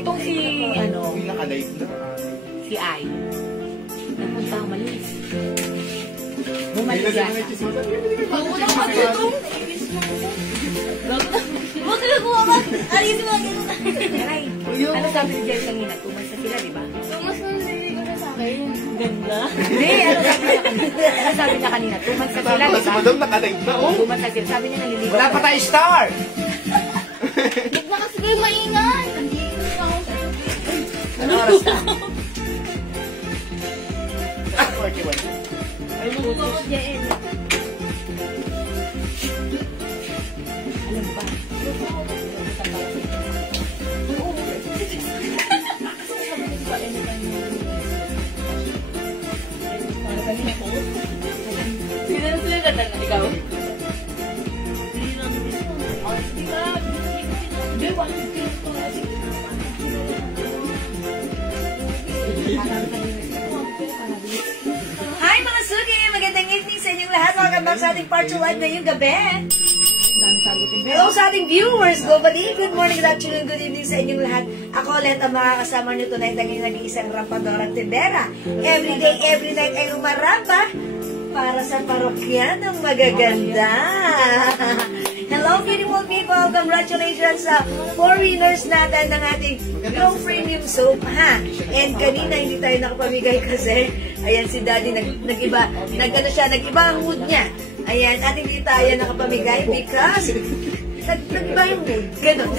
Itong si, ano, Naka-live na. si Ai. Nagpunta ang malis. Bumalik yan. Ako lang mag-ito. Huwag ka nagawa ka. Ayun mo, gano'n. Ay, ano sabi ni Jerry kanina? 2 months na sila, di ba? Tumas na naliligo na sa akin. Ganda. Hindi, ano sabi niya kanina? Ano sabi niya kanina? 2 months na sila, di Si ba? Madam naka-live na, oh. 2 months na sila. Sabi niya naliligo. Wala pa tayo star! Huwag na kasi kayo maingay. Ano oras na? 41. Ay, mabuto ko dyan. Alam ba? Sinansulat na ikaw? Hi mga sugi! Magandang evening sa inyong lahat. Welcome back sa ating part 2 live ngayong gabi. Hello sa ating viewers globally. Good morning, good afternoon, good evening sa inyong lahat. Ako ulit ang makakasama nyo tonight ang inyong nag-iisang rampadorang tindera. Every day, every night ay umaramba para sa parokya ng magaganda. Hello beautiful people! Congratulations sa 4 winners natin ng ating Glow Premium Soap, ha? And kanina hindi tayo nakapamigay kasi ayan si Daddy nag-iba ang mood niya. Ayan, at hindi tayo nakapamigay because nag-iba yung mood. Ganun.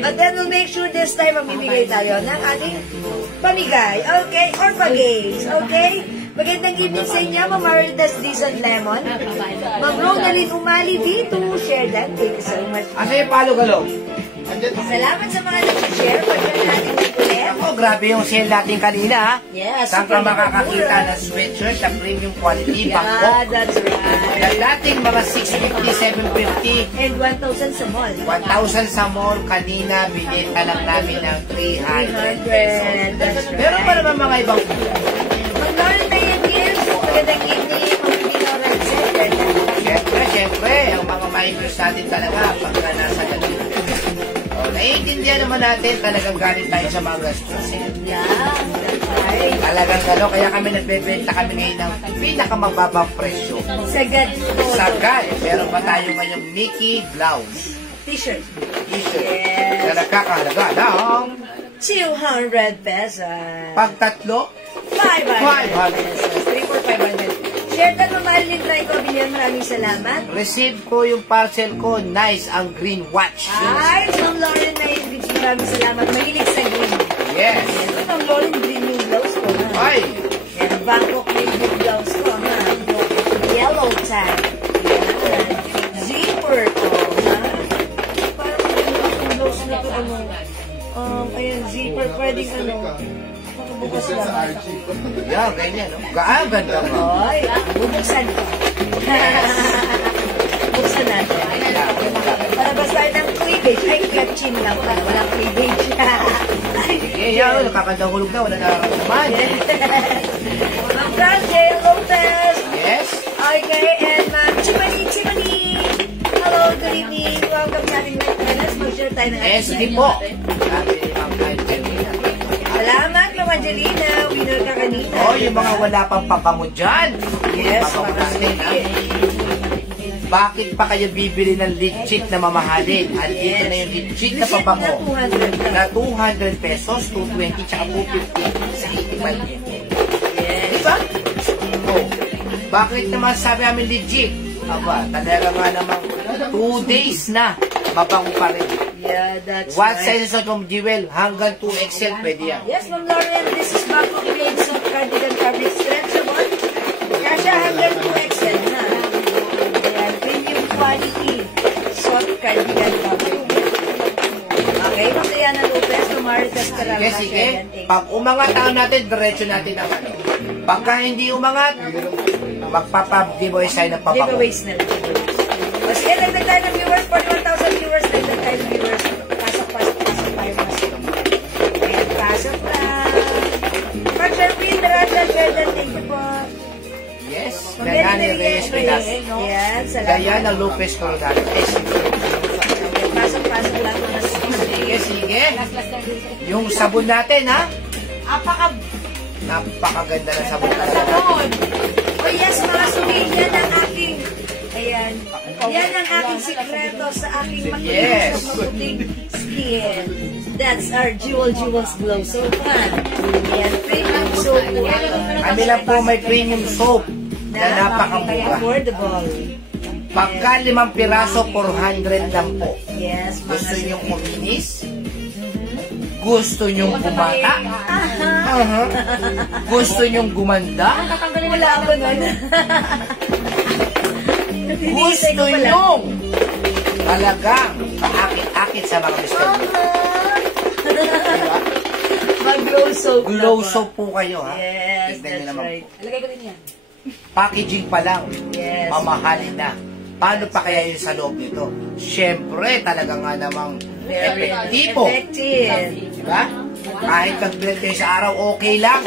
But then we'll make sure this time mamimigay tayo ng ating pamigay. Okay? Or pag-games. Okay? Magandang evening sa inyo, Ma'am Maritas Dizon Lemon. Ma'am Ronaldin Umali dito. Share that. Thank you so much. Asa yung palo-galo? Salamat sa mga nag-share. Pagka natin ulit. Ako, grabe yung sale natin kanina, ha? Yes. Saan ka makakakita ng sweatshirt na premium quality, Yeah, Bangkok? that's right. Na dating mga 650, 750, And 1,000 sa mall. 1,000 sa mall, kanina binenta lang namin ng 300 pesos. 300. That's right. Meron pa naman mga ibang Mag-Lauren na yan, yes. Magandang evening. Pag-ibino Red. Siyempre, ang mga minors natin talaga pagka nasa ganito. Naiintindihan naman natin talagang galing tayo sa mga gastusin. Yeah, that's right. Talagang kaya kami nagbebenta kami ngayon ng pinakamababang presyo. Sagad. Sagad, meron pa tayo ngayong Mickey blouse. T-shirt. T-shirt. Yes. Na nagkakahalaga ng 200 pesos. pag tatlo, 500 pesos. 3 for 500. Share ka mamahal ni Try ko. Bilihan, maraming salamat. receive ko yung parcel ko. Nice ang green watch. Ay, Ma'am Lauren na yung bits. Maraming salamat. Mahilig sa green. Yes. Ito, Ma'am Lauren, green yung blouse ko, ha? Ay, Yan, Bangkok na yung blouse ko, ha? Yellow tag. Yan. Zipper ko, ha? Parang yung blouse na ito, ano? Ayan, zipper. Pwedeng, ano? Bukas lang. yeah, ganyan. No? Ganda mo. Ay, bubuksan ko. Buksan natin. Para basta ng cleavage. Ay, catching lang pa. Walang cleavage. Yeah, nakakandang hulog na. Wala nararamdaman. Ma'am Franjel Lopez. Yes. Okay, and Ma'am Chimani. Hello, good evening. Welcome sa ating live tennis. Mag-share tayo ng SD po. Sabi ni Ma'am Angelina. Salamat, Ma'am Angelina. Winner ka kanina. Oh, yung mga wala pang pabango dyan. Yes, Pabango mga natin, ha? Bakit pa kayo bibili ng legit na mamahalin? At dito na yung legit na pabango. Na 200 pesos, 220, tsaka 250 sa 85. Yes. Diba? Oh. Bakit naman sabi namin legit? Aba, talaga nga naman 2 days na mabango pa rin. Yeah, that's What right. sizes of Jewel? Hanggang 2XL pwede yan. Yes, Ma'am Lauren, this is Bangkok Made Soft Cardigan Fabric Stretchable. Kasha hanggang 2XL na. Ayan, premium quality soft cardigan fabric. Okay, Mariana Lopez, Maritas Caramba. Yes, sige. Pag umangat ang natin, diretso natin ang ano. Pagka hindi umangat, magpapa-giveaway sa'yo ng pabango. Giveaways na lang. O sige, nagdag tayo ng viewers. 41,000 viewers, nagdag tayo ng viewers. Pasok tayo. Ayan, pasok lang. Mag-share thank you po. Yes, Diana Reyes Pilas. Yan, salamat. Diana Lopez Coronado. Pasok lang mga susunod. Sige. Last lang dito. Yung sabon natin, ha? Apaka... Napakaganda ng sabon talaga. Sabon. Oh yes, mga suki, yan ang aking... Ayan. Yan ang aking sikreto sa aking Yes. makinis na maputing skin. That's our Jewels Glow Soap. Ayan, premium soap po. Kami lang po may premium soap na napakamura. Affordable. Pagka 5 piraso, 400 lang po. Yes, mga Gusto suki. nyong kuminis? Gusto nyong bumata? Gusto nyong gumanda? Wala ba nun? Gusto nyong talagang kaakit-akit sa mga Mr. Mag-glow soap. Glow soap po kayo, ha? Yes, Tignan nyo that's naman right. po. Lagay ko din yan. Packaging pa lang, Yes. mamahalin na. Paano pa kaya yung sa loob nito? Siyempre, talaga nga namang Very epektibo. effective. Diba? Kahit nag-blend kayo sa araw, okay lang.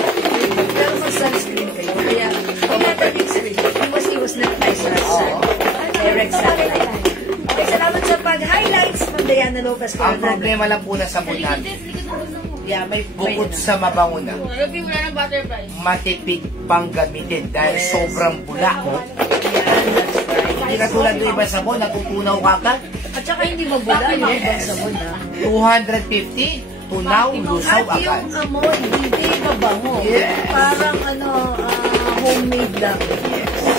Pero mag-sunscreen kayo. Kaya, kung natin iwas-iwas na tayo sa sun. Direct sunlight. Okay, salamat sa pag-highlights ng Diana Lopez. Ang problema lang po na sabon natin, Yeah, may bukod sa mabango na, Review na ng butterfly. matipid pang gamitin dahil Yes. sobrang bula. Yeah, that's right. Hindi katulad ng ibang sabon, natutunaw ka agad. At saka hindi mabula yung ibang sabon na. 250, tunaw, lusaw At agad. yung amoy, hindi mabango. Yes. Parang homemade lang.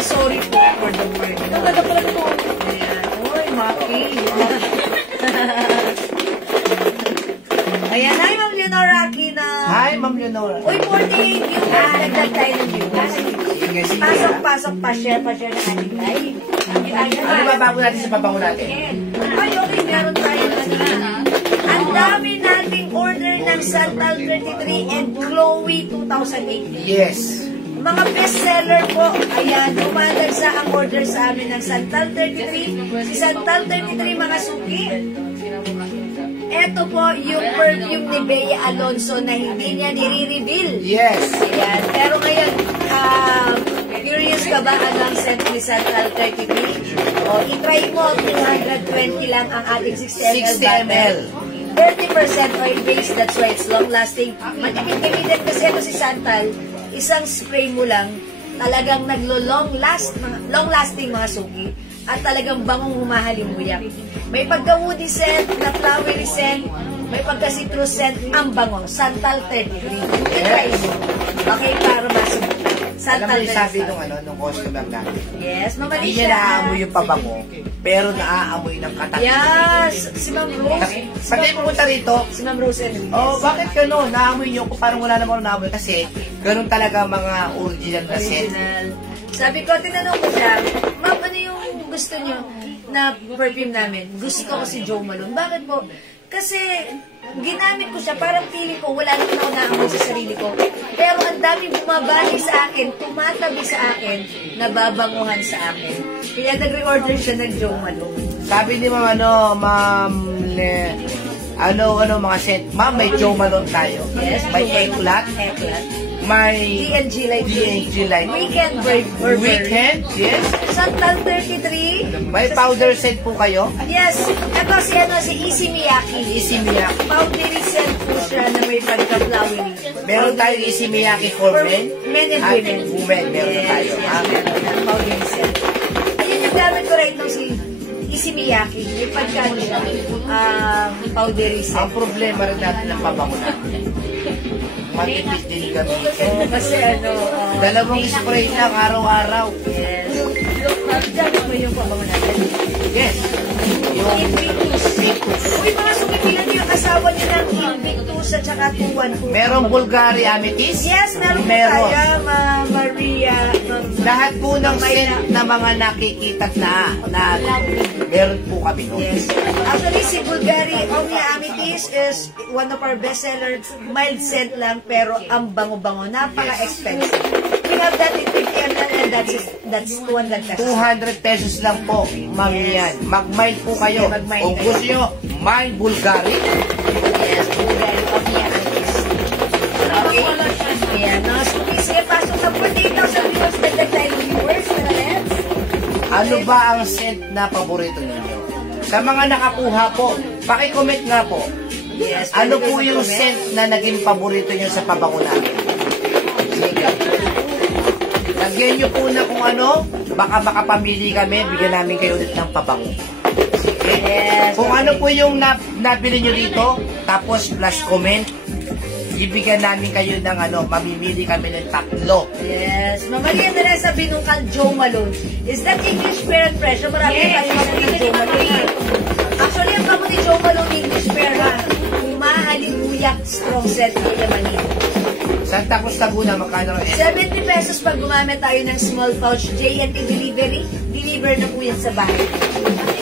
Sorry po for the word. Maganda pala ito. Ayan. Uy, Maki. Ayan, hi Ma'am Leonora Aquina. Hi, Ma'am Leonora. Uy, 48 yung nagdag tayo ng viewers. Sige, sige. Pasok pa, share ng ating live. Ano ba bago natin sa pabango natin? Ay, okay, meron tayo kanina. Ang dami nating order ng Santal 33 and Chloe 2018. Yes. Mga bestseller po, ayan, dumadagsa ang order sa amin ng Santal 33. Si Santal 33, mga suki. Ito po yung perfume ni Bea Alonso na hindi niya nire-reveal. Yes. Ayan, pero ngayon, curious ka ba ano ang scent ni Santal 33? O, itry mo, 220 lang ang ating 60 ml. 30% oil-based, that's why it's long-lasting. Matipid gamitin kasi ito si Santal, isang spray mo lang, talagang long-lasting mga suki, at talagang bangong humahalimuyak. May pagka-woody scent, na flowery scent, may pagka-citrus scent, ang bango. Santal 33. Try mo. Okay, para masok. Alam Santal mo yung sabi 33. nung customer natin. Yes, mamali Hindi niya siya. naaamoy yung pabango, pero naaamoy ng katat. Yes, si Ma'am Rose. Pag kayo pumunta rito, Si Ma'am Rose Enriquez. oh, bakit gano'n? Naamoy niyo ko, parang wala naman ako naamoy kasi gano'n talaga mga original na scent. Original. Sabi ko, tinanong ko siya, Ma'am, ano yung gusto niyo na perfume namin? Gusto ko si Jo Malone. Bakit po? Kasi ginamit ko siya, parang pili ko, wala naman ako naamoy sa sarili ko. Pero ang daming bumabalik sa akin, tumatabi sa akin, nababanguhan sa akin. Kaya nag-reorder siya ng Jo Malone. Sabi ni Ma'am, mga scent. Ma'am, may Jo Malone tayo. Yes, May Jo Malone. Eclat. Eclat. May D&G Light. D&G Light. Weekend Burberry. Weekend, yes. Santal 33. May powder scent po kayo. Yes. Ito si Easy Miyaki. Easy Miyaki. Powdery scent po siya na may pagka-flowery. Meron tayo Easy Miyaki for men. Men and At women. women, meron tayo. Yes, ha? meron na powdery scent. Ayun yung gamit ko right now si Easy Miyaki. May pagka-ano siya, powdery Ang scent. problema rin natin ng pabango natin. Matipid din gamitin. Kasi Dalawang spray lang araw-araw. yes. Gamit mo yung pabango natin. Yes. Yung Invictus. Uy, mga sumipilan yung asawa niyo ng Invictus at saka 212. Merong Bulgari Amethyst? Yes, meron po Meron. tayo, Maria. Lahat po ng scent na mga nakikita na meron po kami doon. Yes. Actually, si Bulgari Omnia Amethyst is one of our bestsellers. Mild scent lang, pero ang bango-bango. Napaka-expensive. We have that in 50 ml and that's 200 pesos. 200 pesos lang po, ma'am yan. Mag-mild po kayo. Mag-mild Kung kayo. gusto nyo, mild Bulgari. Yes, Bulgari Omnia Amethyst. Okay. Ayan, no? So, please, pasok na 48,000 viewers. Dagdag tayo ng viewers. Tara, let's. Ano ba ang scent na paborito ninyo? Sa mga nakakuha po, paki-comment nga po Yes. Ano pwede po kayo yung mag-comment. scent na naging paborito nyo sa pabango namin? Sige. Lagyan nyo po na kung ano, baka makapamili kami, bigyan namin kayo ulit ng pabango. Sige. Yes. Kung ano po yung nabili nyo dito, tapos plus comment, ibigyan namin kayo ng ano, mamimili kami ng 3. Yes. Mama Maria Teresa Binungkal, Joe Malone. Is that English pear and pressure? Marami tayo ng Joe Malone. Actually, ang kamo ni Joe Malone English pear ha. Umahalimuyak strong set ni Yamanin. Santa Cruz Laguna, magkano rin? 70 pesos pag gumamit tayo ng small pouch J&T delivery. Deliver na po yan sa bahay.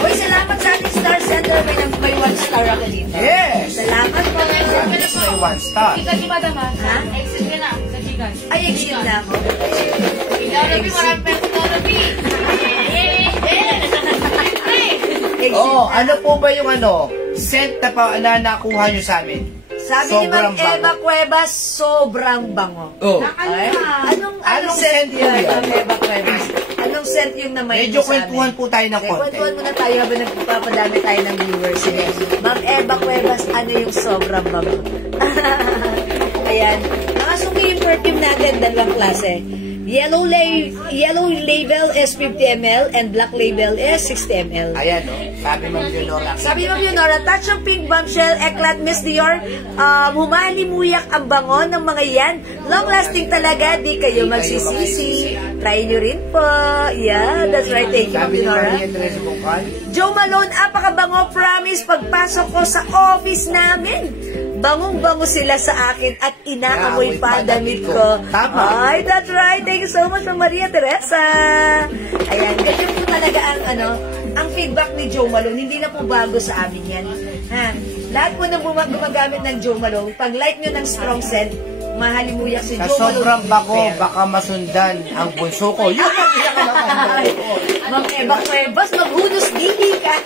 Uy, salamat sa ating Star Center. May 1 star ako dito. Yes! Salamat po. May 1 star. Ikaw si Madam ha? Ha? Exit ka na sa Gcash. Ay, exit na ako. Darabi, marami peso darabi. Exit Oh, na. ano po ba yung ano, scent na nakuha nyo sa amin? Sabi ni Sobrang Ma'am Eva bango. Cuevas, sobrang bango. Oh. Ay, anong scent scent yun, yun? Ma'am Eva Cuevas? Anong scent yung na may Medyo kwentuhan po tayo ng konti. Kwentuhan muna tayo habang nagpapadami tayo ng viewers. Sige. Ma'am Eva Cuevas, ano yung sobrang bango? Ayan. Mga suki yung perfume natin, dalawang klase. Yellow label is 50 ml and black label is 60 ml. Ayan, no? Sabi Ma'am Leonora. Sabi mo yun, Nora, touch of pink bombshell, eclat, Miss Dior, humalimuyak ang bango ng mga yan. Long lasting talaga, di kayo magsisisi. Try nyo rin po. Yeah, that's right. Thank you, Ma'am Sabi ni Nora. Maria Teresa Bungkal. Joe Malone, apakabango, promise, pagpasok ko sa office namin. Bangong-bango sila sa akin at inaamoy pa damit ko. Tama. Ay, that's right. Thank you so much, Maria Teresa. Ayan, ganyan po talaga ang feedback ni Joe Malone. Hindi na po bago sa amin yan. Ha? Lahat po nang gumagamit ng Joe Malone, pag like nyo ng strong scent, mahalimuyak si Sa Joe Malone. sobrang bako, baka masundan ang bunso ko. Yun ang pinakalaman ko. Ma'am Eva Cuevas, maghunos dili ka.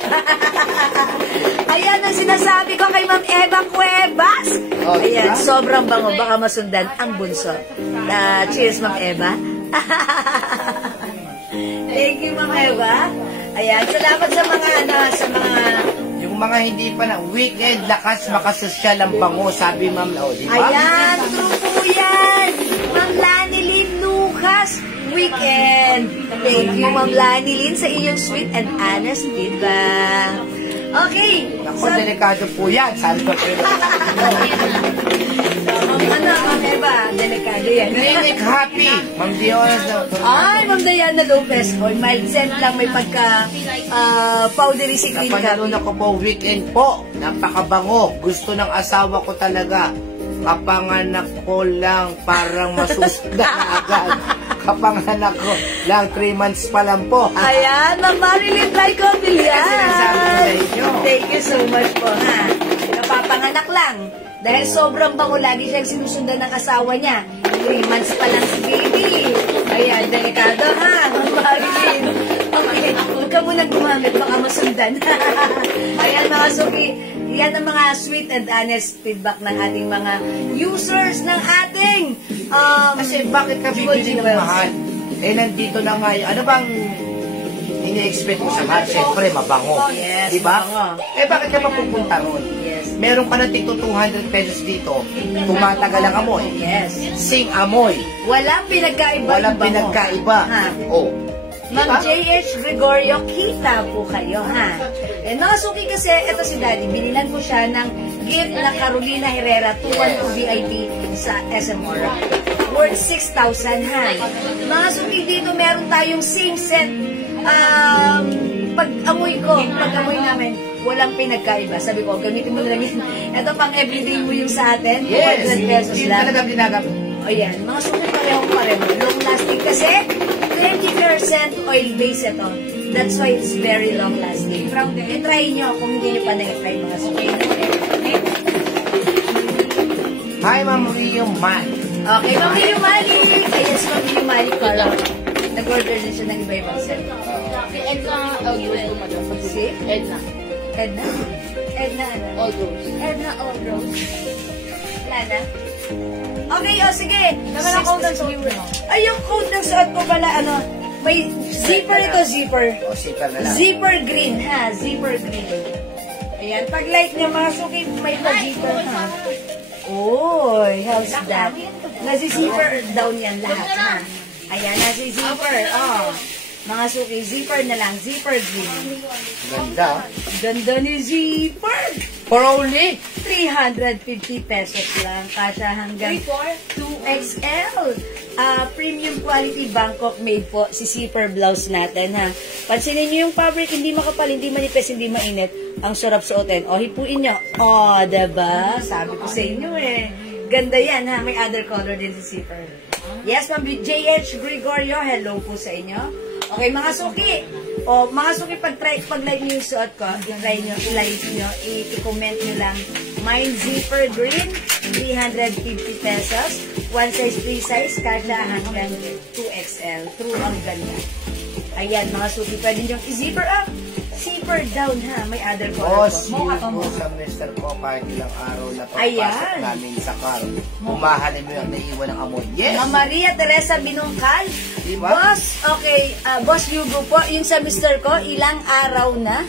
Ayan ang sinasabi ko kay Ma'am Eva Cuevas. Oh, Ayan, diba? sobrang bango, baka masundan ang bunso. Cheers, Ma'am Eva. Thank you, Ma'am Eva. Ayan, salamat sa mga, Yung mga hindi pa na, weekend, lakas, makasosyal ang bango, sabi Ma'am Lao, di ba? Ayan, true po yan. Ma'am Lani Lynn Lucas, weekend. Thank you, Ma'am Lani Lynn, sa iyong sweet and honest feedback. Okay. Ako, delikado po yan. Sabi ko, Ma'am Eva, delikado yan. Clinic Happy. Ma'am Diona. Ay, Ma'am Diana Lopez. O, mild scent lang, may pagka powdery si Queen Napanood ako po, weekend po. Napakabango. Gusto ng asawa ko talaga. Kapanganak ko lang, parang masusda agad. Kapanganak ko lang, 3 months pa lang po. Ayan, Ma'am Marilyn Laico Villar. Sinasabi ko sa inyo. Thank you so much po, ha. Napapanganak lang. Dahil sobrang bango, lagi siyang sinusundan ng asawa niya. 3 months pa lang si baby. Ayan, delikado, ha, Ma'am Marilyn. Okay, huwag ka munang gumamit, baka masundan. Ayan, mga suki. Yan ang mga sweet and honest feedback ng ating mga users ng ating Kasi bakit ka bibili ng mahal? Eh, nandito na nga yun. Ano bang ini-expect mo sa mahal? Siyempre, mabango. Yes, diba? mabango. Eh, bakit ka mapupunta ron? Yes. Meron ka na tito 200 pesos dito. Tumatagal ang amoy. Yes. Sing amoy. Walang pinagkaiba. Walang yung bango. pinagkaiba. Ha? Oh. Ma'am Diba? J.H. Gregorio, kita po kayo, ha? Eh, mga suki kasi, ito si Daddy, binilan ko siya ng gift na Carolina Herrera 212 VIP sa SM Aura. Worth 6,000, ha? Mga suki dito, meron tayong same scent. Pag-amoy namin, walang pinagkaiba. Sabi ko, gamitin mo lang yun. Ito pang everyday mo yung sa atin, 200 pesos Hindi lang. talaga ginagamit. O yan, mga suki pareho. Long lasting kasi, 20% oil base ito. That's why it's very long lasting. I-try nyo kung hindi nyo pa na-try mga suki. Hi, Ma'am Rio Man. Okay, Ma'am Rio Mali. Ayan si Ma'am Rio Mali Carl. Nag-order din siya ng iba-ibang set. Si Edna, Aldrose, madam. Si? Edna. Edna? Edna ano? Aldrose. Edna Aldrose. Wala na? Okay, o sige. Naman ang code ng suot mo. Ay, yung code ng suot ko pala, ano, may zipper ito, zipper. O, sita na lang. Zipper green, ha? Zipper green. Ayan, pag light niya mga suki, may pa-zipper ha. Oy, how's that? Nasi-zipper down yan lahat ha. Ayan, nasi-zipper. Oh. Mga suki, zipper na lang. Zipper green. Ganda. Ganda ni zipper. For only 350 pesos lang. Kasya hanggang 2XL. Premium quality Bangkok made po si zipper blouse natin ha. Pansinin nyo yung fabric, hindi makapal, hindi manipis, hindi mainit. Ang sarap suotin. O, hipuin nyo. O, diba? Sabi ko sa inyo eh. Ganda yan ha. May other color din si zipper. Yes, Ma'am JH Gregorio. Hello po sa inyo. Okay, mga suki. O, mga suki, pag-like nyo yung suot ko, i-try nyo, i-like nyo, i-comment nyo lang. Mine zipper green, 350 pesos. One size, free size, kasya hanggang 2XL. True ang ganda. Ayan, mga suki, pwede nyo i-zipper up. Zipper down ha, may other color po. Sa Mr. ko, kahit ilang araw na pagpasok namin sa car, bumahalin mo yung naiwan ng amoy. Yes! Ma'am Maria Teresa Binungkal. Diba? Boss, okay, Boss Yugo po, yung sa Mr. ko, ilang araw na.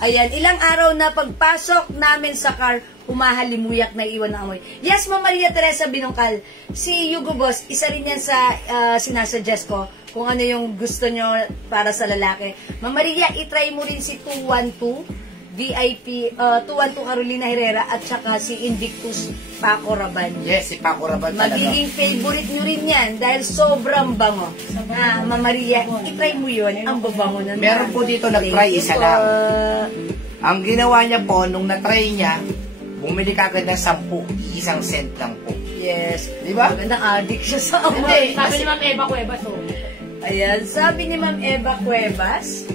Ayan, ilang araw na pagpasok namin sa car, humahalimuyak na iwan ng amoy. Yes, Ma'am Maria Teresa Binungkal. Si Yugo Boss, isa rin yan sa sinasuggest ko kung ano yung gusto nyo para sa lalaki. Ma'am Maria, itry mo rin si 212 VIP, 212 Carolina Herrera at saka si Invictus Paco Rabanne. Yes, si Paco Rabanne talaga. Magiging favorite nyo rin yan dahil sobrang bango. Ma'am Maria, itry mo yun. Ang babango na. Meron po dito nag-try isa lang. Ang ginawa niya po, nung na-try niya, bumili kagad ng 10, isang cent lang po. Yes. Di ba? Magandang addict siya sa Hindi, amoy. sabi ni Ma'am Eva Cuevas, oh. Ayan, sabi ni Ma'am Eva Cuevas,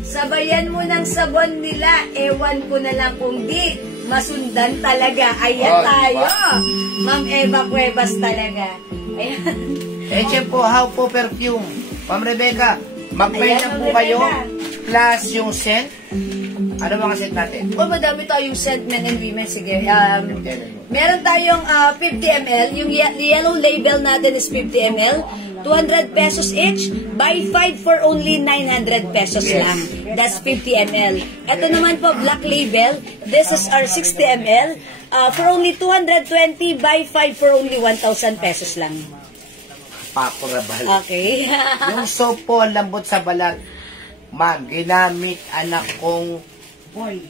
sabayan mo ng sabon nila, ewan ko na lang kung di, masundan talaga. Ayan tayo. Ma'am Eva Cuevas talaga. Ayan. Eche po, how po perfume. Ma'am Rebecca, mag-pay na po kayo, plus yung scent. Ano mga scent natin? Oh, madami tayong scent, men and women. Sige. Meron tayong 50 ml. Yung yellow label natin is 50 ml. 200 pesos each. Buy 5 for only 900 pesos lang. That's 50 ml. Ito naman po, black label. This is our 60 ml. For only 220, buy 5 for only 1,000 pesos lang. Paco Rabanne. Okay. Yung soap po, ang lambot sa balat. Ma'am, ginamit anak kong boy.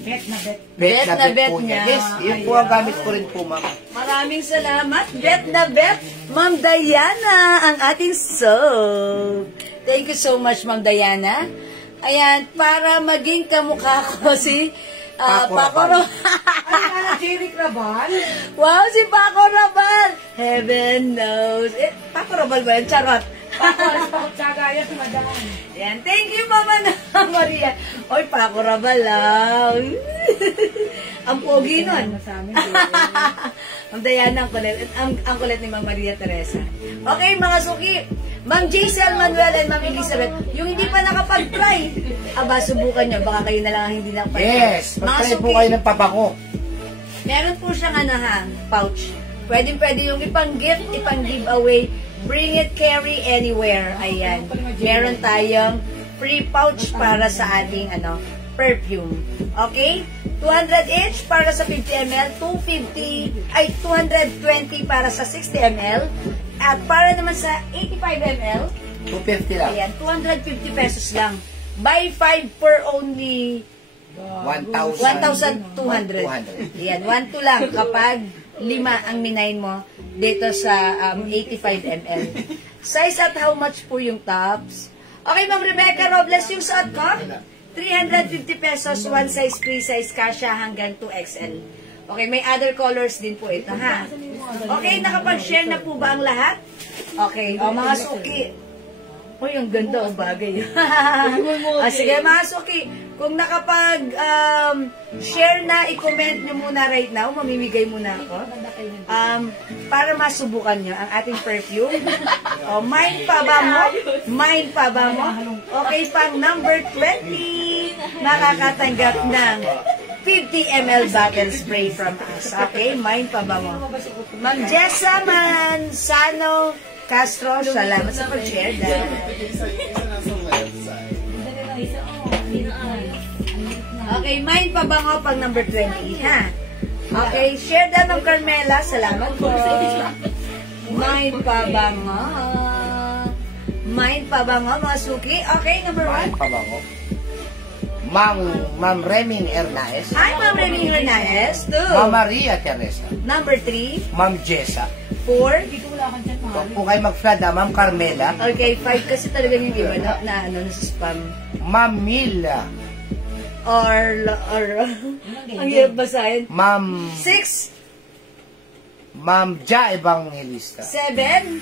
Bet na bet. Bet na bet po niya. niya. Yes, yun po ang gamit ko rin po, ma'am. Maraming salamat. Bet na bet, Ma'am Diana, ang ating soap. Thank you so much, Ma'am Diana. Ayan, para maging kamukha ko si Paco Rabanne. Ay, Jeric Rabanne. Wow, si Paco Rabanne. Heaven knows. Paco Rabanne ba yan? Charot. Tsagaya si Madam. Ayan, thank you, Mama Maria. Oy, Paco Rabanne lang. Ang pogi nun. Ang Diana, ang kulit ni Ma'am Maria Teresa. Okay, mga suki. Ma'am Giselle Manuel and Ma'am Elizabeth, yung hindi pa nakapag-try, subukan nyo. Baka kayo na lang ang hindi nakapag-try. Yes, mag-try po kayo ng papako. Meron po siyang pouch. Pwede yung ipang-gift, ipang-giveaway. Bring it, carry anywhere. Ayan. Meron tayong free pouch para sa ating perfume. Okay? 200 each para sa 50 ml, 220 para sa 60 ml, at para naman sa 85 ml, 250 lang. ayan, 250 pesos lang. Buy 5 for only 1,200. Ayan, 1,2 lang kapag 5 ang minayin mo dito sa 85 ml. Size at how much po yung tops? Okay, Ma'am Rebecca Robles, yung suot ko? 350 pesos, one size, free size, kasya hanggang 2XL. Okay, may other colors din po ito, ha? Okay, nakapag-share na po ba ang lahat? Okay, mga suki. Uy, ang ganda, bagay. Sige, mga suki, kung nakapag-share na, i-comment nyo muna right now, mamimigay muna ako. Para masubukan nyo ang ating perfume. Mine pa ba mo? Mine pa ba mo? Okay, pang number 20, makakatanggap ng 50 ml bottle spray from us. Okay, mine pa ba mo? Ma'am Jessa Mansano Castro, salamat sa pag-share. Okay, Okay, Mind Pabango pang number 20, ha? Okay, share that ng Carmela. Salamat po. Mind Pabango. Mind Pabango, mga suki. Okay, number 1. Pabango. Ma'am Reming Hernaez. Hi, Ma'am Reming Hernaez. 2. Ma'am Maria Teresa. Number 3. Ma'am Jessa. 4. Kung kayo mag-flood, Ma'am Carmela. Okay, 5 kasi talaga yung iba na nasa spam. Ma'am Mila. Or ang hirap basahin. Ma'am 6. Ma'am Ja Evangelista. 7.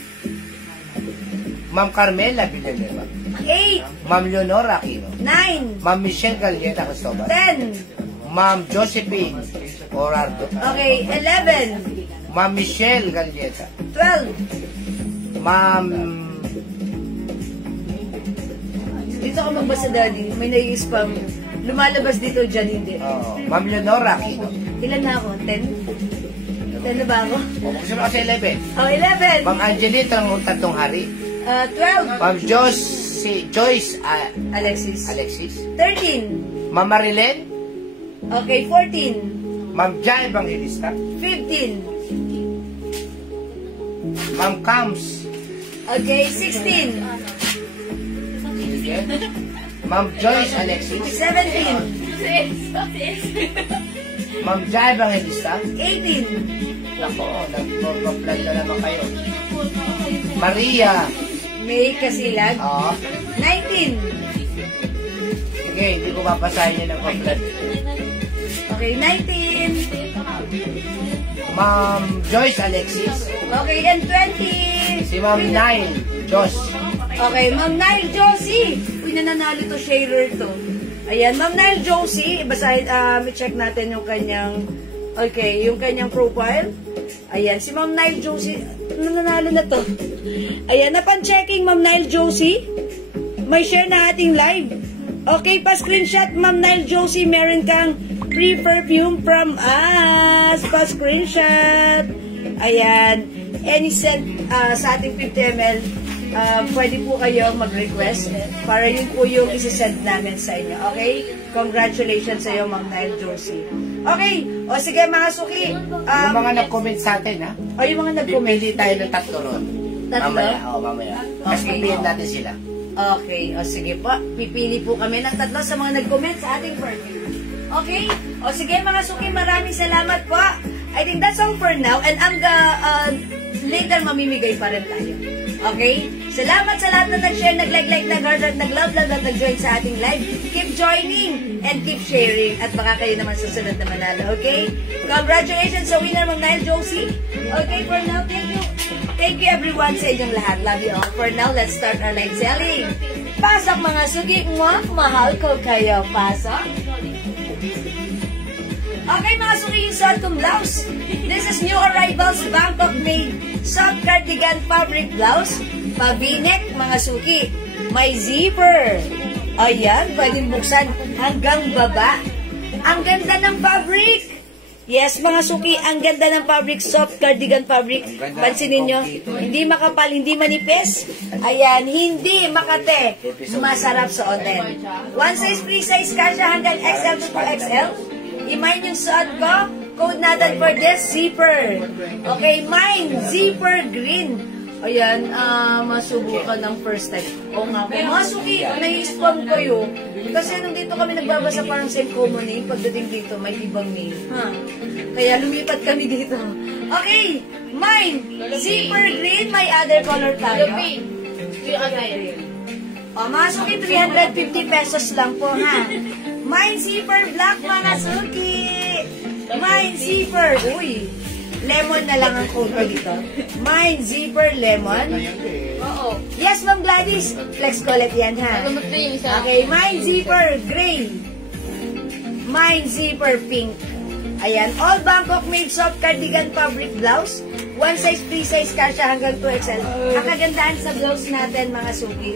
Ma'am Carmela Villanueva. 8. Ma'am Leonora Aquino. 9. Ma'am Michelle Galleta Cristobal. 10. Ma'am Josephine Orardo. Okay, 11. Ma'am Michelle Galleta. 12. Ma'am... Dito ka magbasa, Daddy. May nai-spam. Lumalabas dito, dyan hindi. Ma'am Leonora Aquino. Ilan na ako? 10? 10 na ba ako? Gusto mo kasi 11. Oh, 11. Ma'am Angelita ng Tatlong Hari. 12. Ma'am Joyce Alexis. 13. Ma'am Marilyn. Okay, 14. Ma'am Ja Evangelista. 15. Ma'am Cams. Okay, 16. Sige. Ma'am Joyce Alexis. 17. Ma'am Ja Evangelista. 18. Nako, nag-plan na naman kayo. Maria. May Kasilag. 19. Sige, hindi ko papasahin yun ng komplet. Okay, 19. Ma'am Joyce Alexis. Okay, and 20. Si Ma'am Nile Jos. Okay, Ma'am Nile Josie. Uy, nananalo to, sharer to. Ayan, Ma'am Nile Josie. Basahin, check natin yung kanyang, okay, yung kanyang profile. Ayan, si Ma'am Nile Josie. Nananalo na to. Ayan, napan-checking, Ma'am Nile Josie. May share na ating live. Okay, pa-screenshot, Ma'am Nile Josie. Meron kang free perfume from us. Pa-screenshot. Ayan. Any send sa ating 50 ml. Pwede po kayo mag-request para yun po yung isi-send namin sa inyo. Okay? Congratulations sa iyo, Ma'am Nile Josie. Okay. O sige, mga suki. Yung mga nag-comment sa atin, ha? O yung mga nag-comment. Pipili tayo ng 3 ron. Tatlo? Mamaya, mamaya. Tapos Okay. pipiliin natin sila. Okay. O sige po. Pipili po kami ng 3 sa mga nag-comment sa ating perfume. Okay? O sige, mga suki. Maraming salamat po. I think that's all for now. And later mamimigay pa rin tayo. Okay? Salamat sa lahat na nag-share, nag-like, nag-heart, at nag-love, at nag-join sa ating live. Keep joining and keep sharing. At baka kayo naman susunod na manalo. Okay? Congratulations sa winner, Ma'am Nile Josie. Okay, for now, thank you. Thank you everyone sa inyong lahat. Love you all. For now, let's start our live selling. Pasok mga sugi. Mwah, mahal ko kayo. Pasok. Okay, mga suki, yung suot kong blouse. This is new arrivals Bangkok made soft cardigan fabric blouse. Pabinek, mga suki. May zipper. Ayan, pwedeng buksan hanggang baba. Ang ganda ng fabric. Yes, mga suki, ang ganda ng fabric, soft cardigan fabric. Pansinin nyo, hindi makapal, hindi manipis. Ayan, hindi makate. Masarap suotin. One size, free size, kasya hanggang XL to 2XL. I-mine yung suot ko. Code natin for this, zipper. Okay, mine, zipper green. Ayan, masubukan ng first time. O nga po. Mga suki, nai-spam ko yun. Kasi nung dito kami nagbabasa parang same common name. Pagdating dito, may ibang name. Kaya lumipat kami dito. Okay, mine, zipper green. May other color tayo. O, mga suki, 350 pesos lang po, ha. Mine zipper black, mga suki. Mine zipper. Uy, lemon na lang ang code ko dito. Mine zipper lemon. Oo. Yes, Ma'am Gladys. Flex ko ulit yan, ha. Gamot na yung isa. Okay, mine zipper gray. Mine zipper pink. Ayan, all Bangkok made soft cardigan fabric blouse. One size, free size, kasya hanggang 2XL. Ang kagandahan sa blouse natin, mga suki,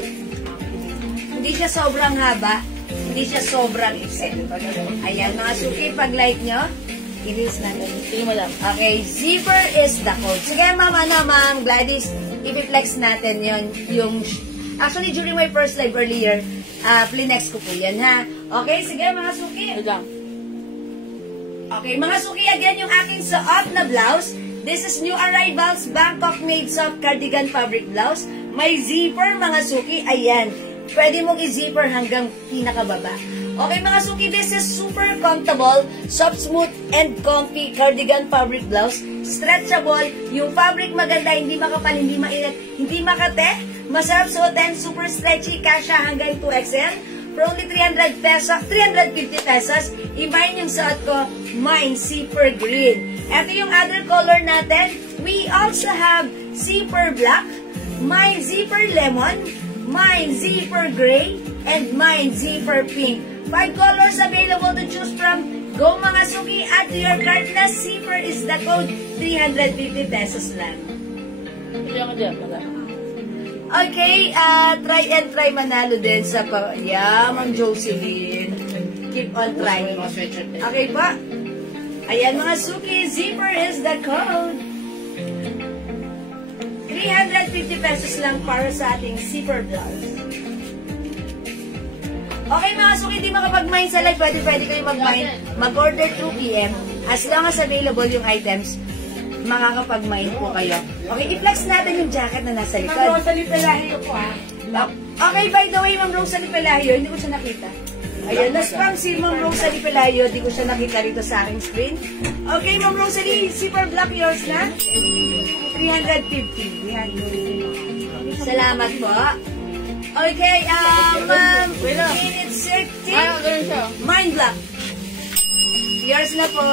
hindi siya sobrang haba. Hindi siya sobrang iksi. Ayan, mga suki, pag like nyo, i-release natin. Sige mo lang. Okay, zipper is the code. Sige, Ma'am Gladys, i-flex natin yung actually, during my first live earlier, plinex ko po yan, ha? Okay, sige, mga suki. Ito lang. Okay, mga suki, again yung aking suot na blouse. This is New Arrivals Bangkok Made Soft Cardigan Fabric Blouse. May zipper, mga suki. Ayan. Pwede mong i-zipper hanggang pinakababa. Okay, mga suki, this is super comfortable, soft, smooth, and comfy cardigan fabric blouse. Stretchable. Yung fabric maganda, hindi makapal, hindi mainit, hindi makate. Masarap suotin, super stretchy, kasha hanggang 2XL. For only 350 pesos, i-mine yung suot ko, mine zipper green. Ito yung other color natin. We also have zipper black, mine zipper lemon, mine zipper gray, and mine zipper pink. 5 colors available to choose from. Go mga suki, add to your cart na zipper is the code, 350 pesos lang. Okay, try and try manalo din sa Ma'am Jocelyn. Keep on trying. Okay pa? Ayan mga suki, zipper is the code. 350 pesos lang para sa ating zipper blouse. Okay mga suki, hindi makapag-mine sa live. Pwede kayo mag-mine. Mag-order 2 PM. As long as available yung items, makakapag-mine po kayo. Okay, i-flex natin yung jacket na nasa likod. Ma'am Rosalie Pelahio po Okay, by the way, Ma'am Rosalie Pelahio, hindi ko siya nakita. Ayan, na-spam si Ma'am Rosalie Pelahio, hindi ko siya nakita rito sa aking screen. Okay, Ma'am Rosalie, zipper black yours na? 350. Salamat po. Okay, minute 60. Mind block. Yours na po.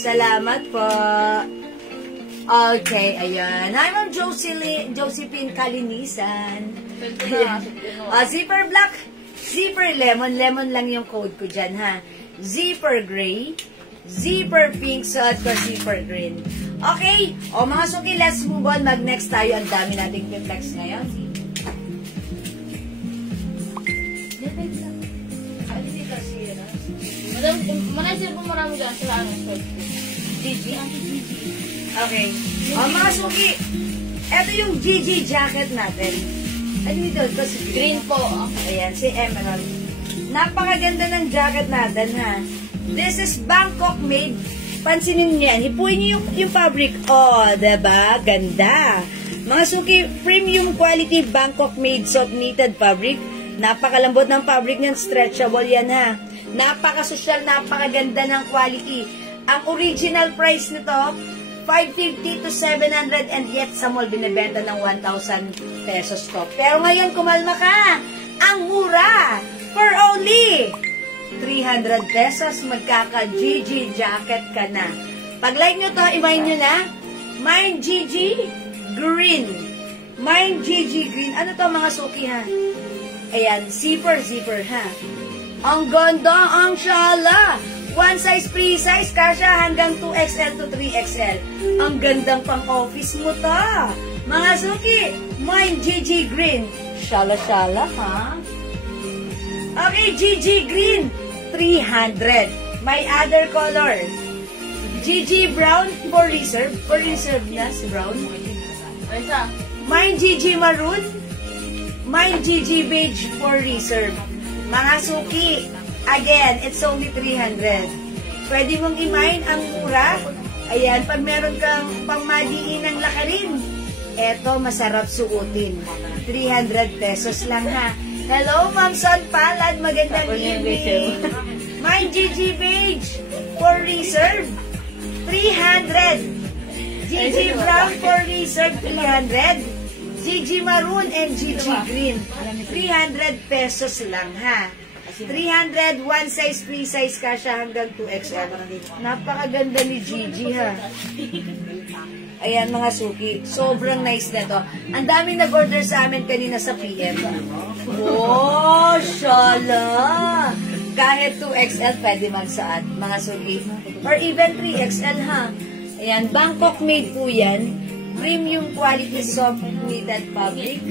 Salamat po. Okay, ayan. Hi, Ma'am Josephine Kalinisan. Zipper black, zipper lemon. Lemon lang yung code ko dyan, ha. Zipper gray, zipper pink, suot ko zipper green. Okay? O, mga suki, let's move on. Mag-next tayo. Ang dami nating flex ngayon. Madam, manasir po marami dyan sa ano, GG? Okay. O, mga suki, eto yung GG jacket natin. Ano ito? Ito si green po. Ayan, si Emerald. Napakaganda ng jacket natin, ha? This is Bangkok made. Pansinin niyo yan. Hipuin niyo yung fabric. Oh, diba? Ganda. Mga suki, premium quality Bangkok made soft knitted fabric. Napakalambot ng fabric niyan. Stretchable yan, ha? Napakasosyal, napakaganda ng quality. Ang original price nito, 550 to 700, and yet sa mall binibenta ng 1,000 pesos to. Pero ngayon, kumalma ka. Ang mura. For only 300 pesos, magkaka-GG jacket ka na. Pag like nyo to, i-mine nyo na. Mine GG Green. Mine GG Green. Ano to mga suki, ha? Ayan, zipper, ha? Ang ganda, ang shala. One size, free size, kasha hanggang 2XL to 3XL. Ang gandang pang-office mo to. Mga suki, mine GG Green. Shala-shala, ha? Okay, GG Green, 300. My other color, GG Brown for reserve. For reserve na si Brown. Mine GG Maroon. Mine GG Beige for reserve. Mga suki, again, it's only 300. Pwede mong i-mine ang mura. Ayan, pag meron kang pangmadiin ng lakarin, eto, masarap suotin. 300 pesos lang, ha. Hello, Ma'am Son Palad. Magandang evening. Mine GG Beige for reserve, 300. GG Brown for reserve, 300. GG Maroon and GG Green, 300 pesos lang, ha. 300, one size, free size ka siya hanggang 2XL. Napakaganda ni Gigi, ha. Ayan mga suki, sobrang nice na to. Ang daming nag-order sa amin kanina sa PM. Oh, shala! Kahit 2XL pwede magsaad, mga suki. Or even 3XL, ha. Ayan, Bangkok made po yan. Premium quality soft knitted fabric.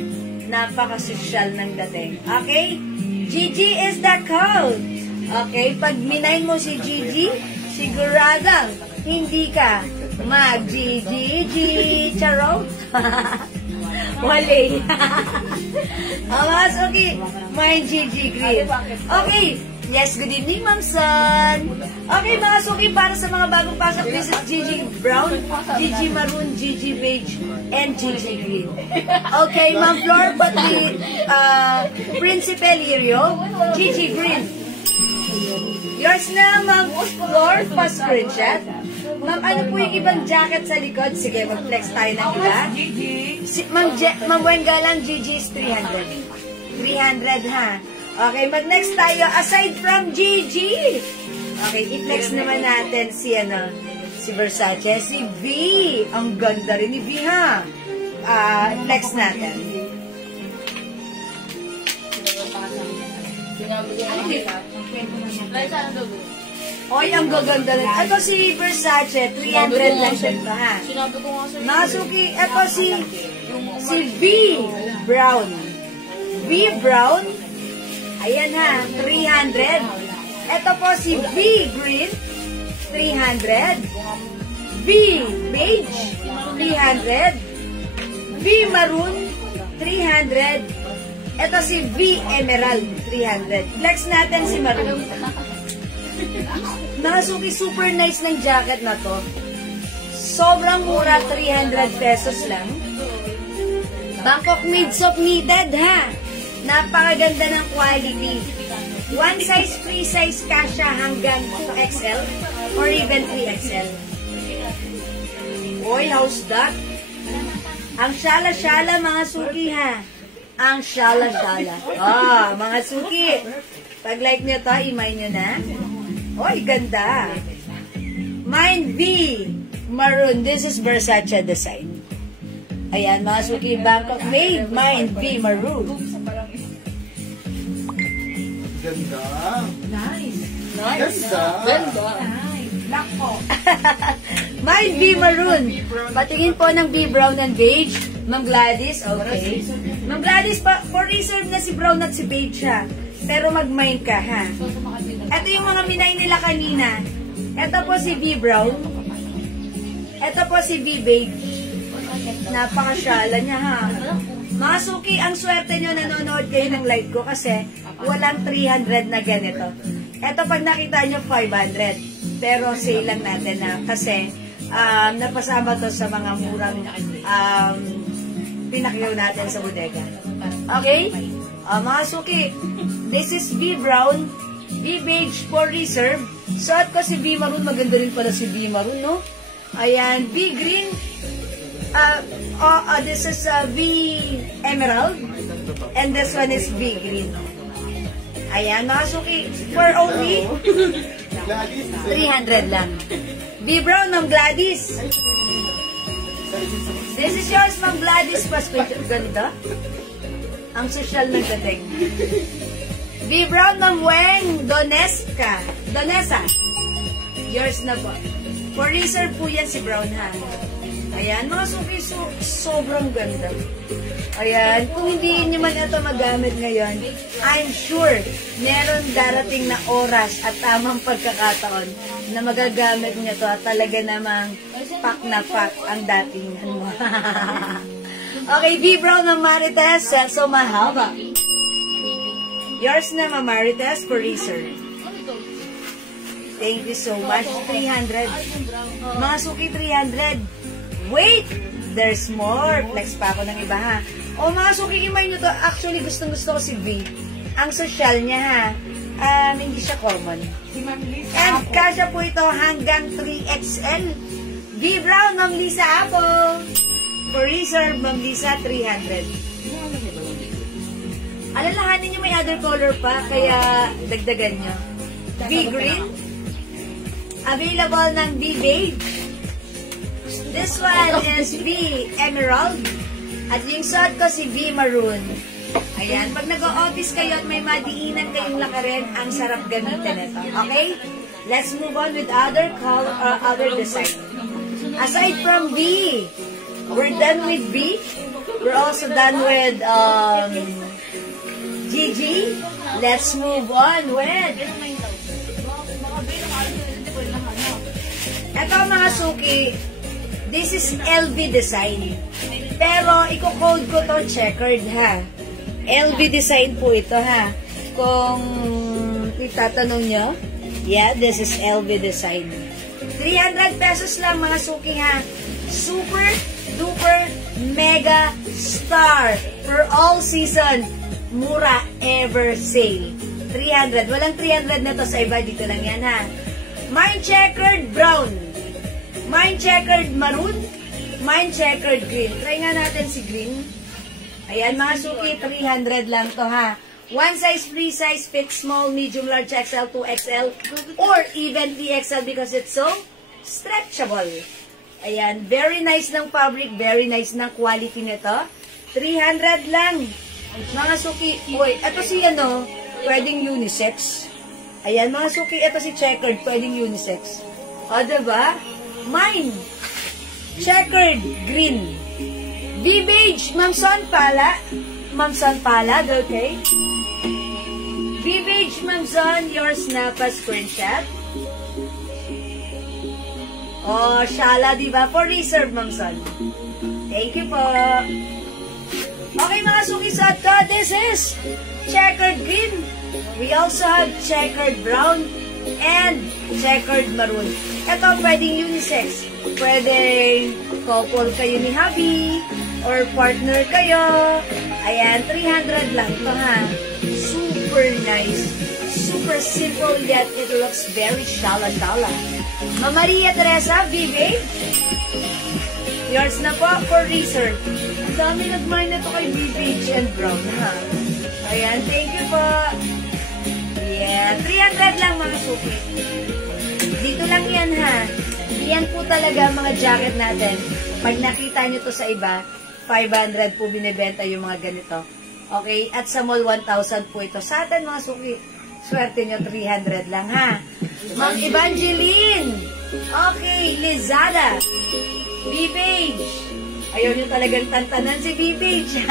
Napaka-social ng dating. Okay? Gigi is the code. Okay? Pag minine mo si Gigi, siguradang hindi ka mag-Gigi. Charot? Wali. Mas, okay. Mine Gigi Green. Okay. Yes, good evening, Ma'am San. Okay, mga suki, para sa mga bagong pasok, this is Gigi Brown, Gigi Maroon, Gigi Beige, and Gigi Green. Okay, Ma'am Flor, pati Principe Lirio, Gigi Green. Yours na, Ma'am Flor, pa-screenshot. Ma'am, ano po yung ibang jacket sa likod? Sige, mag-flex tayo ng iba. Ma'am Wengalan, Gigi is 300. 300, ha? Okay, mag-next tayo. Aside from Gigi. Okay, i-flex naman natin si, si Versace. Si V. Ang ganda rin ni V, ha? Flex natin. Oy, ang gaganda rin. Ito si Versace. 300 lang siya pa, ha? Mga suki, ito si V. Brown. V. Brown. Ayan ha, 300. Ito po si V Green, 300. V Beige, 300. V Maroon, 300. Ito si V Emerald, 300. Flex natin si Maroon. Mga suki, super nice ng jacket na to. Sobrang mura, 300 pesos lang. Bangkok made soap knitted, ha? Napakaganda ng quality. One size, free size kasha hanggang 2XL or even 3XL. Oy, how's that? Ang shala-shala, mga suki, ha? Ang shala-shala. Mga suki. Pag like nyo to, imay nyo na. Oy, ganda. Mine V. Maroon. This is Versace design. Ayan, mga suki, Bangkok made. Mine V. Maroon. Ganda. Nice. Ganda. Black po. Mine B Maroon. Patingin po ng B Brown and Beige. Ma'am Gladys, okay. Ma'am Gladys, for reserve na si Brown at si Beige, ha? Pero mag-mine ka, ha? Ito yung mga minay nila kanina. Ito po si B Brown. Ito po si B Beige. Napakasyala niya, ha? Mga suki, ang swerte nyo nanonood kayo ng live ko kasi walang 300 na ganito. Ito pag nakita nyo 500. Pero sale lang natin na kasi napasama to sa mga murang pinakyaw natin sa bodega. Okay? Mga suki, this is B Brown, B Beige for reserve. Suot ko si B Maroon. Maganda rin pala si B Maroon, no? Ayan, B Green. This is V Emerald. And this one is V Green. Ayan, mga suki, for only 300 lang. B Brown, Ma'am Gladys. This is yours, Ma'am Gladys. Ganda. Ang social ng dating. B Brown, Ma'am Weng Donesa. Yours na po. For reserve po yan si Brown, ha? Ayan, mga suki, sobrang ganda. Ayan, kung hindi nyo man ito magamit ngayon, I'm sure meron darating na oras at tamang pagkakataon na magagamit nyo ito at talaga namang pack na pack ang dating ano. Okay, B Brown ng Marites, so mahaba. Yours na, Ma'am Marites, for reserve. Thank you so much. 300. Mga suki, 300. Wait! There's more. Flex pa ako ng iba, ha? O mga suki, imay nyo to. Actually, gustong-gusto ko si V. Ang social niya, ha? Hindi siya common. And kasya po ito hanggang 3XL. V Brown, Ma'am Lisa Apple. For reserve, Ma'am Lisa, 300. Alalahanin nyo may other color pa, kaya dagdagan nyo. V Green. Available ng V Beige. This one is V Emerald. At yung suot ko si V Maroon. Ayan, pag nag-o-office kayo at may madiinan kayong lakarin, ang sarap gamitin ito. Okay? Let's move on with other color, other design. Aside from V, we're done with V. We're also done with Gigi. Let's move on with ito, mga suki. This is LV design. Pero, i-code ko to checkered, ha? LV design po ito, ha? Kung Itatanong nyo? Yeah, this is LV design. 300 pesos lang mga suki ha. Super duper mega star for all season. Mura ever sale. 300. Walang 300 na to sa iba. Dito lang yan ha. Mine checkered brown. Mine checkered maroon. Mine checkered green. Try nga natin si green. Ayan mga suki, 300 lang to ha. One size, free size, fit small, medium, large, XL, 2XL, or even 3XL because it's so stretchable. Ayan, very nice ng fabric, very nice ng quality nito. 300 lang. Mga suki, uy, ito si ano, pwedeng unisex. Ayan, mga suki, ito si checkered, pwedeng unisex. O, diba? Mine, checkered, green. V-Beige, Ma'am Son Pala. Ma'am Son Pala, okay? V-Beige, Ma'am Son, yours na pa screenshot. Oh, Shala, diba? For reserve, Ma'am Son. Thank you po. Okay, mga suki, so this is checkered green. We also have checkered brown and checkered maroon. Ito, pwedeng unisex. Pwedeng couple kayo ni hubby or partner kayo. Ayan, 300 lang ito ha. Super nice. Super simple yet it looks very shala-shala. Ma'am Maria Teresa, Vive. Yours na po for research. Ang dami nag-mine na ito kay Vive and Brown ha. Ayan, thank you po. Yeah, 300 lang mga suki. Dito lang yan ha. Yan po talaga mga jacket natin. Pag nakita nyo to sa iba, 500 po binibenta yung mga ganito. Okay? At sa mall, 1,000 po ito. Sa atin mga suki, swerte nyo, 300 lang ha. Ma'am Evangeline! Okay, Lizada! B-Page! Ayaw nyo talagang tantanan si B-Page.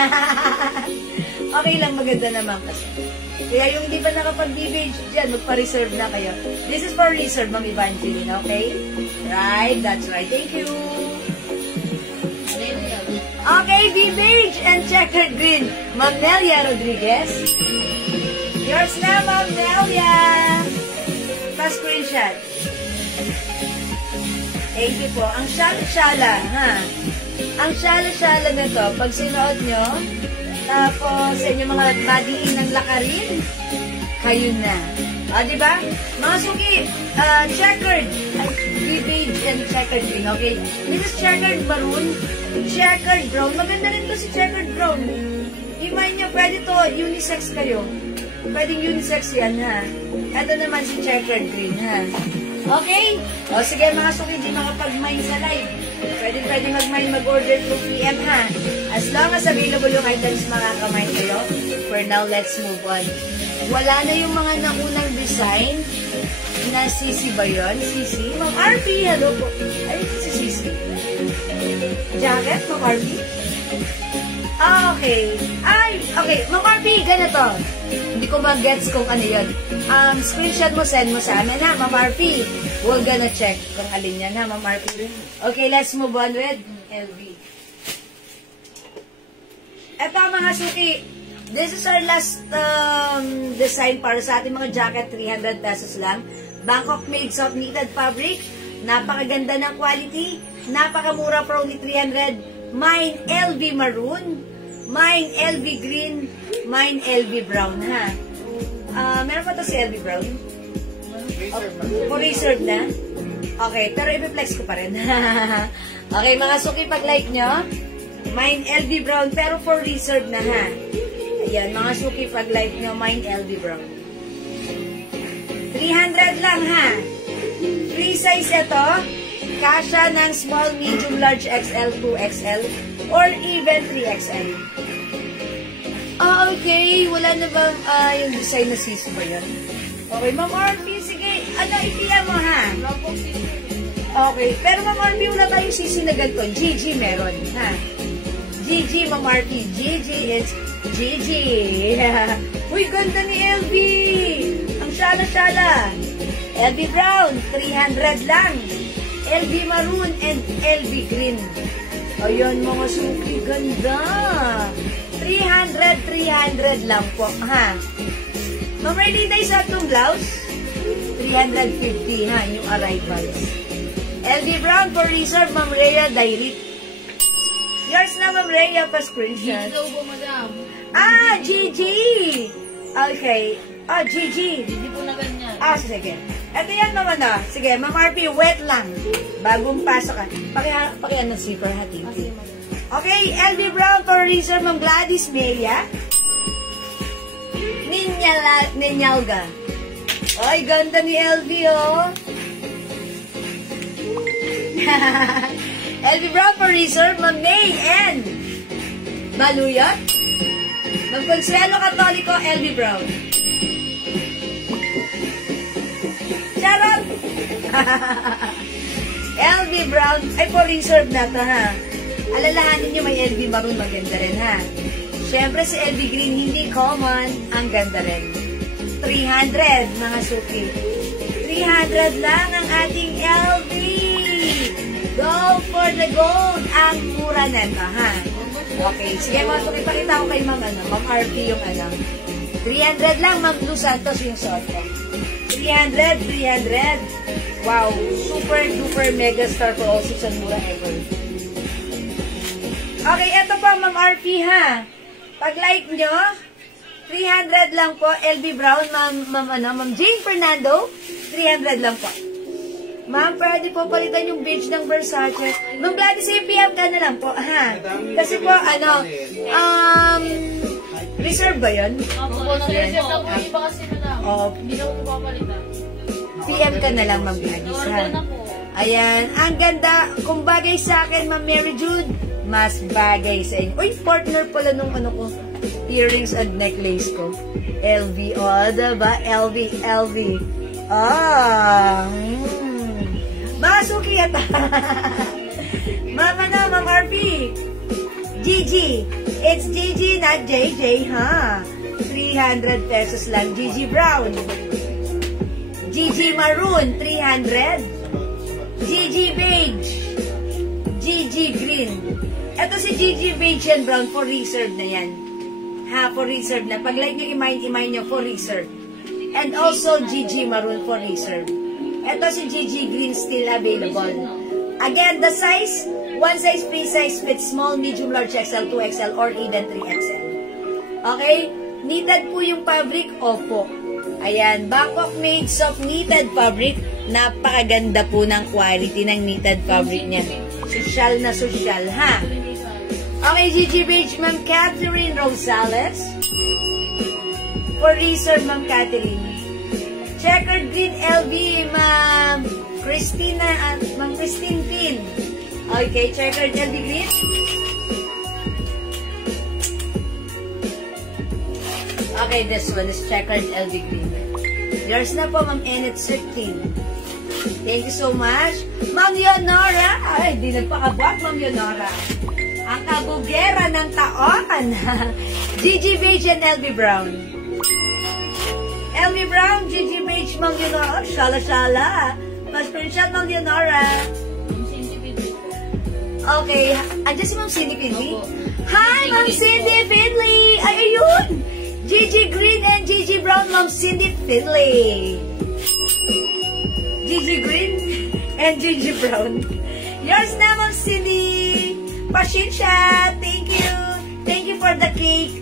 Okay lang, maganda naman kasi. Kaya yung di ba nakapag-B-Page dyan, magpa-reserve na kayo. This is for reserve, Ma'am Evangeline, okay? Right, that's right. Thank you. Okay, B-Beige and checkered green. Ma'am Nelia Rodriguez. Yours na, Ma'am Nelia. Pa-screenshot. Thank you po. Ang shala-shala, ha? Ang shala-shala na to, pag sinuot nyo, tapos sa inyo mga badiin ng lakarin, kayo na. Diba? Mga suki, checkered. B-Beige and checkered green, okay? This is checkered maroon. Checkered brown. Maganda rin to si checkered brown. Imay niya, pwede to, unisex kayo. Pwedeng unisex yan, ha? Ito naman si checkered green, ha? Okay? O, sige mga suki, di makapag-mine sa live. Pwede mag-mine, mag-order 2 PM, ha? As long as available yung items, makaka-mine kayo. For now, let's move on. Wala na yung mga naunang design na Sisi ba yun? Sisi? Ma'am RP, hello po. Ay, si Sisi. Jacket, Ma'am RP? Okay. Ay, okay. Ma'am RP, ganito. Hindi ko mag-gets kung ano yun. Screenshot mo, send mo sa amin, ha, Ma'am RP. We're gonna check kung alin yan, ha, Ma'am RP. Okay, let's move on with LV. Eto, mga suki. This is our last design para sa ating mga jacket. 300 pesos lang. Bangkok made soft knitted fabric. Napakaganda ng quality. Napakamura for only 300. Mine LV maroon. Mine LV green. Mine LV brown, ha. Meron pa to si LV brown? For reserve na? Okay, pero i-flex ko pa rin. Okay, mga suki, pag-like nyo. Mine LV brown, pero for reserve na, ha. Ayan, mga suki, pag-like nyo, mine LV brown. 300 lang, ha. Free size ito. Kasha ng small, medium, large, XL, 2XL, or even 3XL. Okay. Wala na bang yung design na Sisi ba yun? Okay, Ma'am RP, sige. Ipiya mo, ha? Okay. Pero Ma'am RP, wala tayong Sisi na ganito. GG meron, ha? GG, Ma'am RP. GG is GG. Uy, ganda ni LV. Ang shala-shala. LV brown, 300 lang. LV maroon and LV green. Ayan, mga suki, ganda. 300 lang po, ha? Ma'am Rayleigh, tayo sa itong blouse. 350 ha, yung arrivals. LV Brown for reserve, Ma'am Rhea Dairit. Yours na, Ma'am Rhea, pa-screenshot. Hello po, madam. Ah, Gigi! Okay. Ah, Gigi. Hindi po na ganyan. Ah, sige. Ito yan naman na. Sige, Ma'am RP, wet lang. Bagong pasok ka. Pakihan ng zipper ha, thank you. Okay, LV Brown for reserve, Ma'am Gladys Melia. Ninyalga. Ay, ganda ni LV, oh. LV Brown for reserve, Ma'am May and Maluyot. Ma'am Consuelo Catolico, LV Brown. Charot! LV Brown, ay for reserve na to, ha. Alalahanin nyo may LV Maroon, maganda rin, ha. Siyempre si LV Green, hindi common, ang ganda rin. 300, mga suki. 300 lang ang ating LV. Go for the gold. Ang mura nito, ha. Okay, sige mga suki, pakita ko kay Ma'am RP yung 300 lang, Ma'am Luz Santos yung suot ko. 300. Wow, super duper mega star for all 6 mura ever. Okay, eto pa Ma'am RP, ha. Pag like nyo, 300 lang po, LV Brown, Ma'am Jane Fernando, 300 lang po. Ma'am, pwede po palitan yung beach ng Versace. Ma'am Gladys, PM ka na lang po, ha? Kasi po, reserve ba yun? Opo, reserve na po. Iba kasi, madam. Hindi na po papalitan. PM ka na lang, Ma'am Gladys, ha? Ayan, ang ganda. Kung bagay sa akin, Ma'am Mary Jude, mas bagay sa inyo. Uy, partner pala nung ko, earrings and necklace ko. LV, diba? LV. Masuki yata. Ma'am RP. Gigi. It's Gigi, not JJ, ha? 300 pesos lang. Gigi Brown. Gigi Maroon, 300. Gigi Beige. Gigi Green. Ito si Gigi Beige and Brown for reserve na yan. Ha, for reserve na. Pag like nyo, imine nyo for reserve. And also Gigi Maroon for reserve. Ito si Gigi Green still available. Again, the size, one size, free size fits small, medium, large, XL, 2XL, or even 3XL. Okay? Knitted po yung fabric? Opo. Ayan, Bangkok made soft knitted fabric. Napakaganda po ng quality ng knitted fabric niya. Social na social, ha? Okay, Gigi Beige, Ma'am Catherine Rosales. For reserve, Ma'am Catherine. Checkered green LV, Ma'am Christine Pin. Okay, checkered LV green. Okay, this one is checkered LV green. Yours na po, Ma'am Enid Siftin. Thank you so much. Ma'am Leonora. Ay, di nagpakabwat, Ma'am Leonora. Ang kabugera ng taon. Gigi Beige and LV Brown. LV Brown, Gigi Beige, Ma'am Leonora. Shala. Pa-screenshot, Ma'am Leonora. Okay. Andiyan si Ma'am Cindy Finley. Hi, Ma'am Cindy Finley. Ay, ayun. Gigi Green and Gigi Brown, Ma'am Cindy Finley. Gigi Green and Gigi Brown. Yours na, Ma'am Cindy. Pasensya. Thank you. Thank you for the cake.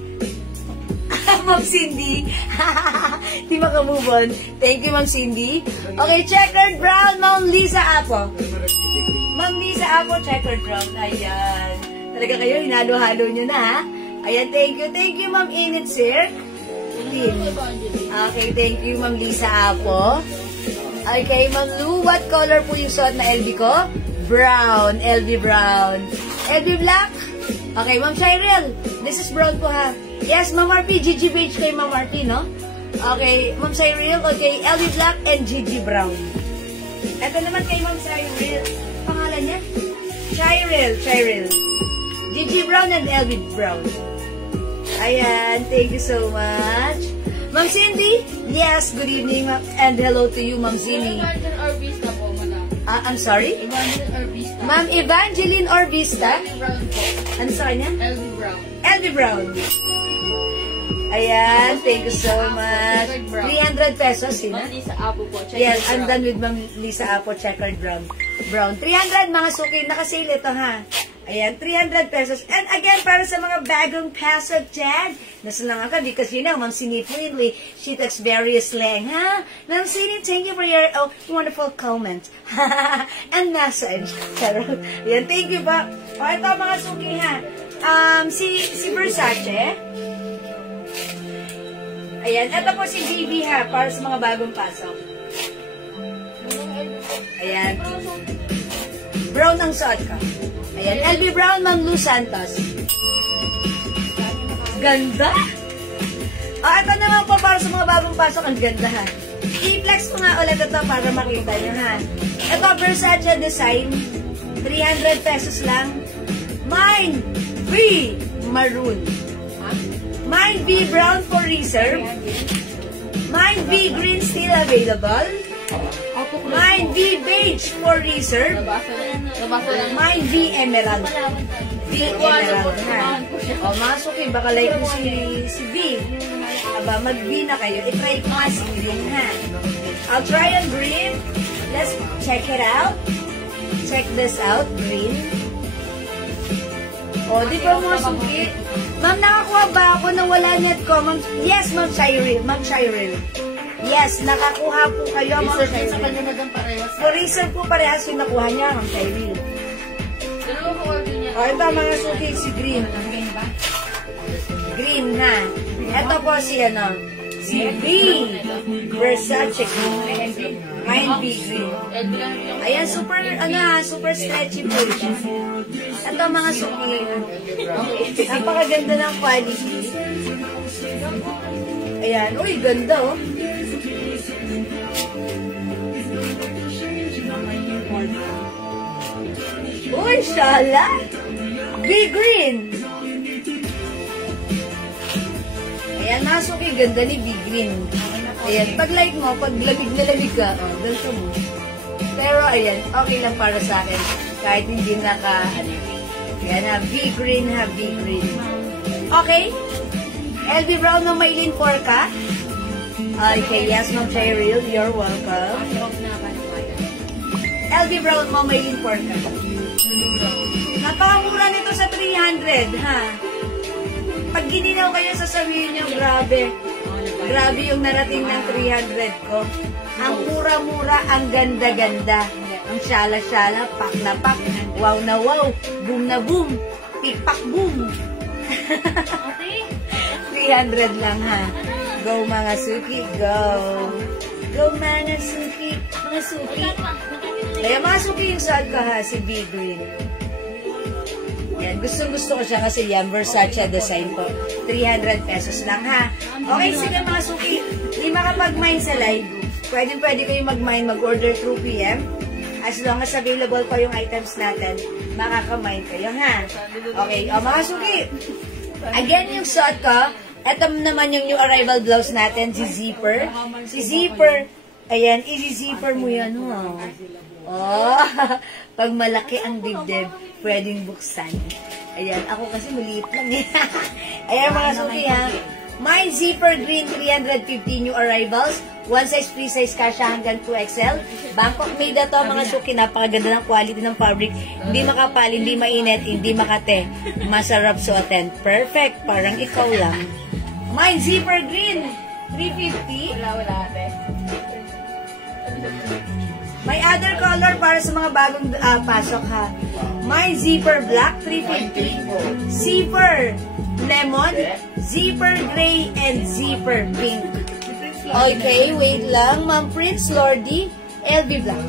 Ma'am Cindy. Di makamove on. Thank you, Ma'am Cindy. Okay, checkered brown, Ma'am Lisa Apo. Ma'am Lisa Apo, checkered brown. Ayan. Talaga kayo, hinalo-halo nyo na, ha? Ayan, thank you. Thank you, Ma'am Init Sir. Okay, thank you, Ma'am Lisa Apo. Okay, Ma'am Lou, what color po yung suot na LV ko? Brown. LV brown. LV black? Okay, Ma'am Shirel. This is brown po, ha? Yes, Ma'am RP. Gigi Beige kay Ma'am RP, no? Okay, Ma'am Shirel. Okay, LV black and Gigi brown. Ito naman kay Ma'am Shirel. Pangalan niya? Shirel. Gigi brown and LV brown. Ayan, thank you so much. Ma'am Cindy? Yes, good evening, and hello to you, Ma'am Cindy. Evangeline Orbista po, madam. I'm sorry? Evangeline Orbista. Ma'am Evangeline Orbista? LV Brown po. Ano sa kanya? LV Brown. LV Brown. Ayan, thank you so much. 300 pesos, Ma'am Lisa Apo po. Check Yes, your I'm brown. done with Ma'am Lisa Apo, checkered brown. 300 mga suki, nakasale ito ha. Ayan, 300 pesos. And again, para sa mga bagong pasok dyan, nasa lang ako because you know, Ma'am Sinit Winley, she talks various slang, ha? Ma'am Sinit, thank you for your wonderful comment. And message. Ayan, thank you ba? O, ito mga suki ha. Si Versace. Ayan, ito po si BB ha, para sa mga bagong pasok. Ayan. Brown ang suot ko. Ayan, LB Brown, Ma'am Lou Santos. Ganda! Ito naman po para sa mga bagong pasok, ang ganda ha. I-flex ko nga ulit ito para makita nyo ha. Ito, Versace design, 300 pesos lang. Mine V Maroon. Mine V Brown for reserve. Mine V Green still available. Mine V Beige for reserve. Mine V Emerald. V Emerald ha. O mga suki, baka like mo si V. Aba, mag-V na kayo. I-try ko nga si Green ha. I'll try on green. Let's check it out. Check this out, green. O, di ba mga suki? Ma'am, nakakuha ba ako na wala net ko? Yes, Ma'am Shireen. Ma'am Shireen. Yes, nakakuha po kayo, Ma'am Shireen. Sa kanya na dyan parehas. For reason po parehas yung nakuha niya, Ma'am Shireen. Dalawa ko order niya. O, ito mga suki, si Green. Green, ha? Ito po si, si B. Versace Green. Mine B Green. Ayan, super, super stretchy po siya. Ito mga suki. Napakaganda ng quality. Ayan, uy, ganda oh. Uy, shala! Big green! Ayan, mga suki, ganda ni Big Green. Ayan, pag like mo, pag lamig na lamig ka, ganito mo. Pero ayan, okay lang para sa akin. Kahit hindi ayan ha, Big Green ha, Big Green. Okay? LB Brown ng Maylin 4 ka? Okay, yes, Ma'am Cheryl, you're welcome. LB Brown mo, Maylin 4 ka. Napakamura nito sa 300, ha? Pag gininaw kayo, sasabihin nyo, grabe. Grabe yung narating ng 300 ko. Ang mura-mura, ang ganda-ganda. Ang syala-syala, pak na pak, wow na wow, boom na boom, pikpak boom. 300 lang ha. Go mga suki, go. Go mga suki, mga suki. Kaya mga suki yung saan ka ha, si Big Green. Yan, gustong-gusto ko siya kasi yan, Versace design po. 300 pesos lang ha. Okay, sige mga suki, hindi makapag-mine sa live. Pwede kayo mag-mine, mag-order through PM. As long as available pa yung items natin, makaka-mine kayo ha. Okay, mga suki. Again, yung suot ko, eto naman yung new arrival blouse natin, si Zipper. Si Zipper, ayan, i-zipper mo yan ha. Oh, pag malaki ang dibdib, pwedeng buksan. Ayan, ako kasi maliit lang eh. Ayan mga suki ha. My Zipper Green 350 new arrivals. One size, free size kasha hanggang 2XL. Bangkok made na to mga suki. Napakaganda ng quality ng fabric. Hindi makapal, hindi mainit, hindi makate. Masarap suotin. Perfect. Parang ikaw lang. My Zipper Green 350. Wala ate. May other color para sa mga bagong pasok ha. My Zipper Black 350. Zipper Lemon, Zipper Gray, and Zipper Pink. Okay, wait lang. Ma'am Prince Lordy, LB Black.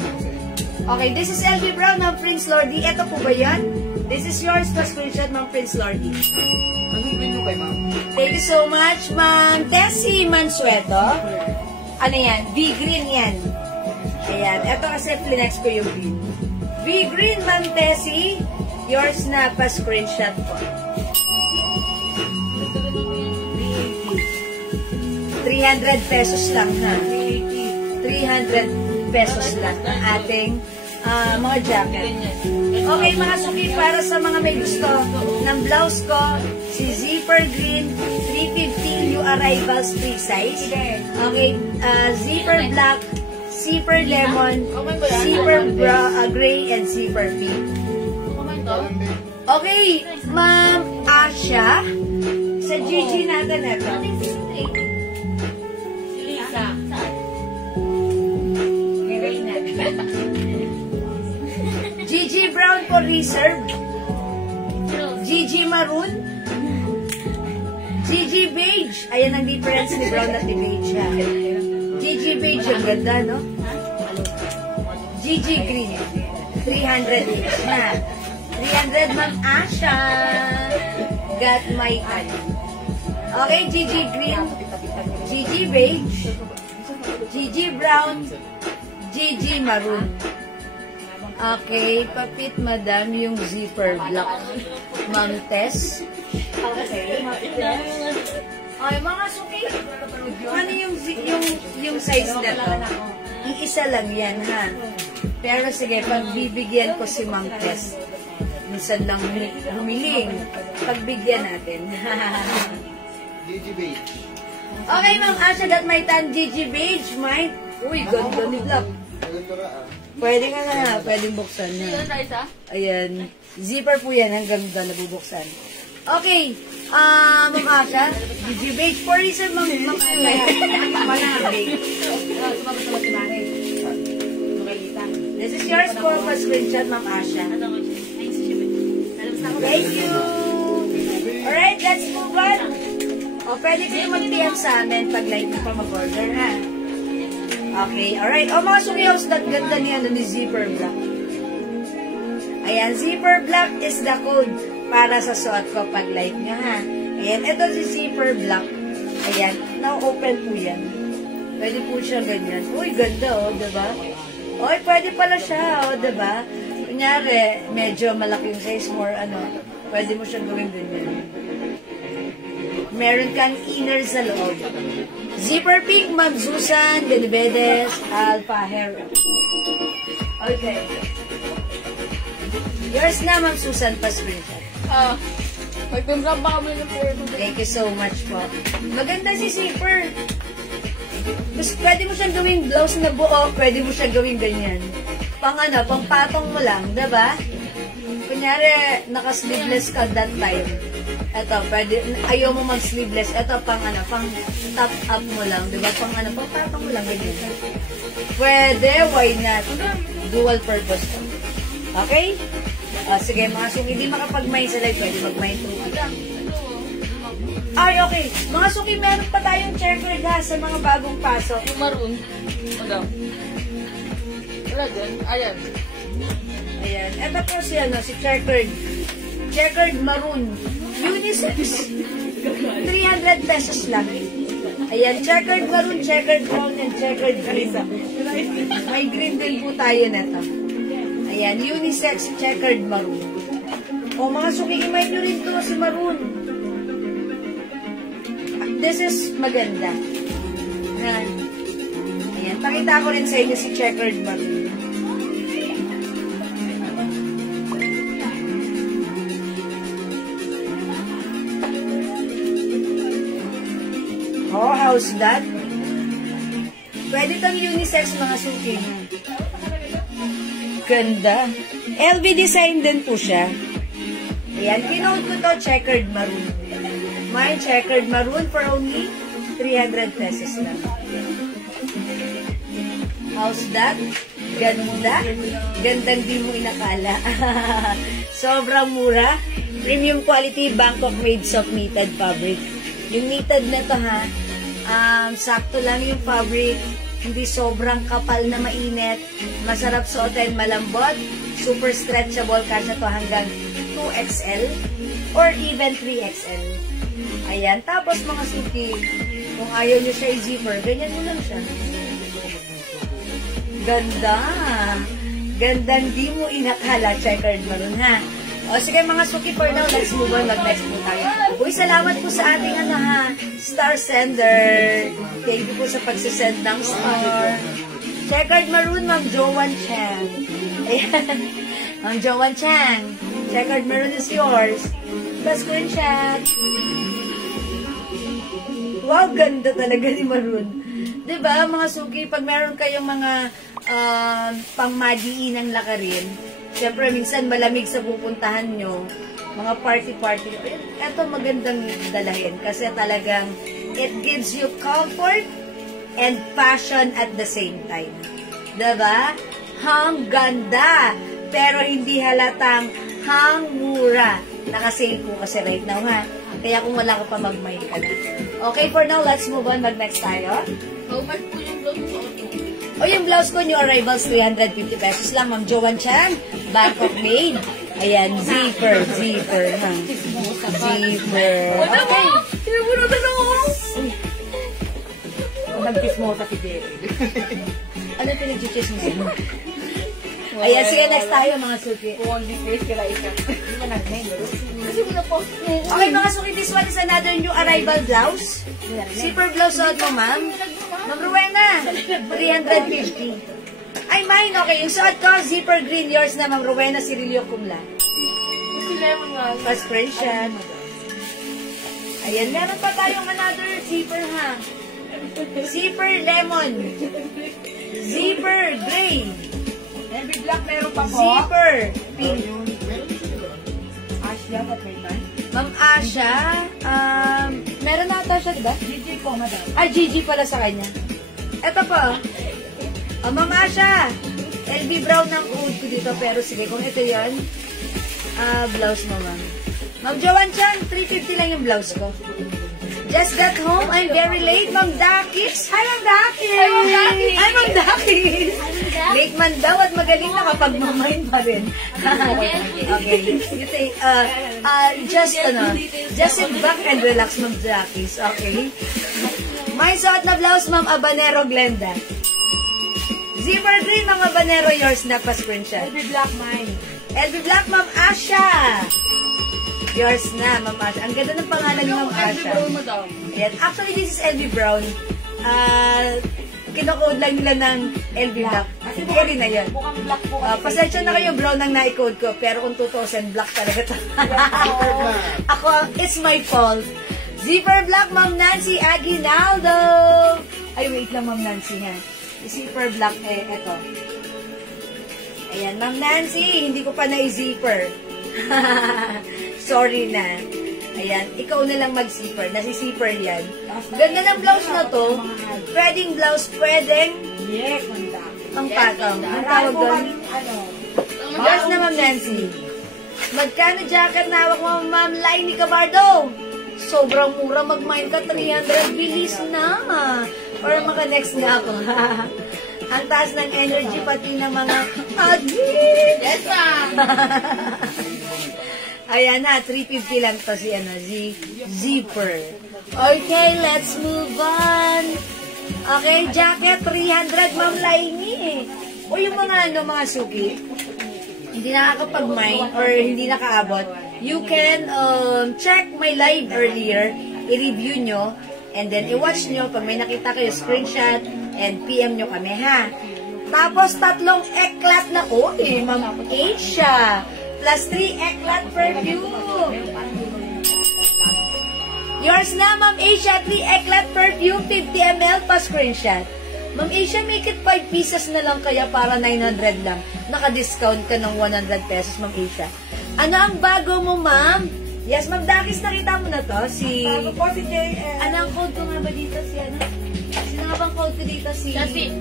Okay, this is LB Brown, Ma'am Prince Lordy. Ito po ba yan? This is yours pa screenshot, Ma'am Prince Lordy. Thank you so much, Ma'am Tessie Mansueto. Ano yan? V-Green yan. Ayan. Ito kasi flinex ko yung green. V-Green, Ma'am Tessie. Yours na pa screenshot po. 300 pesos lang ha. 300 pesos lang ang ating mga jacket. Okay, mga suki, para sa mga may gusto ng blouse ko, si Zipper Green, 350 new arrivals, free size. Okay, Zipper Black, Zipper Lemon, Zipper Gray, and Zipper Pink. Okay, Ma'am Asha, sa Gigi natin ito. Gigi Brown for reserve. Gigi Maroon. Gigi Beige. Ayan ang difference ni Brown at ni Beige. Ha? Gigi Beige, ang ganda, no? Gigi Green. 300 each na. 300, Ma'am Asha. Got my hand. Okay, Gigi Green. Gigi Beige. Gigi Brown. Gigi Maroon. Okay, papit madam yung zipper black. Ma'am Tess. Okay. Okay, mga suki. Ano yung size na to? Yung isa lang yan, ha? Pero sige, pagbibigyan ko si Ma'am Tess. Minsan lang humiling. Pagbigyan natin. Gigi Beige. Okay, Ma'am Asha, got my tan Gigi Beige, mine. Uy, ganda ni Black. Pwede nga na, pwedeng buksan na. Ayan. Zipper po yan, hanggang doon nabubuksan. Okay. Ma'am Asha, Gigi Beige. For reason, Ma'am Asha. This is yours for a screenshot, Ma'am Asha. Thank you. Alright, let's move on. O, pwede kayo mag-PM sa amin pag like nyo pa mag-order, ha? Okay, alright. O, mga sumiyaws, ganda niya ni Zipper Black. Ayan, Zipper Black is the code para sa suot ko pag like nyo, ha? Ayan, ito si Zipper Black. Ayan, na-open po yan. Pwede po siya ganyan. Uy, ganda, o, diba? Uy, pwede pala siya, o, diba? Kunyari, medyo malaki yung size, more, pwede mo siyang gawin ganyan. Meron kang inner sa loob. Zipper Pink, Ma'am Susan Benevedes, Alpha Hero. Okay. Yours na, Ma'am Susan, pa-screenshot. Magpimram pa kami ng puro. Thank you so much po. Maganda si Zipper. Pwede mo siyang gawing blouse na buo, pwede mo siyang gawing ganyan. Pang patong mo lang, diba? Kunyari, naka-sleeveless ka that time. Ito, pwede, ayaw mo mag-sleeveless. Ito, pang top up mo lang. Diba? Pang patong mo lang. Ganyan. Pwede, why not? Dual purpose to. Okay? Sige, mga suki, hindi makapag-mine sa live. Pwede mag-mine through. Ay, okay. Mga suki, meron pa tayong checkered ha sa mga bagong pasok. Yung maroon. Madam. Wala dyan. Ayan. Ayan. Ito po si checkered. Checkered maroon. Unisex. 300 pesos lang. Ayan. Checkered maroon, checkered brown, and checkered green. May green din po tayo nito. Ayan. Unisex, checkered maroon. O mga suki, imay nyo rin ito si maroon. This is maganda. Ayan. Pakita ko rin sa inyo si checkered maroon. Oh, how's that? Pwede itong unisex mga suki. Ganda. LV design din po siya. Ayan, pinode ko to checkered maroon. Mine checkered maroon for only 300 pesos lang. How's that? Ganda. Gandang di mo inakala. Sobrang mura. Premium quality Bangkok made soft knitted fabric. Yung knitted na to ha, sakto lang yung fabric, hindi sobrang kapal na mainit, masarap suotin, malambot, super stretchable, kasya to hanggang 2XL or even 3XL. Ayan, tapos mga suki, kung ayaw nyo siya i-zipper, ganyan mo lang siya. Ganda! Gandang di mo inakala, checkered maroon ha. O sige mga suki, for now, let's move on. Mag-next po tayo. Uy, salamat po sa ating star sender. Thank you po sa pagsisend ng star. Checkered maroon, Ma'am Joanne Chen. Ayan. Ang Joan Chang. Checkered maroon is yours. Pa-screenshot. Wow, ganda talaga ni Maroon. Diba, mga suki, pag meron kayong mga pangmadiin ng lakarin, syempre, minsan malamig sa pupuntahan nyo, mga party-party, eto magandang dalahin kasi talagang it gives you comfort and passion at the same time. Diba? Hang ganda, pero hindi halatang hang mura. Naka-sale po kasi right now, ha? Kaya kung wala ka pa, mag-mind ka na. Okay, for now, let's move on. Mag-next tayo. How much po yung blouse ko? O, yung blouse ko, new arrivals, 350 pesos lang, Ma'am Joan Chan. Bangkok made. Ayan, zipper, ha? Zipper. Okay. Sinubunutan ako! Nag-chismosa si Jerry. Ano pinag-chismosa mo? Ayan, sige, next tayo, mga suki. Kung hindi face ka lang isa. Hindi mo nag-mail. Kasi mo na po. Okay, mga suki, this one is another new arrival blouse. Zipper blouse suot mo, ma'am. Ma'am Rowena, 350. Ay, mine, okay. Yung suot ko, zipper green, yours na, Ma'am Rowena, Cirilio Kumla. Kasi lemon nga. First screenshot. Ayan, meron pa tayong another zipper, ha? Zipper lemon. Zipper gray. Every black meron pa po. Zipper pink. Asya, at may time. Ma'am Asha, meron na ata siya, diba? DJ po, madam. Ah, Gigi pala sa kanya. Eto po. Oh, Ma'am Asha, LB Brown ang code ko dito, pero sige, kung ito yan, blouse mo, ma'am. Ma'am Joan Chan, 350 lang yung blouse ko. Just got home, I'm very late, Ma'am Dakis. Hi, Ma'am Dakis! Hi, Ma'am Dakis! Hi, Ma'am Dakis! Late man daw at magaling na kapag mamain pa rin. Okay. You take, just sit back and relax, Ma'am Dakis. Okay. May suot na blouse, Ma'am Abanero Glenda. Zipper green, Ma'am Abanero, yours na pa-screenshot. Every black mine. LB Black, Ma'am Asha. Yours na, Ma'am Asha. Ang ganda ng pangalan ni Ma'am Asha. Ayan. Actually, this is LB Brown. Kinocode lang nila ng LB Black. Kasi carry na yun. Mukhang black po. Pasensya na kayo, brown ang na-code ko. Pero kung 2,000, black talaga ito. Ako, it's my fault. Zipper Black, Ma'am Nancy Aguinaldo. Ay, wait lang, Ma'am Nancy, ha. Zipper Black, eto. Ayan, Ma'am Nancy, hindi ko pa na-zipper. Sorry na. Ayan, ikaw na lang mag-zipper. Nasi-zipper yan. Ganda ng blouse na to. Pwedeng blouse, pwedeng Yes, manda. ang patong. Ang tawag doon. Yes na, Ma'am Nancy. Magkano jacket na hawak mo, Ma'am Lainey Cabardo? Sobrang mura, mag-mine ka, 300. Bilis na. Or maka-next nga ako. Ang taas ng energy, pati ng mga admin. Yes, ma'am. Ayan na, 350 lang to si zipper. Okay, let's move on. Okay, jacket, 300, Ma'am Lainey. O yung mga mga suki, hindi nakakapag-mine or hindi nakaabot, you can check my live earlier, i-review nyo, and then i-watch nyo. Pag may nakita kayo, screenshot, and PM nyo kami, ha? Tapos, 3 eklat na, Ma'am Asia. Plus 3 eklat perfume. Yours na, Ma'am Asia, 3 eklat perfume, 50 ml pa screenshot. Ma'am Asia, make it 5 pieces na lang kaya para 900 lang. Naka-discount ka ng 100 pesos, Ma'am Asia. Ano ang bago mo, ma'am? Yes, Ma'am Dakis, nakita mo na to? Bago po si JM. Ano ang code ko nga ba dito? Sino nga bang code ko dito? Kasi,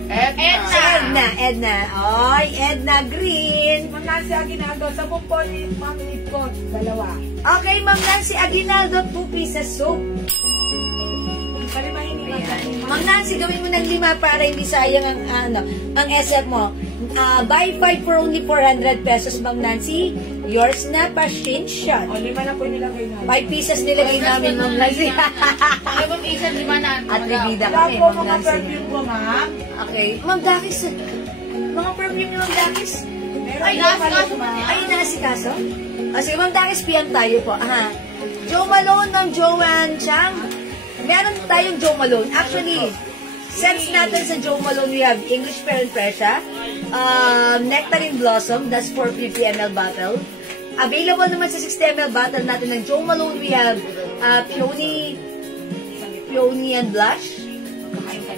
Edna. Oy, Edna Green. Ma'am Nancy Aguinaldo, 10 po ni Ma'am Ipot, 2. Okay, Ma'am Nancy Aguinaldo, 2 pieces soap. Pari mahinig Ayan. Ma'am Nancy, gawin mo ng 5 para hindi sayang ang SF mo. Buy 5 for only 400 pesos, Ma'am Nancy. Yours na pa screenshot. O, 5 na po nilagay namin. 5 pieces nilagay namin, Ma'am Nancy. Ay, Ma'am Asia, 5 na. At bibida Lahat kami, po Ma'am mga Nancy. perfume ko, ma'am. Okay. Ma'am Dakis, mga perfume ni Ma'am Dakis. Meron Ay, po naasikaso pala, mo ma'am. Ay, naasikaso? Sige, Ma'am Dakis, PM tayo po. Joe Malone, Ma'am Joanne Chang. Meron tayong Joe Malone. Actually, Scents natin sa Jo Malone, we have English Pear and Fresia, Nectarine Blossom, that's 450 ml bottle. Available naman sa 60 ml bottle natin ng Jo Malone, we have Peony and Blush.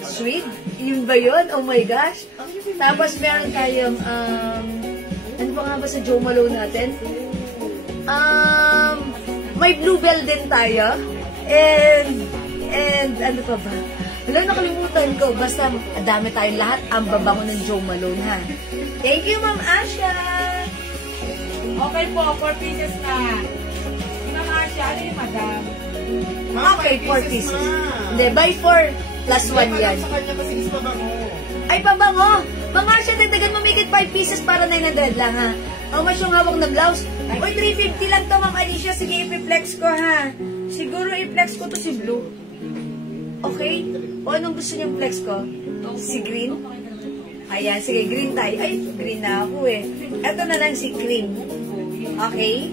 Sweet. Yun ba yun? Oh my gosh. Tapos meron tayong, ano ba nga ba sa Jo Malone natin? May Bluebell din tayo. And ano pa ba? Wala, nakalimutan ko. Basta, dami tayong lahat. Ang babango ng Jo Malone, ha? Thank you, Ma'am Asha! Okay po, 4 pieces na. Ma'am Asha, ano yung madam? Okay, 4 pieces. Hindi, buy 4 plus 1 yan. Sa kanya kasi is pabango. Ay, pabango! Ma'am Asha, dagdagan mo make it 5 pieces para 900 lang, ha? How much yung hawak na blouse? Uy, 350 lang to, Ma'am Alicia. Sige, i-flex ko, ha? Siguro i-flex ko to si Blue. Okay? O anong gusto niyang flex ko? Si green? Ayan, sige, green tayo. Ay, green na ako eh. Ito na lang si cream. Okay?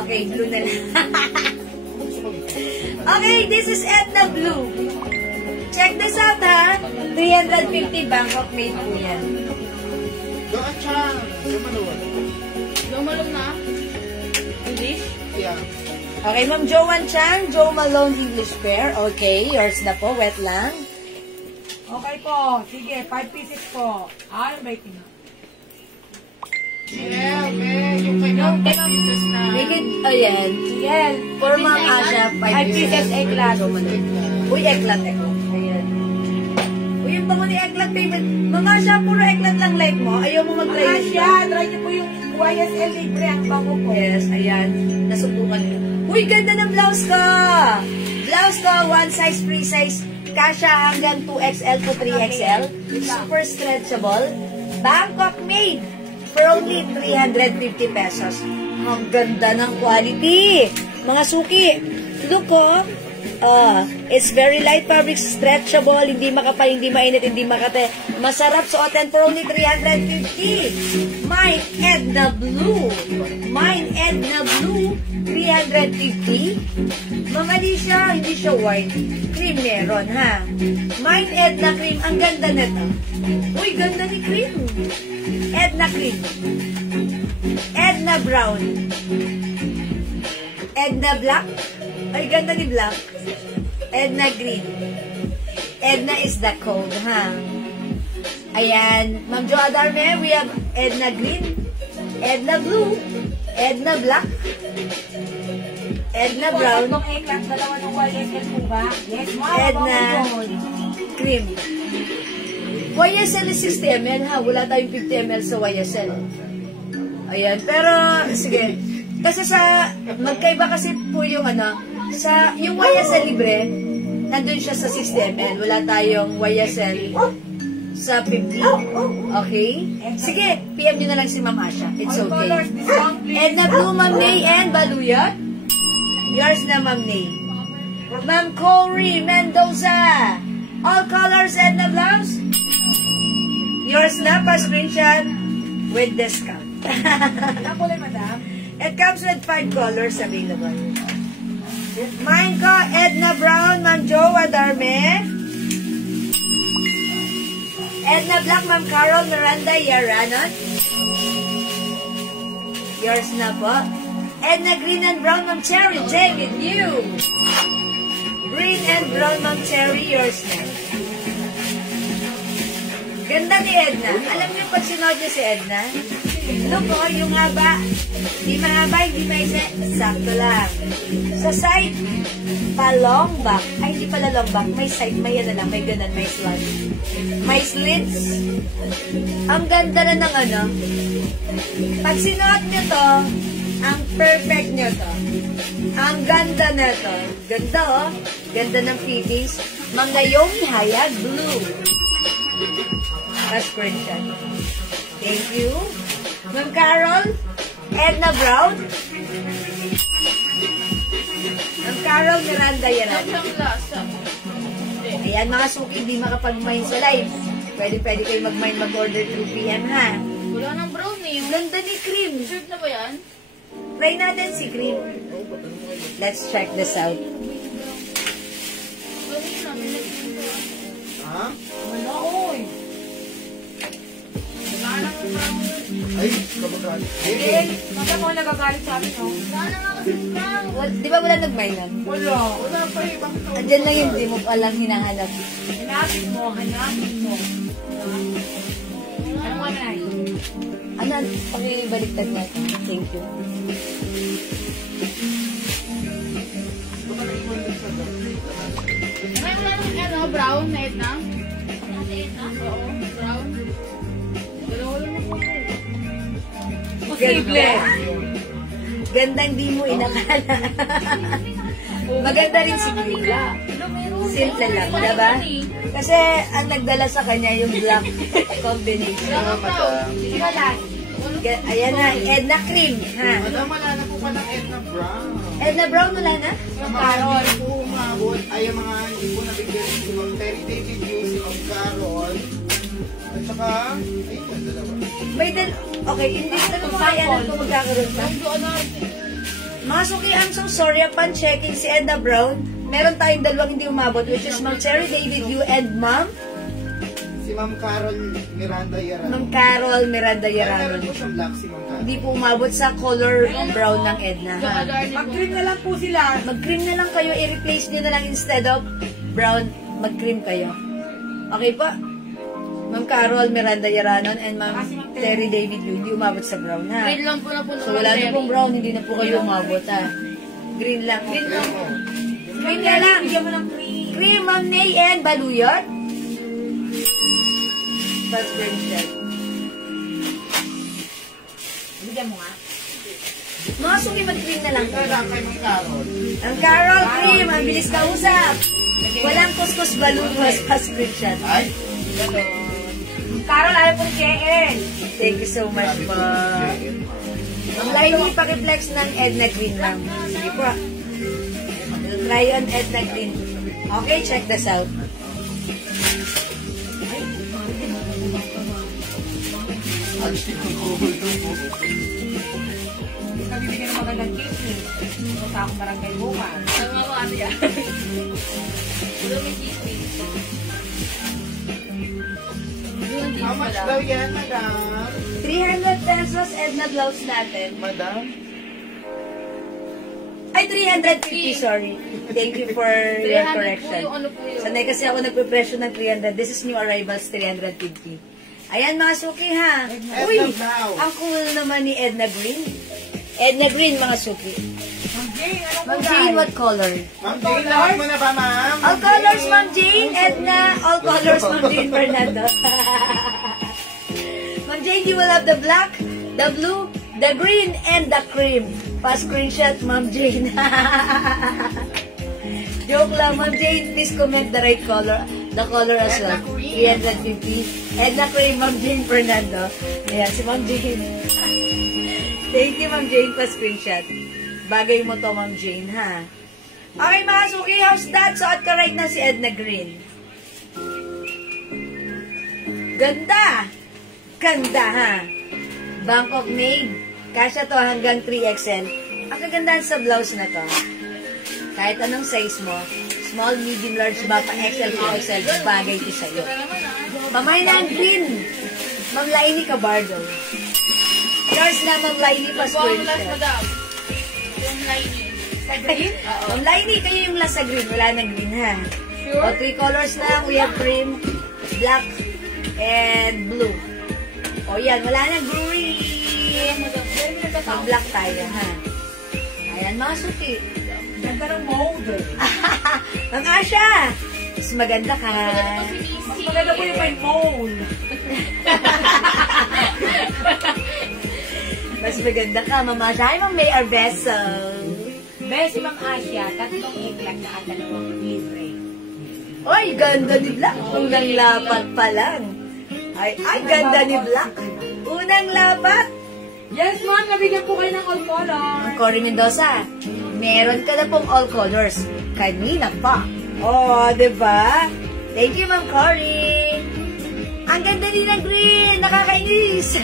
Okay, blue na lang. Okay, this is Edna Blue. Check this out, ha? 350 Bangkok made po yan. Doon siya. Jo Malone na? English? Yeah. Okay, Ma'am Joanne Chang, Jo Malone English Pear. Okay, yours na po, wet lang. Okay po. Sige, 5 pieces po. Ay, rating na. Yeah, okay. Yung kanya 5 pieces na. Make it, ayan. Yes. For Ma'am Asha, 5 pieces. Eklat. Jo Malone. Uy, eklat. Ayan. Uy, yung bango ni eklat, favorite. Ma'am Asha, puro eklat lang like mo. Ayaw mo mag-try na siya. Asha, try niyo po yung YSL Libre. Ang bango po. Yes, ayan. Nasubukan ko. Uy, ganda ng blouse ko! Blouse ko, one size, free size. Kasha hanggang 2XL to 3XL. Super stretchable. Bangkok made for only 350 pesos. Ang ganda ng quality. Mga suki, look ko. It's very light fabric, stretchable, hindi makapal, hindi mainit, hindi makate. Masarap suotin for only 350. Mine Edna Blue. Mine Edna Blue, 350. Mga hindi siya white. Cream meron, ha? Mine Edna Cream, ang ganda nito. Uy, ganda ni Cream. Edna Cream. Edna Brown. Edna Black. Ay, ganda ni Black. Edna Green. Edna is the code, ha? Ayan. Ma'am Jo Adarme, we have Edna Green, Edna Blue, Edna Black, Edna Brown, Itong eklat, dalawa ng YSL po ba? Yes, ma'am. Edna Cream. YSL is 60 ml, ha? Wala tayong 50 ml sa YSL. Ayan. Pero, sige. Kasi magkaiba kasi po yung yung YSL Libre, nandun siya sa 60 ml. Wala tayong YSL sa 50. Okay? Sige, PM nyo na lang si Ma'am Asha. It's All okay. colors, discount please. Edna Blue, Ma'am Nay, and Baluya. Yours na, Ma'am Nay. Ma'am Corey Mendoza. All colors, Edna blouse. Yours na, pa-screenshot with discount. Ang kulay, madam? It comes with 5 colors available. Mine ko, Edna Brown, Ma'am Jo Adarme. Edna Black, Ma'am Carol Miranda Yaranon. Yours na po. Edna Green and Brown, Ma'am Cherry J with you. Green and Brown, Ma'am Cherry, yours na. Ganda ni Edna. Alam niyo pag sinod niyo si Edna? Look po, yung haba. Di mahaba, hindi maisa. Sakto lang. Sa side, pa long back. Ay, hindi pala long back. May side, may yan na lang. May ganun, may slot. May slits. Ang ganda na ng Pag sinuot nyo to, ang perfect nyo to. Ang ganda na to. Ganda, oh. Ganda ng fittings. Mga Yomi Hayag Blue. Screenshot. Thank you. Ma'am Carol, Edna Brown. Ma'am Carol Miranda yan. Ayan mga suki, hindi makapag-mine sa live. Pwede kayo mag-mine, mag-order through PM, ha? Wala nang brownie. Ganda ni Cream. Shirt na ba yan? Try natin si Cream. Let's check this out. Ha? Wala, oy. Wala na mo brown. Ay, kamagalit. Eh, mata mo nagagalit sa akin, no? Di ba wala nag-mainan? Wala. Wala pa ibang tao. Andyan lang yun, di mo palang hinahanap. Hanapin mo, hanapin mo. Ano nga na? Ano, pakibaliktad natin. Thank you. Ano, brown na ito na? Oo, brown. Dalawa lang ako. Posible. Gandang di mo inakala. Maganda rin si Kila. Simple lang, diba? Kasi ang nagdala sa kanya yung black combination. Ayan na, Edna Cream, ha? Madam, wala na po palang Edna Brown. Edna Brown wala na? Yung Carol. Hindi po umabot. Ay, yung mga hindi po nabigyan si Ma'am Terry David Hughes, si Ma'am Carol. At saka, ay, dalawa. May okay, hindi tanong mo kaya na kung magkakaroon pa. Mga suki, I'm so sorry. Upon checking si Edna Brown, meron tayong dalawang hindi umabot, which is Ma'am Cherry David Yu and Ma'am Si Ma'am Carol Miranda Yaran. Ma'am Carol Miranda Meron Yarano. po siyang black si Ma'am Carol. Hindi po umabot sa color brown ng Edna. Ha? Mag-cream na lang po sila. Mag-cream na lang kayo, i-replace nyo na lang instead of brown, mag-cream kayo. Okay po? Ma'am Carol Miranda Yaranon and Ma'am Terry David Yu, hindi umabot sa brown, ha? Green lang po na po. So wala na pong brown, hindi na po kayo umabot, ha? Green lang. Green lang. Green na lang. Bigyan mo ng cream. Cream, Ma'am Nay and Baluyot. First green shell. Bigyan mo nga. Mga suki, mag-cream na lang. Kaya lang kay Ma'am Carol. Ang Carol Cream, ang bilis ka usap. Walang kuskus balungos prescription. Ay, Carol, ayaw pong JL. Thank you so much po. Ang Lainey, pakiflex ng Edna Green lang. Sige po. Try on Edna Green. Okay, check this out. Nabibigyan ng magandang gift eh. Punta akong barangay bukas. Ang mga ano yan. how much daw yan, madam? 300 pesos Edna blouse natin. Madam? Ay, 350, sorry. Thank you for your 300 correction. po yung ano po yun. Sanay kasi ako nagpe-presyo ng 300. This is new arrivals, 350. Ayan mga suki ha. Uy, Edna Brown. ang cool naman ni Edna Green. Edna Green mga suki. Ma'am Jane, anong Ma'am Jane, what color? Ma'am Jane, lahat mo na ba, ma'am? All colors, Ma'am Jane. Edna, all colors, Ma'am Jane Fernando. Ma'am Jane, you will have the black, the blue, the green, and the cream. Pa-screenshot, Ma'am Jane. Joke lang, Ma'am Jane. Please comment the right color. The color as well. 350. Edna Cream, Ma'am Jane Fernando. Ayan, si Ma'am Jane. Thank you, Ma'am Jane, pa-screenshot. Bagay mo to, Ma'am Jane, ha? Okay, mga suki, how's that? Suot ka right na si Edna Green. Ganda! Ganda, ha? Bangkok made. Kasya to hanggang 3XL. Ang kagandahan sa blouse na to, kahit anong size mo, small, medium, large ba, pa XL, 2XL, bagay ito sa'yo. Mamay na ang green. Ma'am Lainey Cabardo. Yours na, Ma'am Lainey pa Buwan mo lang, screenshot. madam. Yung lining. sa green? Ma'am Lainey, kayo yung last sa green. Wala nang green, ha? Sure? O, 3 colors lang. We have cream, black, and blue. O, yan. Wala nang green. Pag-black tayo, ha? Ayan, mga suki. Ganda ng mode. Ma'am Asha! Mas maganda ka. Mas maganda po yung may mode. Mas maganda ka, Ma'am Asha. Ay, Ma'am May Arbeso. Besi Ma'am Asia, 3 iklak na at 2 libre. Ay, ganda ni Black. Unang lapat pa lang. Ay, ganda ni Black. Unang lapat. Yes, ma'am. Nabigyan po kayo ng all color. Cory Mendoza, meron ka na pong all colors. Kanina pa. Oh, diba? Thank you, Ma'am Cory. Ang ganda din ng green. Nakakainis.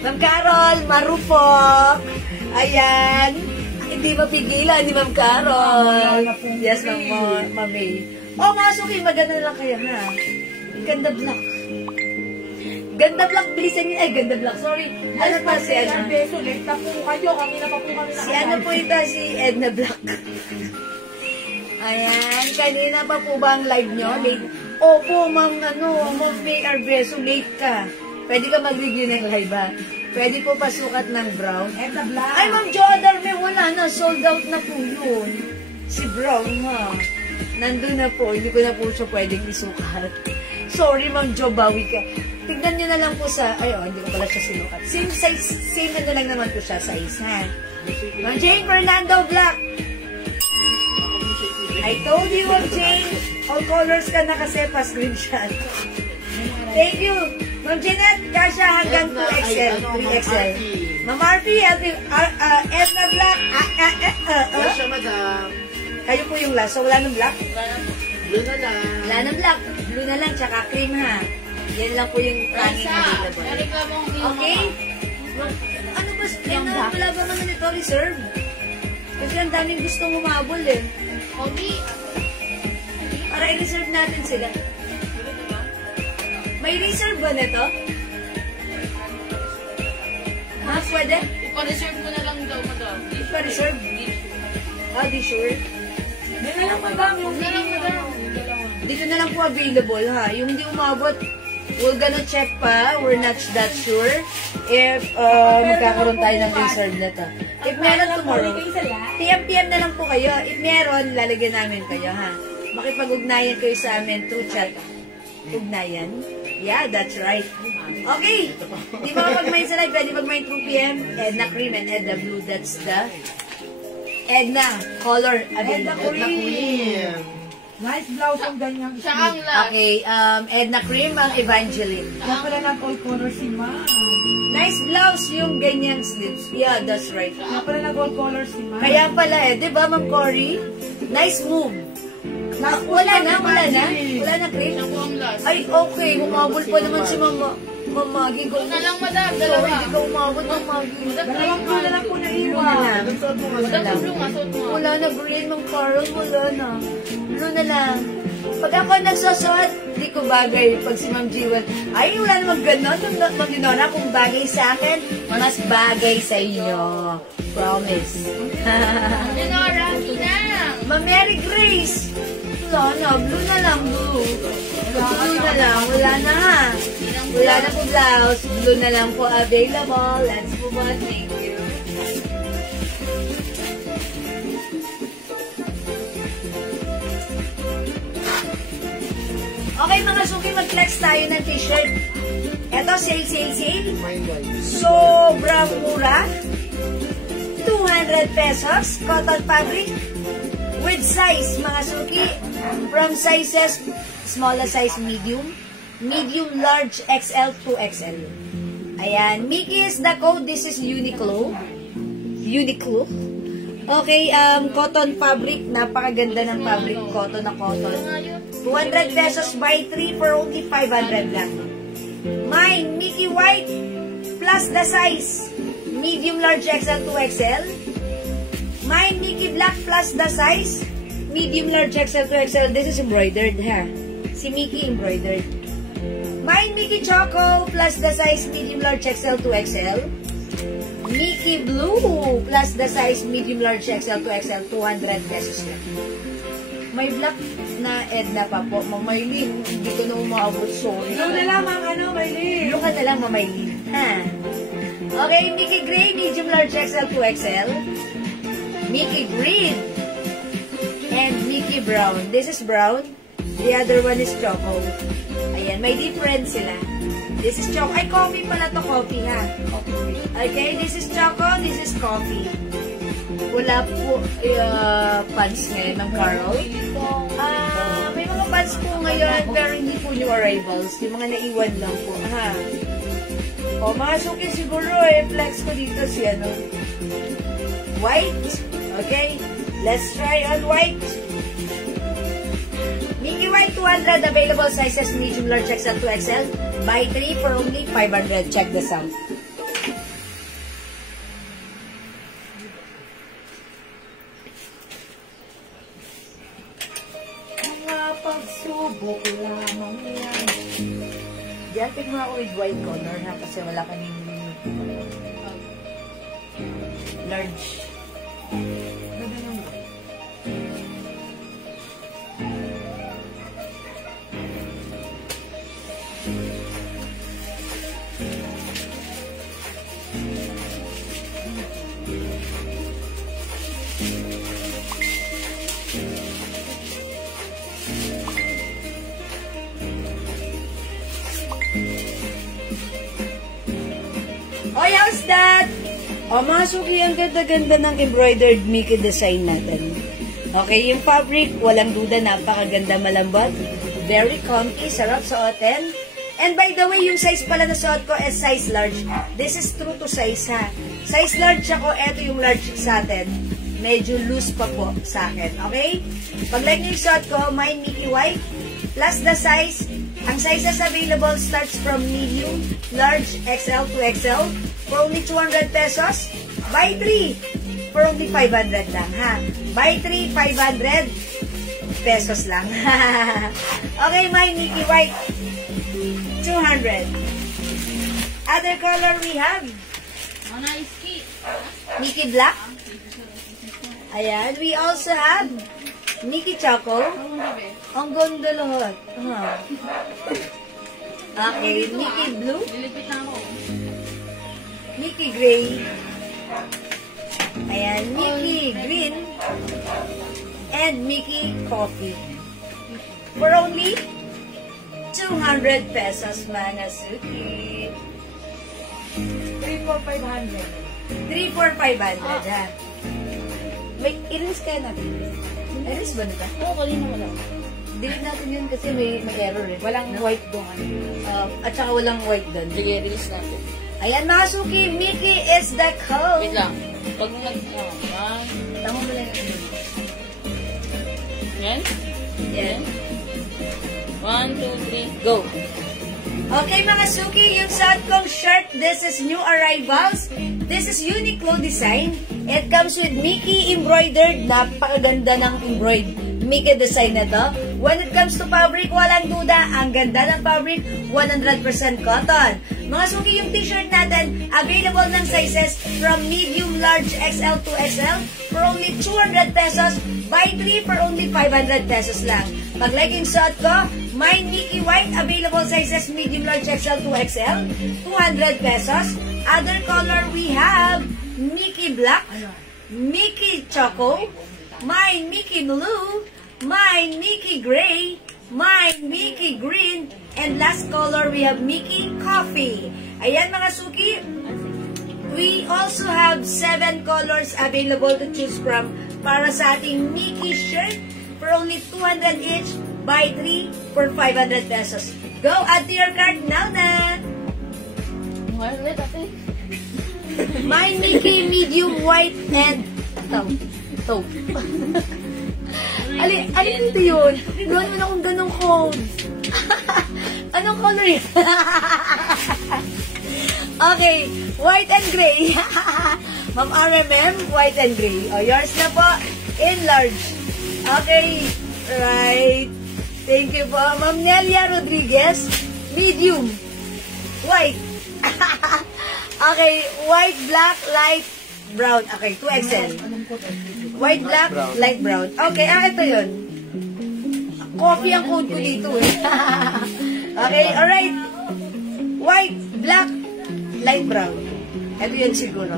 Ma'am Carol, marupok. Ayan. Hindi mapigilan ni Ma'am Carol. Yes, Ma'am May. Oh, masuki. Maganda lang kayo, ha? Ganda Black. Ganda Black, bilisan niyo. Ay, Ganda Black, sorry. Ano pa si ano? Peso, late na po kayo. Kanina pa po kami Si ano po ito, si Edna Black. Ayan, kanina pa po ba ang live nyo? Late. Opo, ma'am, Ma'am May Arbeso, late ka. Pwede ka mag-review ng live, ha? Pwede po pasukat ng brown. Edna Black. Ay, Ma'am Jodar, may wala na. Sold out na po yun. Si Brown, ha? Nandun na po. Hindi ko na po siya pwedeng isukat. Sorry, Ma'am Jo, bawi ka. Tignan nyo na lang po sa... Ay, hindi ko pala siya sinukat. Same size, same na lang naman po siya size, ha? Ma'am Jane Fernando Black. I told you, Ma'am Jane. All colors ka na kasi pa-screenshot. Thank you. Ma'am Jeanette, kasha hanggang 2XL, 3XL. Ma'am Arpy, Edna Black. Kasha, madam. Kayo po yung last. So, wala nang black? Blue na lang. Wala nang black. Blue na lang, tsaka cream, ha? Yan lang po yung tanging available. Okay? Ano ba? Wala ba naman ito reserve? Kasi ang daming gustong umabol, eh. Kobe. Para i-reserve natin sila. May reserve ba nito? Ha? Pwede? Ipa-reserve ko na lang daw, madam. Ipa-reserve? Ah, di sure? May na lang madam. Yung Na lang, madam. Dito na lang po available, ha? Yung hindi umabot, we're gonna check pa. We're not that sure if magkakaroon tayo ng reserve na to. If meron tomorrow, PM na lang po kayo. If meron, lalagyan namin kayo, ha? Makipag-ugnayan kayo sa amin through chat. Ugnayan? Yeah, that's right. Okay. Di ba pag-main sa live, pwede pag-main through PM. Edna Cream and Edna Blue. That's the Edna color available. Edna Queen. nice blouse ang ganyan. Siya ang last. Okay, Edna Cream ang Evangeline. Kaya pala nag-all color si Ma'am. Nice blouse yung ganyang sleeves. Yeah, that's right. Kaya pala nag-all color si Ma'am. Kaya pala di ba, Ma'am Cory? Nice move. Wala na. Wala na, Cream. Siya po ang last. Ay, okay. Umabol pa naman si Mamagi. Na lang, madam. Sorry, Dalawa. hindi ka umabol, Mamagi. Dalawang blue na lang po na Blue iwan. na lang. Madam, blue nga, suot mo. Wala na, green, Ma'am Carol. Wala na. Blue na lang. Pag ako nagsusuot, di ko bagay. Pag si Ma'am Jiwan, ay, wala namang ganon. Ma'am Dinora, kung bagay sa akin, mas bagay sa inyo. Promise. Lenora, hinang. Ma'am Mary Grace. Wala na, blue na lang, blue. Blue na lang, wala na ha. Wala na po blouse. Blue na lang po available. Let's move on. Thank you. Okay mga suki, mag-flex tayo ng t-shirt. Ito, sale. Sobrang mura. 200 pesos. Cotton fabric. With size, mga suki. From sizes, smaller size, medium, large, XL to XL. Ayan. Mickey is the code. This is Uniqlo. Okay, cotton fabric. Napakaganda ng fabric. Cotton na cotton. 200 pesos buy 3 for only 500 lang. Mine, Mickey White plus the size. Medium, large, XL to XL. Mine, Mickey Black plus the size. Medium, large, XL to XL. This is embroidered, ha? Si Mickey embroidered. Mine, Mickey Choco plus the size. Medium, large, XL to XL. Mickey Blue plus the size. Medium, large, XL to XL. 200 pesos lang. May black na Edna pa po. Mamaylin. Hindi ko na umabot. Sorry. Blue na lang, Maylin. Blue ka na lang, Mamaylin. Ha? Okay, Mickey Gray. Medium, large, XL to XL. Mickey Green. And Mickey Brown. This is brown. The other one is Choco. Ayan, may difference sila. This is Choco. Ay, coffee pala to, coffee, ha? Okay, this is Choco. This is coffee. Wala po pants ngayon ng Carol. May mga pants po ngayon, pero hindi po new arrivals. Yung mga naiwan lang po, ha? O, mga suki siguro, flex ko dito si ano. White. Okay, let's try on white. Mickey White 200, available sizes medium, large, XL to XL. Buy 3 for only 500. Check this out. Mga pagsubok lamang yan. Lydia, pick mo ako with white color ha, kasi wala kaming large. Ganda ng white. Oy, how's that? O, mga suki, ang ganda-ganda ng embroidered Mickey design natin. Okay, yung fabric, walang duda, napakaganda, malambot. Very comfy, sarap suotin. And by the way, yung size pala na suot ko is size large. This is true to size, ha. Size large ako, eto yung large sa atin. Medyo loose pa po sa akin, okay? Pag like nyo yung suot ko, my Mickey White, plus the size. Ang sizes available starts from medium, large, XL to XL for only 200 pesos. Buy 3 for only 500 lang, ha? Buy 3, 500 pesos lang. Okay, my Mickey White, 200. Other color we have Mickey Black. Ayan, we also have Mickey Choco. Ang ganda lahat. Okay, Mickey Blue. Mickey Gray. Ayan, Mickey Green. And Mickey Coffee. For only 200 pesos, mga suki. 3,400. 3,4,500, ha? May iris kaya natin. Iris ba nila? Oo, kanina wala. Delete natin yun kasi may error eh. Walang white doon. At saka walang white doon. Sige, release natin. Ayan, mga suki, Mickey is the code. Wait lang. Pag one. Tama mo lang yun. Yan? Yan. 1, 2, 3, go. Okay, mga suki, yung suot kong shirt, this is new arrivals. This is Uniqlo design. It comes with Mickey embroidered. Napakaganda ng embroidered Mickey design na to. When it comes to fabric, walang duda. Ang ganda ng fabric, 100% cotton. Mga suki, yung t-shirt natin, available ng sizes from medium, large, XL to XL for only 200 pesos. Buy 3 for only 500 pesos lang. Pag like yung suot ko, my Mickey White, available sizes medium, large, XL to XL, 200 pesos. Other color we have Mickey Black, Mickey Choco, my Mickey Blue, my Mickey Gray, my Mickey Green, and last color we have Mickey Coffee. Ayan, mga suki, we also have 7 colors available to choose from para sa ating Mickey shirt for only 200 each. Buy 3 for 500 pesos. Go, add to your cart now na! Wait, ate. My Mickey medium white and taupe. Alin dito yun? Gawin mo na kung ganong code. Anong color yun? Okay, white and gray. Ma'am RMM, white and gray. O, yours na po, in large. Okay, right. Thank you po. Ma'am Nelia Rodriguez, medium, white. Okay, white, black, light, brown. Okay, 2XL. White, black, light brown. Okay, ito yun. Coffee ang code ko dito eh. Okay, alright. White, black, light brown. Ito yun siguro.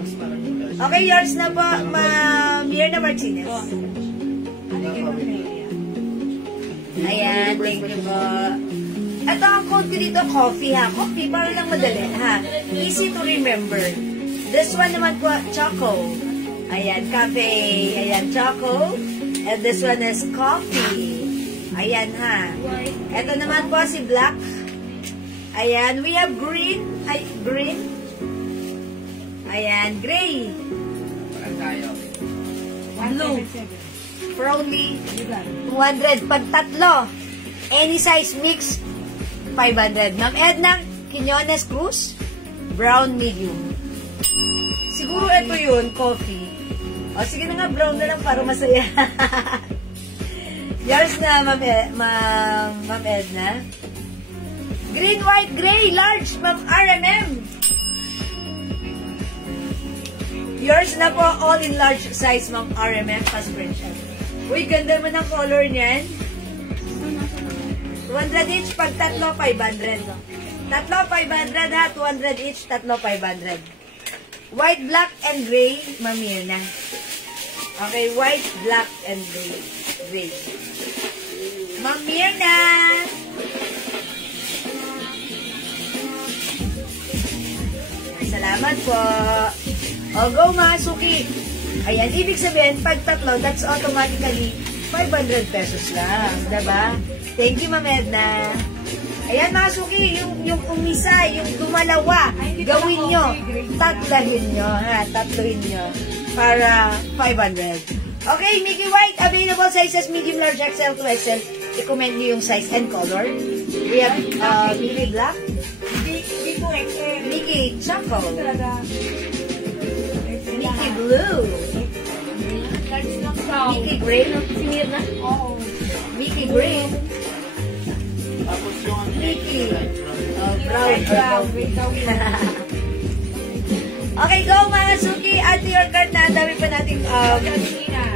Okay, yours na po, Ma'am Mirna Martinez. Ayan, thank you po. Ito ang code ko dito, coffee ha. Coffee, para lang madali ha. Easy to remember. This one naman po, choco. Ayan, cafe. Ayan, choco. And this one is coffee. Ayan ha. Ito naman po si black. Ayan, we have green. Ay, green. Ayan, gray. Blue. For only 200. Pag tatlo, any size mix, 500. Ma'am Edna Quinones Cruz, brown medium. Siguro ito yun, coffee. O, sige na nga, brown na lang para masaya. Yours na, Ma'am Edna. Green, white, gray, large, Ma'am RMM. Yours na po, all in large size, Ma'am RMM. Fast print siya. Uy, ganda mo ng color niyan. 200 each, pag tatlo, 500. Tatlo, 500 ha. 200 each, tatlo, 500. White, black, and gray, Ma'am Mirna. Okay, white, black, and gray. Gray. Ma'am Mirna! Salamat po. O, go mga suki. Ayan, ibig sabihin, pag tatlo, that's automatically 500 pesos lang. Diba? Thank you, Ma'am Edna. Ayan mga suki, yung umisa, yung dumalawa, gawin nyo. Tatlahin nyo, ha? Tatluhin nyo. Para 500. Okay, Mickey White, available sizes, medium, large, XL to XL. I-comment nyo yung size and color. We have Mickey Black. Mickey Choco. Mickey Blue. Mickey Green. Mickey Green. Mickey Brown. Okay, go mga suki. Add to your cart na. Dami pa nating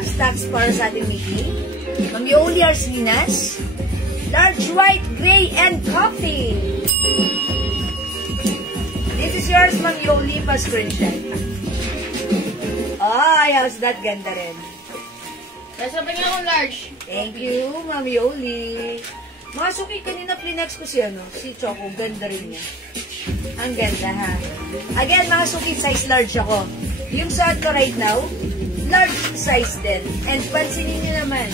stocks para sa ating Mickey. Ma'am Yoli Arsinas. Large, white, gray, and coffee. This is yours, Ma'am Yoli. Pa-screenshot. Ay, how's that? Ganda rin. Nasa pa niya akong large. Thank you, Ma'am Yoli. Mga suki, kanina plinex ko siya, no? Si Choco, ganda rin niya. Ang ganda, ha? Again, mga suki, size large ako. Yung suot ko right now, large size din. And pansinin niyo naman,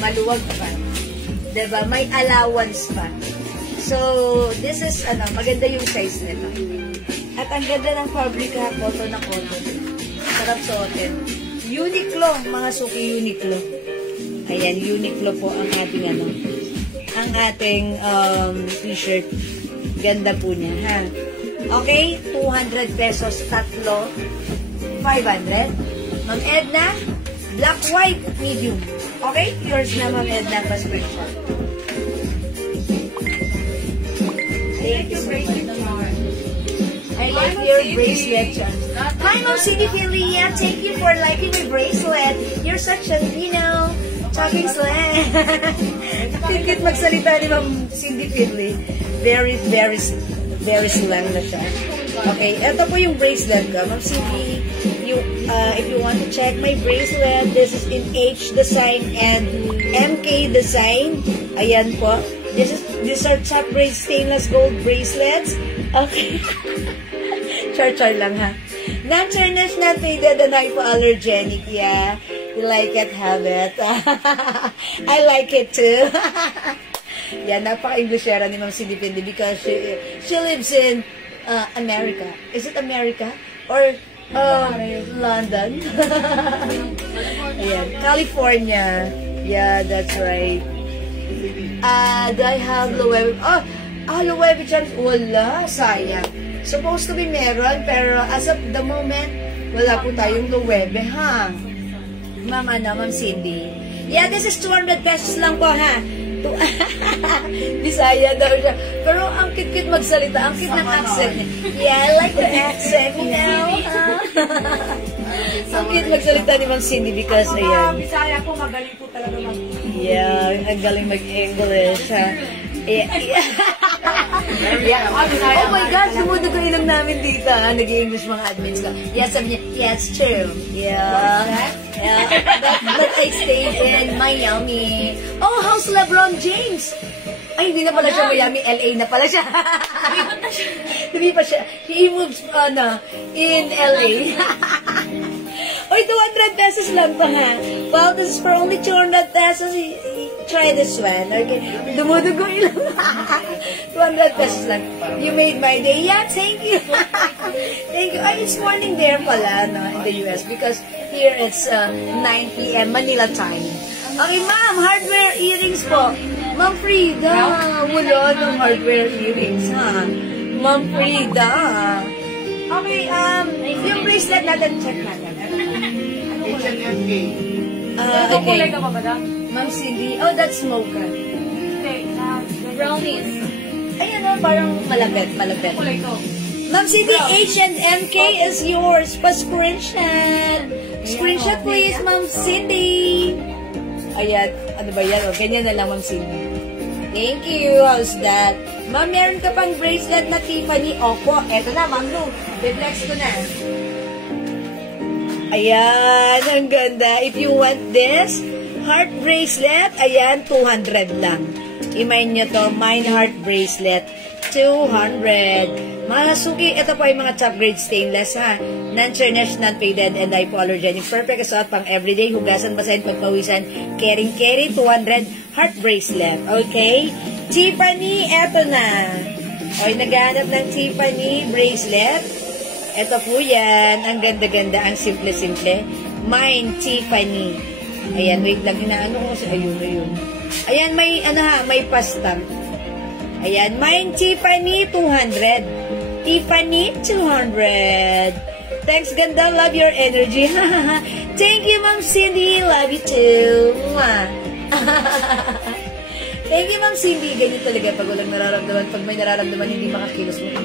maluwag pa. Diba? May allowance pa. So, this is, maganda yung size nito. At ang ganda ng fabric, ha? Cotton na cotton. Sarap suotin. Uniqlo, mga suki, Uniqlo. Ayan, Uniqlo po ang ating t-shirt. Ganda po niya, ha? Okay, 200 pesos, tatlo, 500. Ma'am Edna, black, white, medium. Okay, yours na, Ma'am Edna, pa-screenshot. Thank you so much. I like your bracelet, John. Hi, Ma'am Cindy Philia. Thank you for liking my bracelet. You're such a, talking slang. Tingkit magsalita ni Ma'am Cindy Philia. Very, very, very slang na siya. Okay, ito po yung bracelet ko. Ma'am Cindy, if you want to check my bracelet, this is in H design and MK design. Ayan po. These are top grade stainless gold bracelets. Okay. Char-char lang, ha? Non-churness, not faded, and hypoallergenic. Yeah. You like it, have it. I like it too. Yeah, napaka-Englishera ni Ma'am Cindy Pindi because she lives in America. Is it America? Or London? Ayan, California. Yeah, that's right. Do I have Loewe? Loewe dyan. Wala, sayang. Supposed to be meron, pero as of the moment, wala po tayong Loewe, ha? Ma'am Cindy. Yeah, this is 200 pesos lang po, ha? Bisaya daw siya. Pero ang kit-kit magsalita, ang kit ng accent niya. Yeah, I like the accent, Ang kit magsalita ni Ma'am Cindy because, ayan. Bisaya po, magaling po talaga Yeah, ang galing mag-English, ha? Yeah. Oh my gosh, lumudugo ilong namin dito, ha? Nag-English mga admins ko. Yeah, sabi niya, yeah, it's true. Yeah. But I stayed in Miami. Oh, how's LeBron James? Ay, hindi na pala siya Miami, LA na pala siya. Hindi pa siya. He moves, in LA. Oy, 200 pesos lang pa, ha? Well, this is for only 200 pesos. Try this one, okay? Dumudugo ilang. 200 pesos lang. You made my day. Yeah, thank you. Thank you. Ay, it's morning there pala, no, in the US because here it's 9 p.m. Manila time. Okay, ma'am, hardware earrings po. Ma'am Frida, wala ng hardware earrings, ha? Ma'am Frida. Okay, yung bracelet natin, check natin. H&MK. Okay. ka ba, madam? Ma'am Cindy, oh, that's mocha. Okay, the brownies. Ayan, no? Parang malapit. Kulay to. Ma'am Cindy, H&MK is yours. Pa-screenshot. Screenshot please, Ma'am Cindy. Ayan. Ano ba yan? O, ganyan na lang, Ma'am Cindy. Thank you. How's that? Ma'am, meron ka pang bracelet na Tiffany. Opo. Eto na, Ma'am Lou. Reflex ko na. Ayan. Ang ganda. If you want this heart bracelet, ayan, 200 lang. I-mine nyo to. Mine heart bracelet. 200. Mga suki, ito po ay mga top grade stainless ha. Non-tarnished, non-faded, and hypoallergenic. Perfect suot pang everyday. Hugasan, basahin, pagpawisan. Carry, 200 heart bracelet. Okay? Tiffany, eto na. Okay, naghahanap ng Tiffany bracelet. Ito po yan. Ang ganda-ganda, ang simple-simple. Mine, Tiffany. Ayan, wait lang. Inaano ko kasi ayun. Ayan, may, may pastamp. Ayan, mine, Tiffany, 200. Tiffany, 200. Thanks, ganda. Love your energy. Thank you, Ma'am Cindy. Love you too. Thank you, Ma'am Cindy. Ganyan talaga pag walang nararamdaman. Pag may nararamdaman, hindi makakilos mo.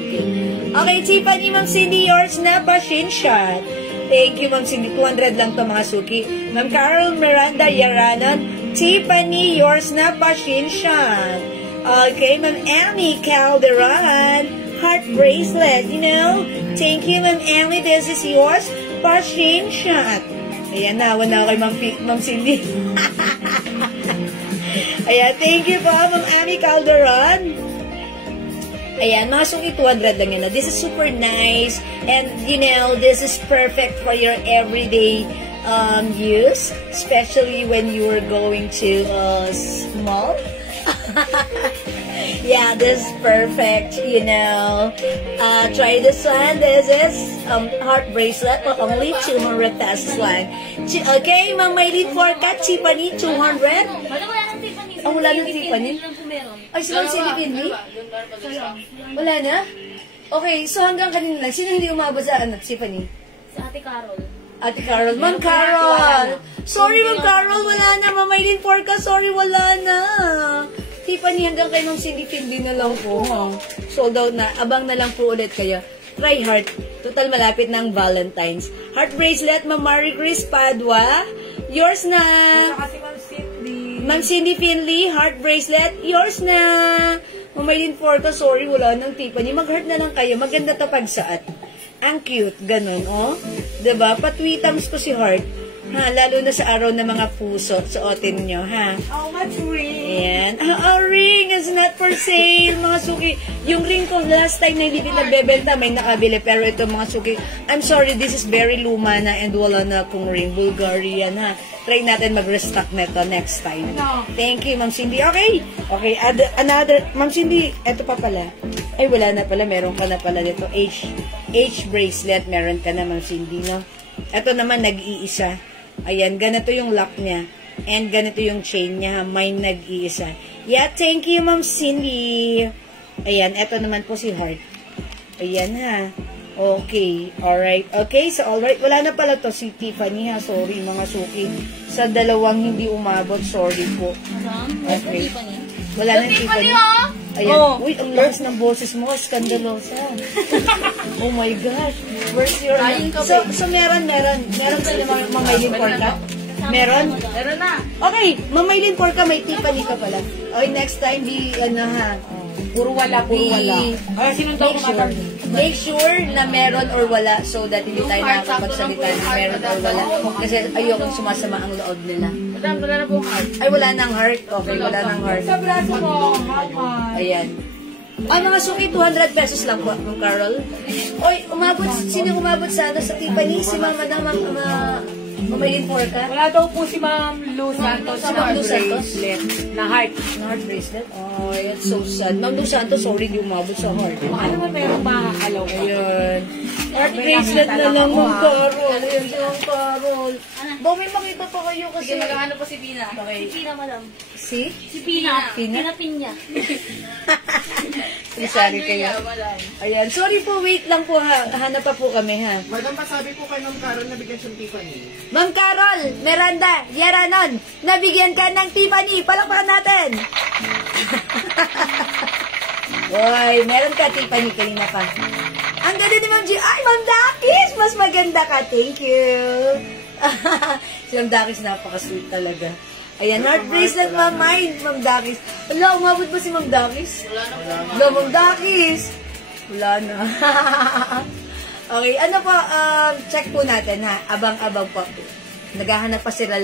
Okay, Tiffany, Ma'am Cindy, yours na pa-shin shot. Thank you, Ma'am Cindy. 200 lang to mga suki. Ma'am Carol Miranda Yaranon, Tiffany, yours na pa-shin shot. Okay, Ma'am Amy Calderon, heart bracelet, you know. Thank you, Ma'am Amy. This is yours. Pa-shin shot. Ayan, nawa na kay Ma'am Cindy. Ayan, thank you po, Ma'am Amy Calderon. Ayan, mga suki, 200 lang yan. This is super nice. And, you know, this is perfect for your everyday use. Especially when you are going to mall. Yeah, this is perfect, you know. Try this one. This is heart bracelet for only 200 pesos lang. Okay, Ma'am Maylene Forcat, Tiffany, 200. Wala nang Tiffany. Wala nang Tiffany? Ay, silang Silipini? Wala na? Okay, so hanggang kanina lang. Sino hindi umabot sa Tiffany? Si Ate Carol. Ate Carol. Ma'am Carol! Sorry, Ma'am Carol. Wala na. Ma'am Maylene Forcat, sorry, wala na. Tiffany, hanggang kay Ma'am Cindy Finley na lang po. Sold out na. Abang na lang po ulit kayo. Try heart. Total malapit ng Valentine's. Heart bracelet, Ma'am Marie Chris Padua. Yours na. Kasi Ma'am Cindy. Ma'am Cindy Finley, heart bracelet. Yours na. Ma'am Maylene Forca, sorry, wala nang Tiffany. Mag-heart na lang kayo. Maganda to pagsaat. Ang cute. Ganun, oh. Diba? Patwitams ko si heart. Ha, lalo na sa araw ng mga puso. Suotin nyo, ha? How much ring? Ayan. Our ring is not for sale, mga suki. Yung ring ko, last time na hindi nagbebenta, may nakabili. Pero ito, mga suki, I'm sorry, this is very luma na and wala na akong ring. Bulgarian, ha? Try natin mag-restock neto next time. Thank you, Ma'am Cindy. Okay. Okay, another. Ma'am Cindy, eto pa pala. Ay, wala na pala. Meron ka na pala dito. H bracelet. Meron ka na, Ma'am Cindy, no? Eto naman, nag-iisa. Ayan, ganito yung lock niya. And ganito yung chain niya. May nag-iisa. Yeah, thank you, Ma'am Cindy. Ayan, eto naman po si heart. Ayan, ha. Okay, alright. Okay, so alright. Wala na pala to si Tiffany, ha. Sorry, mga suki. Sa dalawang hindi umabot, sorry po. Okay. Wala na Tiffany. Ayan. Oh. Uy, ang lakas ng boses mo. Skandalosa. Oh my gosh. Where's your... So meron sila mga Maylene Forca? Meron? Meron na. Okay, Maylene Forca, may Tiffany ka pala. Okay, next time, ha. Puro wala. Ay, sinundaw ko matang. Make sure na meron or wala so that hindi tayo nakakapagsalita na meron or wala. Kasi ayokong sumasama ang loob nila. Madam, wala na pong heart. Ay, wala nang heart. Okay, wala nang heart. Sa braso mo, mama. Ayan. Ay, mga suki, 200 pesos lang po, Ma'am Carol. Oy, sino umabot sa Tiffany? Si Mama na, Maylene Forca? Wala daw po si Ma'am Lou Santos. Si Ma'am Lou Santos? Na heart. Na heart bracelet? Oh, it's so sad. Ma'am Lou Santos, sorry, di umabot sa heart. Ano ba meron makakalaw? Ayan. Heart bracelet na lang, Ma'am Carol. Ayan si Ma'am Carol. Ba, may makita pa kayo kasi... Sige, magkano pa si Pina? Okay. Si Pina, madam. Si? Si Pina. Pina? Pinya. Sorry kayo. Ayan. Sorry po, wait lang po ha. Hanap pa po kami ha. Madam, pasabi po kay Ma'am Carol na bigyan siyang Tiffany. Ma'am Carol, Miranda, Yaranon, nabigyan ka ng Tiffany. Palakpakan natin. Oy, meron ka, Tiffany, kanina pa. Ang ganda ni Ma'am G. Ay, Ma'am Dakis! Mas maganda ka. Thank you. Si Ma'am Dakis, napaka-sweet talaga. Ayan, heart bracelet, Ma'am Ma'am Dakis. Wala, umabot ba si Ma'am Dakis? Wala, Ma'am Dakis. Wala na. Okay, ano po, check po natin ha. Abang-abang po. Naghahanap pa sila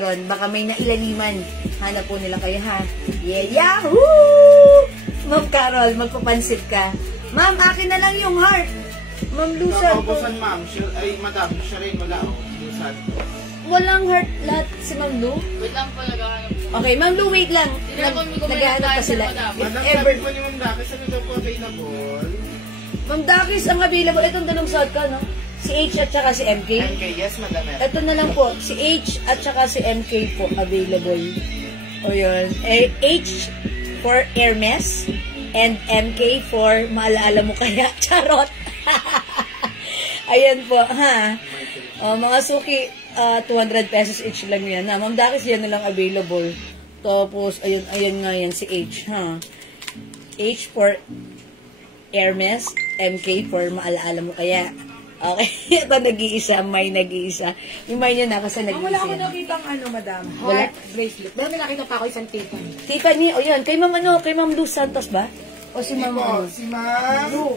ron. Baka may nailaliman. Hanap po nila kayo ha. Yeah, yahoo! Ma'am Carol, magpapansit ka. Ma'am, akin na lang yung heart. Ma'am Lusan. Naubusan, ma'am. Ay, madam, siya rin wala. Lusan. Walang heart lahat si Ma'am Lu? Wait lang po, naghahanap po. Okay, Ma'am Lu, wait lang. Naghahanap pa sila. Madam, If ever. sabi po ni Ma'am Dakis, ano daw po available? Ma'am Dakis, ang available. Itong dalawang suot ko, no? Si H at saka si MK. MK, yes, madam. Ito na lang po. Si H at saka si MK po available. O yun. H for Hermes and MK for maalaala mo kaya. Charot. Ayan po, ha? O, mga suki, 200 pesos each lang yan. Ma'am Dakis, yan na lang available. Tapos, ayan nga yan si H, ha? H for Hermes, MK for maalaala mo kaya. Okay, ito nag-iisa, may nag-iisa. Yung may niya na kasi nag-iisa. Wala ko nakita madam. Wala. Heart bracelet. Dahil may nakita pa ako isang Tiffany. Tiffany, o yan, kay Ma'am Luz Santos ba? O si Ma'am ano? Si Ma'am. Lu.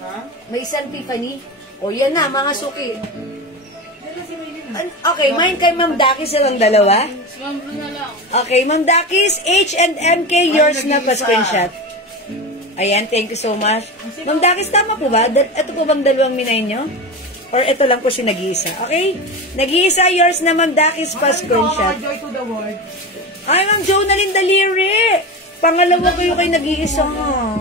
Ha? May isang Tiffany. O yan na, mga suki. Okay, mine kay Ma'am Dakis silang dalawa. Ma'am Blue na lang. Okay, Ma'am Dakis, H and MK, yours na pa-screenshot. Ayan, thank you so much. Ma'am Dakis, tama po ba? Ito po bang dalawang minay nyo? Or ito lang po si nag-iisa? Okay? Nag-iisa, yours na Ma'am Dakis pa-screenshot. Joy to the world. Ay, Ma'am Jonalyn Daliri! Pangalawa kayo kayo nag-iisa ha.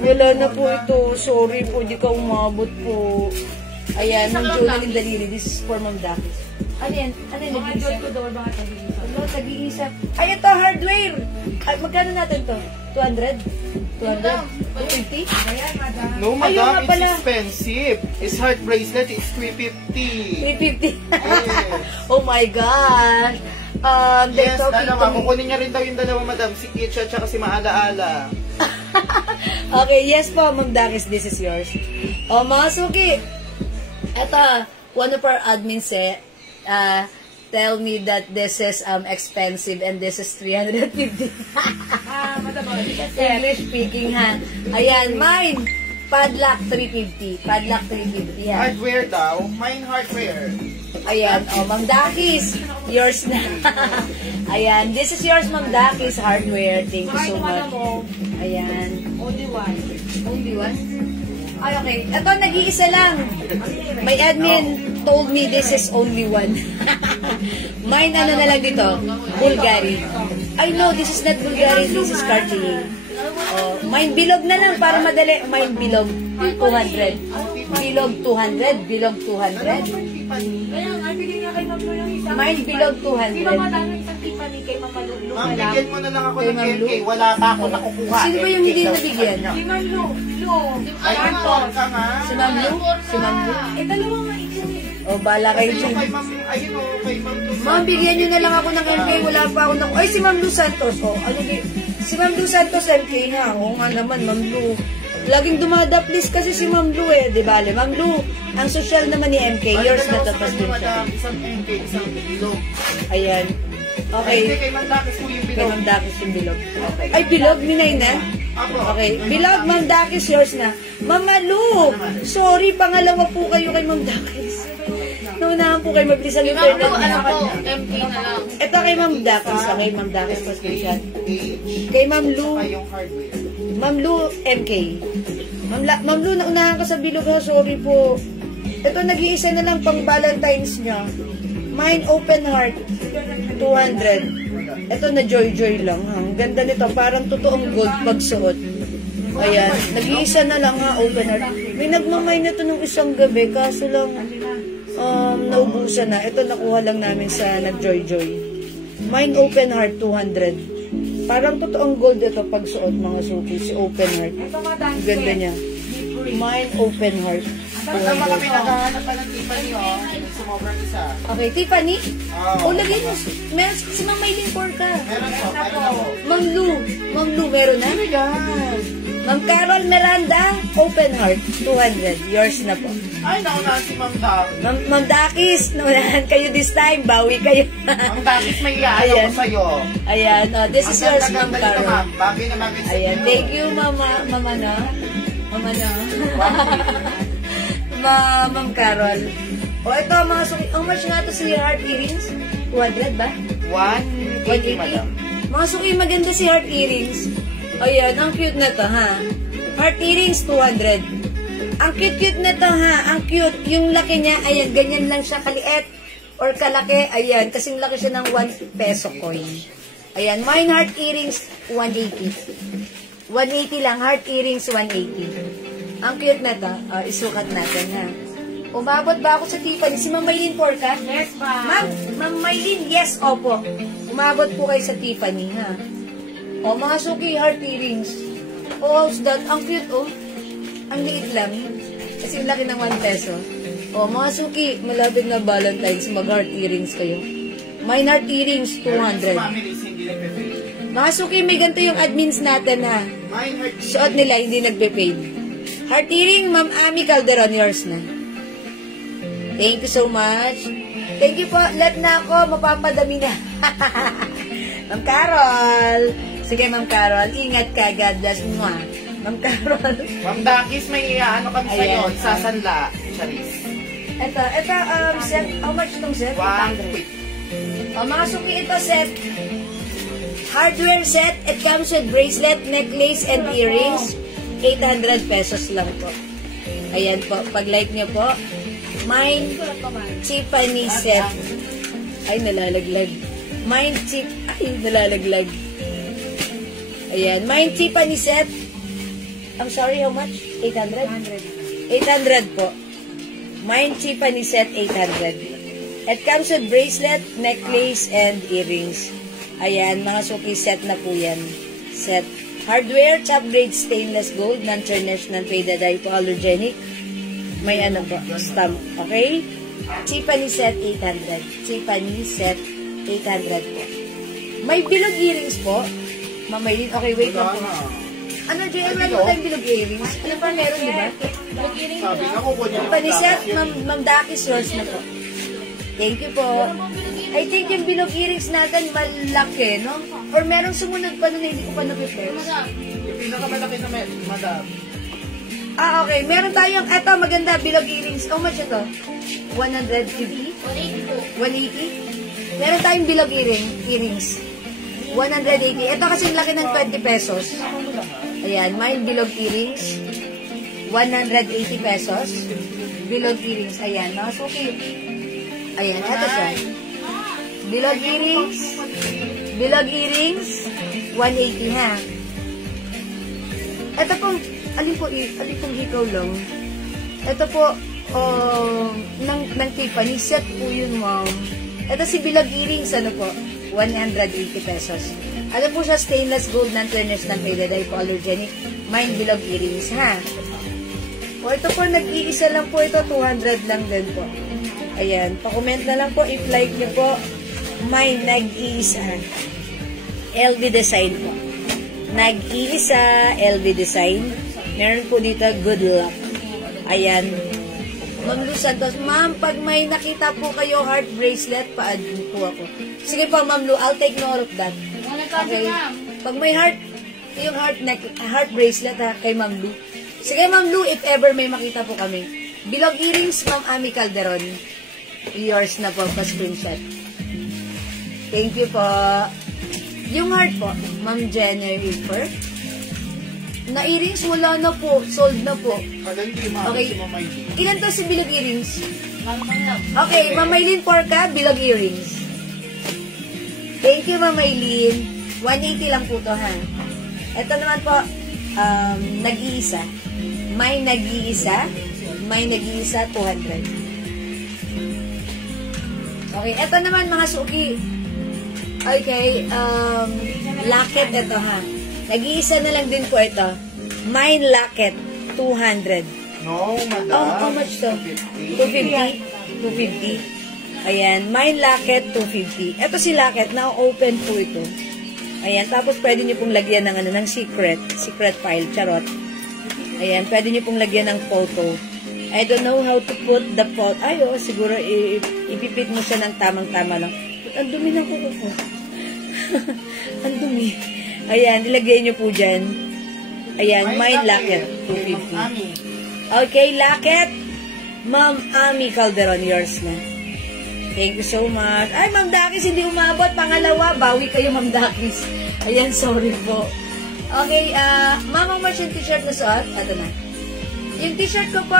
Wala na po ito. Sorry po, di ka umabot po. Ayan, Ma'am Jonalyn Daliri. This is for Ma'am Dakis. Ano yan? Ano yan? Mga Nag-iisa? joy to the world, baka sabihin. Ano? Nag-iisa? Ay, ito, hardware! Ay, magkano natin to? 200? 250? Ayan, madam. No, Ayun nga madam, pala. it's expensive. It's heart bracelet, it's 350. 350? Oh my God! Yes, they're talking dalawa. to me. Kukunin niya rin daw yung dalawa, madam. Si Kitcha at si Maalaala. Okay, yes po, Ma'am Dakis, this is yours. O, mga suki, eto, one of our admins tell me that this is expensive and this is 350. Madam. English speaking, ha? Ayan, mine, padlock 350. Padlock 350, ha? Hardware daw. Mine hardware. Ayan, Ma'am Dakis, yours na. Ayan, this is yours, Ma'am Dakis, hardware. Thank you so much. Ayan. Only one. Only one? Ay, okay. Ito, nag-iisa lang. My admin told me this is only one. Mine, ano na lang dito? Bulgari. I know, this is not Bulgari. This is Cartier. Oh, mine bilog na lang para madali. Mine bilog 200. Bilog 200. Bilog 200. Kaya nga, bigyan nga kay Ma'am Lu yung isang Mine bilog 200. Di ba madam yung isang Tiffany kay Ma'am Lu? Ma'am, bigyan mo na lang ako Kay ng Ma'am Lu? MK. Wala pa ako nakukuha. Sino ba yung hindi nabigyan? Si Ma'am Lu. Ay, ano ka nga? Si Ma'am Lu? Si Ma'am Lu? Dalawang nga ito eh. O, bala kayo Kasi dyan. yung kay Ma'am, ayun o, kay Ma'am Lu. Ma'am, bigyan nyo na lang ako ng MK. Wala pa ako ng... Ay, si Ma'am Lu Santos. O, ano di? Si Ma'am Lu Santos, MK nga. Oo nga naman, Ma'am Lu. Laging dumadaplis kasi si Ma'am Lu eh. Di ba? Ma'am Lu, ang social naman ni MK. Yours na tapos din siya. Isang MK, isang bilog. Ayan. Ay, hindi, Okay. kay Ma'am Dakis po yung Kay bilog. Ma'am Dakis yung bilog. Ay, bilog? Minay na? Ako. Okay. Bilog, Ma'am Dakis, yours na. Ma'am Lu, sorry, pangalawa po kayo kay Ma'am Dakis. Naunahan po kayo mabilis ang internet Ano niya. po, MK na lang. Ito kay Ma'am Dakis. Kay Ma'am Dakis, pas screenshot. Age. Kay Ma'am Lu, Saka yung hardware. Ma'am Lu, MK. Ma'am Lu, naunahan ka sa bilog ha. Sorry po. Ito, nag-iisa na lang pang Valentine's niya. Mine open heart. 200. Ito na joy-joy lang ha. Ang ganda nito. Parang totoong gold pagsuot. Ayan. Nag-iisa na lang ha. Open heart. May nagmamay na ito nung isang gabi. Kaso lang, naubusan na. Ito nakuha lang namin sa nag-joy-joy. Mine open heart 200. Parang totoong gold ito pagsuot mga suki. Si open heart. Ito madam. Ang ganda niya. Mine open heart. Tama kami naghahanap pa ng Tiffany, oh. Sumobra isa. Okay, Tiffany? Oo. O, lagyan mo. Meron si Ma'am Maylin Porca. Meron po, meron po. Ma'am Lu, meron na? Ano yan? Ma'am Carol Miranda, open heart, 200. Yours na po. Ay, nauna si Ma'am Dab. Ma'am Dakis, naunahan kayo this time. Bawi kayo. Ma'am Dakis, may iaano ko sa'yo. Ayan, this is yours, Ma'am Ganda-ganda nito, Carol. Ma'am. Bagay na bagay sa Ayan, inyo. thank you, Mama no? Mama no? Ma'am Carol. O, ito, mga suki. How much nga ito si heart earrings? 200 ba? 180, madam. Mga suki, maganda si heart earrings. Ayan, ang cute na to, ha? Heart earrings, 200. Ang cute-cute na to, ha? Ang cute. Yung laki niya, ayan, ganyan lang siya kaliit. Or kalaki, ayan, kasing laki siya ng 1 peso coin. Ayan, mine heart earrings, 180. 180 lang, heart earrings, 180. Ang cute na to. Isukat natin, ha? Umabot ba ako sa Tiffany? Si Ma'am Maylin Porca? Yes, ma'am. Ma'am Maylin, yes, opo. Umabot po kayo sa Tiffany, ha? O, mga suki, heart earrings. Oh, how's that? Ang cute, oh. Ang liit lang. Kasi laki ng 1 peso. O, mga suki, malapit na Valentine's, mag-heart earrings kayo. Mine heart earrings, 200. Mami, hindi nagpe-pay. Mga suki, may ganito yung admins natin, ha? Mine heart. Suot nila, hindi nagpe-paid. Heart earring, Ma'am Ami Calderon, yours na. Thank you so much. Thank you po. Let na ako. Mapapadami na. Ma'am Carol. Sige, Ma'am Carol. Ingat ka. God bless mo, ha. Ma'am Carol. Ma'am Dakis, may iaano kami sa'yo. Ayan. Sasanla. Charis. Ito, set. How much itong set? 1 O, mga suki, ito set. Hardware set. It comes with bracelet, necklace, and earrings. 800 pesos lang po. Ayan po. Pag-like niyo po. Mine Tiffany set. Ay, nalalaglag. Mine nalalaglag. Ayan. Mine Tiffany set. I'm sorry, how much? 800? 800 po. Mine Tiffany set, 800. It comes with bracelet, necklace, and earrings. Ayan, mga suki set na po yan. Set. Hardware, top grade stainless gold, non-traditional faded hypoallergenic. May ano po, stamp. Okay? Tiffany set, 800. Tiffany set, 800 po. May bilog earrings po. Mamaylin. Okay, wait lang po. Ano, JM, ano tayong bilog earrings? Ano pa meron, di ba? Sabi nga ko po niya. Tiffany set, Ma'am Dakis, yours na po. Thank you po. I think yung bilog earrings natin malaki, no? Or merong sumunod pa na hindi ko pa napipress. Yung pinakamalaki na madam. Okay. Meron tayong, eto, maganda, bilog earrings. How much ito? 150? 180? Meron tayong bilog earrings. 180. Ito kasi laki ng 20 pesos. Ayan, may bilog earrings. 180 pesos. Bilog earrings. Ayan, mga suki. Ayan, eto siya. Bilog earrings. Bilog earrings. 180, ha? Ito pong, alin pong ikaw lang. Ito po, ng Tiffany, set po yun, ma'am. Ito si bilog earrings, ano po, 180 pesos. Ano po siya, stainless gold, non-tarnished, non-faded, hypoallergenic, mine bilog earrings, ha? O, ito po, nag-iisa lang po ito, 200 lang din po. Ayan, pa-comment na lang po, if like nyo po, mine, nag-iisa. LV design po. Nag-iisa, LV design. Meron po dito, good luck. Ayan. Ma'am Luz Santos, ma'am, pag may nakita po kayo heart bracelet, pa-add po ako. Sige po, Ma'am Lu, I'll take note of that. Okay. Pag may heart bracelet, ha, kay Ma'am Lu. Sige, Ma'am Lu, if ever may makita po kami. Bilog earrings, Ma'am Ami Calderon. Yours na po, pa-screenshot. Thank you po. Yung heart po, Ma'am Jennifer. Na earrings, wala na po. Sold na po. Okay. Ilan to si bilog earrings? Okay, Ma'am Maylin Porca, bilog earrings. Thank you, Ma'am Maylin. 180 lang po to, ha. Ito naman po, nag-iisa. May nag-iisa. 200. Okay, ito naman mga suki. Okay, locket ito, ha. Nag-iisa na lang din po ito. Mine locket, 200. No, madam. Oh, how much to? 250? 250. Ayan, mine locket, 250. Ito si locket, na-open po ito. Ayan, tapos pwede nyo pong lagyan ng, ng secret file, charot. Ayan, pwede nyo pong lagyan ng photo. I don't know how to put the photo. Ay, siguro ipipit mo siya ng tamang-tama lang. Ang dumi ng kuko ko. Ang dumi. Ayan, ilagay nyo po dyan. Ayan, my locket. 250. Okay, locket. Ma'am Ami Calderon, yours na. Thank you so much. Ay, Ma'am Dakis, hindi umabot. Pangalawa, bawi kayo, Ma'am Dakis. Ayan, sorry po. Okay, Ma'am, ang merch yung t-shirt na suot. Ito na. Yung t-shirt ko po,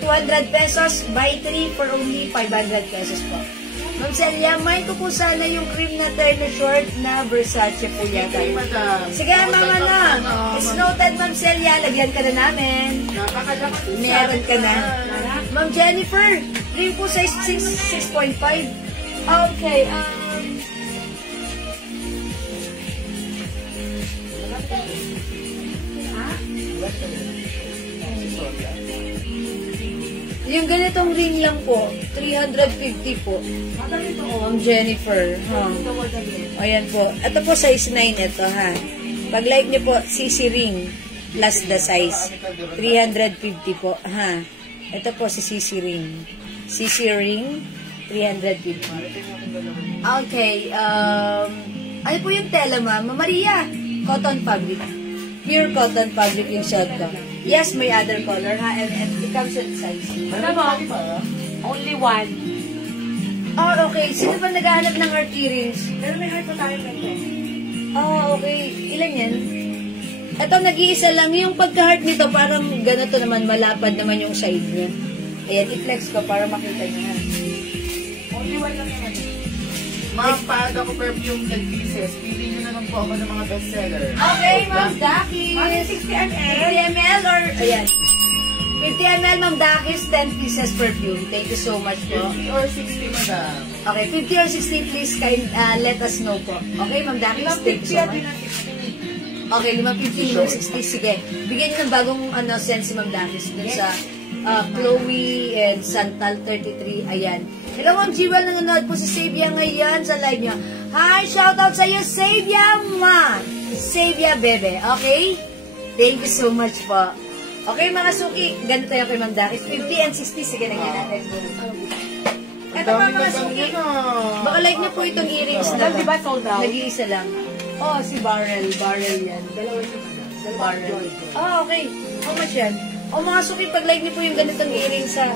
200 pesos. Buy 3 for only 500 pesos po. Ma'am Celia, may ko po sana yung cream na turn short na Versace po yata. Sige, Ma'am, it's noted, Ma'am Celia. Lagyan ka na namin. Meron ka na. Ma'am Jennifer, cream po size 6.5. Okay, yung ganitong ring lang po, 350 po. Ma'am Jennifer. Ayan po. Ito po, size 9 ito, ha. Pag like niyo po, CC ring plus the size. 350 po, ha. Ito po si CC ring. CC ring, 350. Okay, ano po yung tela, ma'am? Maria, cotton fabric. Pure cotton fabric yung shirt ko. Yes, may other color, ha? And it comes with size. Ano mo? Only one. Oh, okay. Sino ba naghahanap ng heart earrings? Pero may heart pa tayo nito. Oh, okay. Ilan yan? Ito, nag-iisa lang. Yung pagka-heart nito, parang ganito naman, malapad naman yung side niya. Ayan, i-flex ko para makita niya. Only one lang naman. Ma'am, pag ako perfume 10 pieces, pili nyo na lang po ako ng mga bestseller. Okay, Ma'am Dakis. 60 ml. 50 ml or, ayan. 50 ml, Ma'am Dakis, 10 pieces perfume. Thank you so much po. 50 or 60, madam. Okay, 50 or 60, please, let us know po. Okay, Ma'am Dakis, thank you so much. Okay, 50 or 60, sige. Bigyan niyo ng bagong sense si Ma'am Dakis dun sa Chloe and Santal 33. Ayan. Hello, Ma'am Jewel. Nanonood po si Savia ngayon sa live niya. Hi, shoutout sa iyo, Savia, ma. Savia, bebe. Okay? Thank you so much po. Okay, mga suki. Ganito yung kay Ma'am Dakis. 50 and 60. Sige, lagyan natin po. Ito pa, mga suki. Baka like na po itong earrings na. Di ba sold out? Nag-iisa lang. Oh, si Barrel. Barrel yan. Dalawa siya. Barrel. Oh, okay. How much yan? O mga suki, pag-like niyo po yung ganitong earrings sa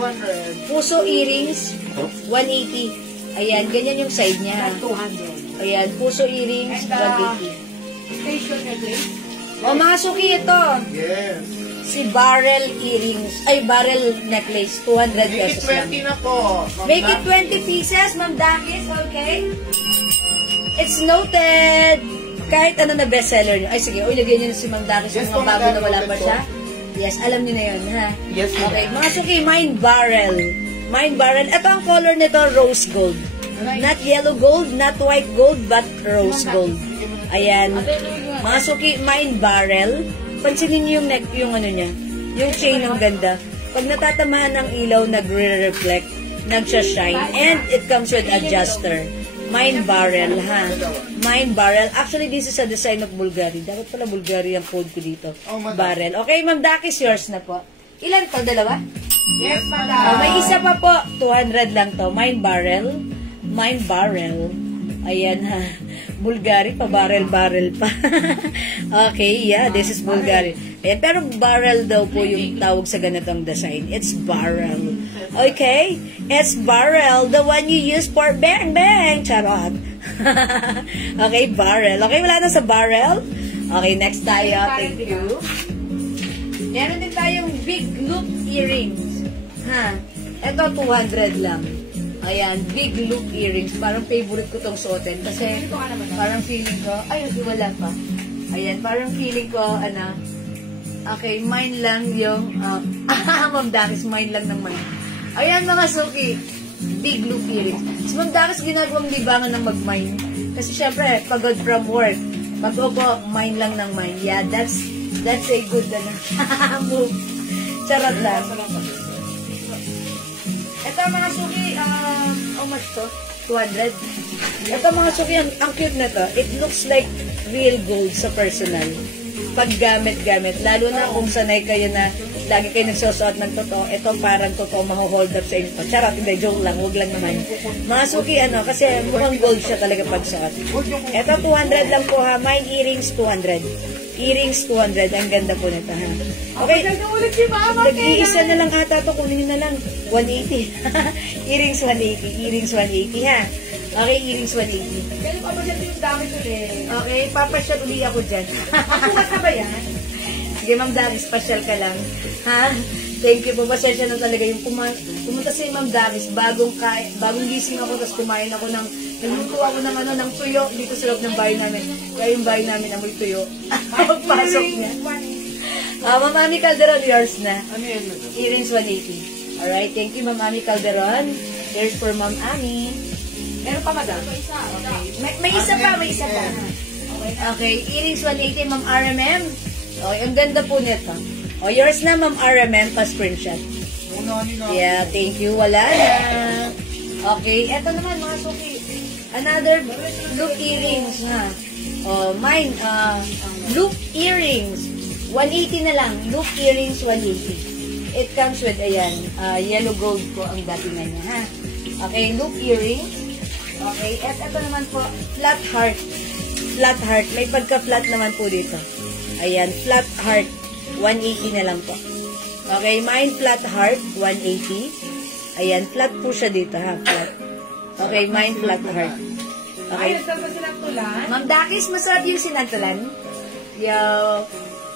puso earrings, 180. Ayan, ganyan yung side niya. 200. Ayan, puso earrings, 180. Facial necklace. O mga suki, ito. Yes. Si Barrel earrings, ay Barrel necklace, 200 Make it pesos lang. 20 na po. Make it 20 pieces, Ma'am Dakis, okay? It's noted. Kahit ano na bestseller niyo. Ay, sige, ilagyan niyo na si Ma'am Dakis Yes, yung mga bago na wala pa po. siya. Yes, alam niyo na yun, ha? Yes, ma'am. Okay, mga suki, Mind Barrel. Mind Barrel. Ito ang color nito, rose gold. Not yellow gold, not white gold, but rose gold. Ayan. Mga suki, Mind Barrel. Pansinin niyo yung neck, yung ano niya. Yung chain ng ganda. Pag natatamahan ng ilaw, nagre-reflect, nagsha-shine, and it comes with adjuster. Mind Barrel, ha? Mind Barrel. Actually, this is a design of Bulgari. Dapat pala Bulgari ang code ko dito. Oh, madam. Barrel. Okay, Ma'am Dakis, yours na po. Ilan to? Dalawa? Yes, madam. May isa pa po. 200 lang to. Mind Barrel. Mind Barrel. Ayan, ha. Bulgari pa. Barrel pa. Okay, yeah. This is Bulgari. Ayan, pero barrel daw po yung tawag sa ganitong design. It's barrel. Okay? It's barrel. The one you use for bang bang. Charot. Okay, barrel. Okay, wala na sa barrel. Okay, next tayo. Thank you. Meron din tayong big loop earrings. Ha? Ito, 200 lang. Ayan, big loop earrings. Parang favorite ko tong suotin. Kasi parang feeling ko, ay, wala pa. Ayan, parang feeling ko, okay, mine lang yung, Ma'am Dakis, mine lang ng mine. Ayan, mga suki, big loop earrings. Si Ma'am Dakis, ginagawang libangan ng mag-mine. Kasi syempre, pagod from work. Pag-opo, mine lang ng mine. Yeah, that's a good move. Charot lang. Ito mga suki, how much to? 200. Ito mga suki, ang cute na to. It looks like real gold sa personal. Pag gamit-gamit. Lalo na kung sanay kayo na lagi kayo nagsusuot ng totoo. Ito parang totoo maho-hold up sa inyo. Charot, hindi. Joke lang. Huwag lang naman. Mga suki, kasi mukhang gold siya talaga pag suot. Ito, 200 lang po ha. Mine earrings, 200. Earrings, 200. Ang ganda po nito ha. Okay. Nag-iisa na lang ata ito. Kunin nyo na lang. 180. Earrings, 180. Earrings, 180 ha. Okay, earrings 180. Kaya papasyal yung dami ko eh. Okay, papasyal uli ako dyan. Makukas na ba yan? Sige, Ma'am Daris, pasyal ka lang. Ha? Thank you po. Pasyal siya na talaga yung pumunta si Ma'am Daris. Bagong gising ako, tapos kumain ako nagluto ako ng tuyo dito sa loob ng bahay namin. Kaya yung bahay namin amoy tuyo. Pagpasok niya. Ma'am Ami Calderon, yours na. Ano yan? Earrings 180. Alright, thank you Ma'am Ami Calderon. Here's for Ma'am Ami. Meron pa madam? May isa pa. Okay, earrings 180, Ma'am RMM. Okay, ang ganda po nito. O, yours na, Ma'am RMM, pa-screenshot. Yeah, thank you. Wala na. Okay, eto naman, mga suki. Another loop earrings, ha. Oh, mine, loop earrings. 180 na lang. Loop earrings, 180. It comes with, ayan, yellow gold po ang datingan niya, ha. Okay, loop earrings. Okay, at ito naman po, flat heart. Flat heart. May pagka-flat naman po dito. Ayan, flat heart. 180 na lang po. Okay, mine flat heart, 180. Ayan, flat po siya dito ha, flat. Okay, mine flat heart. Okay. Ay, nagtasa silang tulan? Ma'am Dakis, masarap yung sinantulan.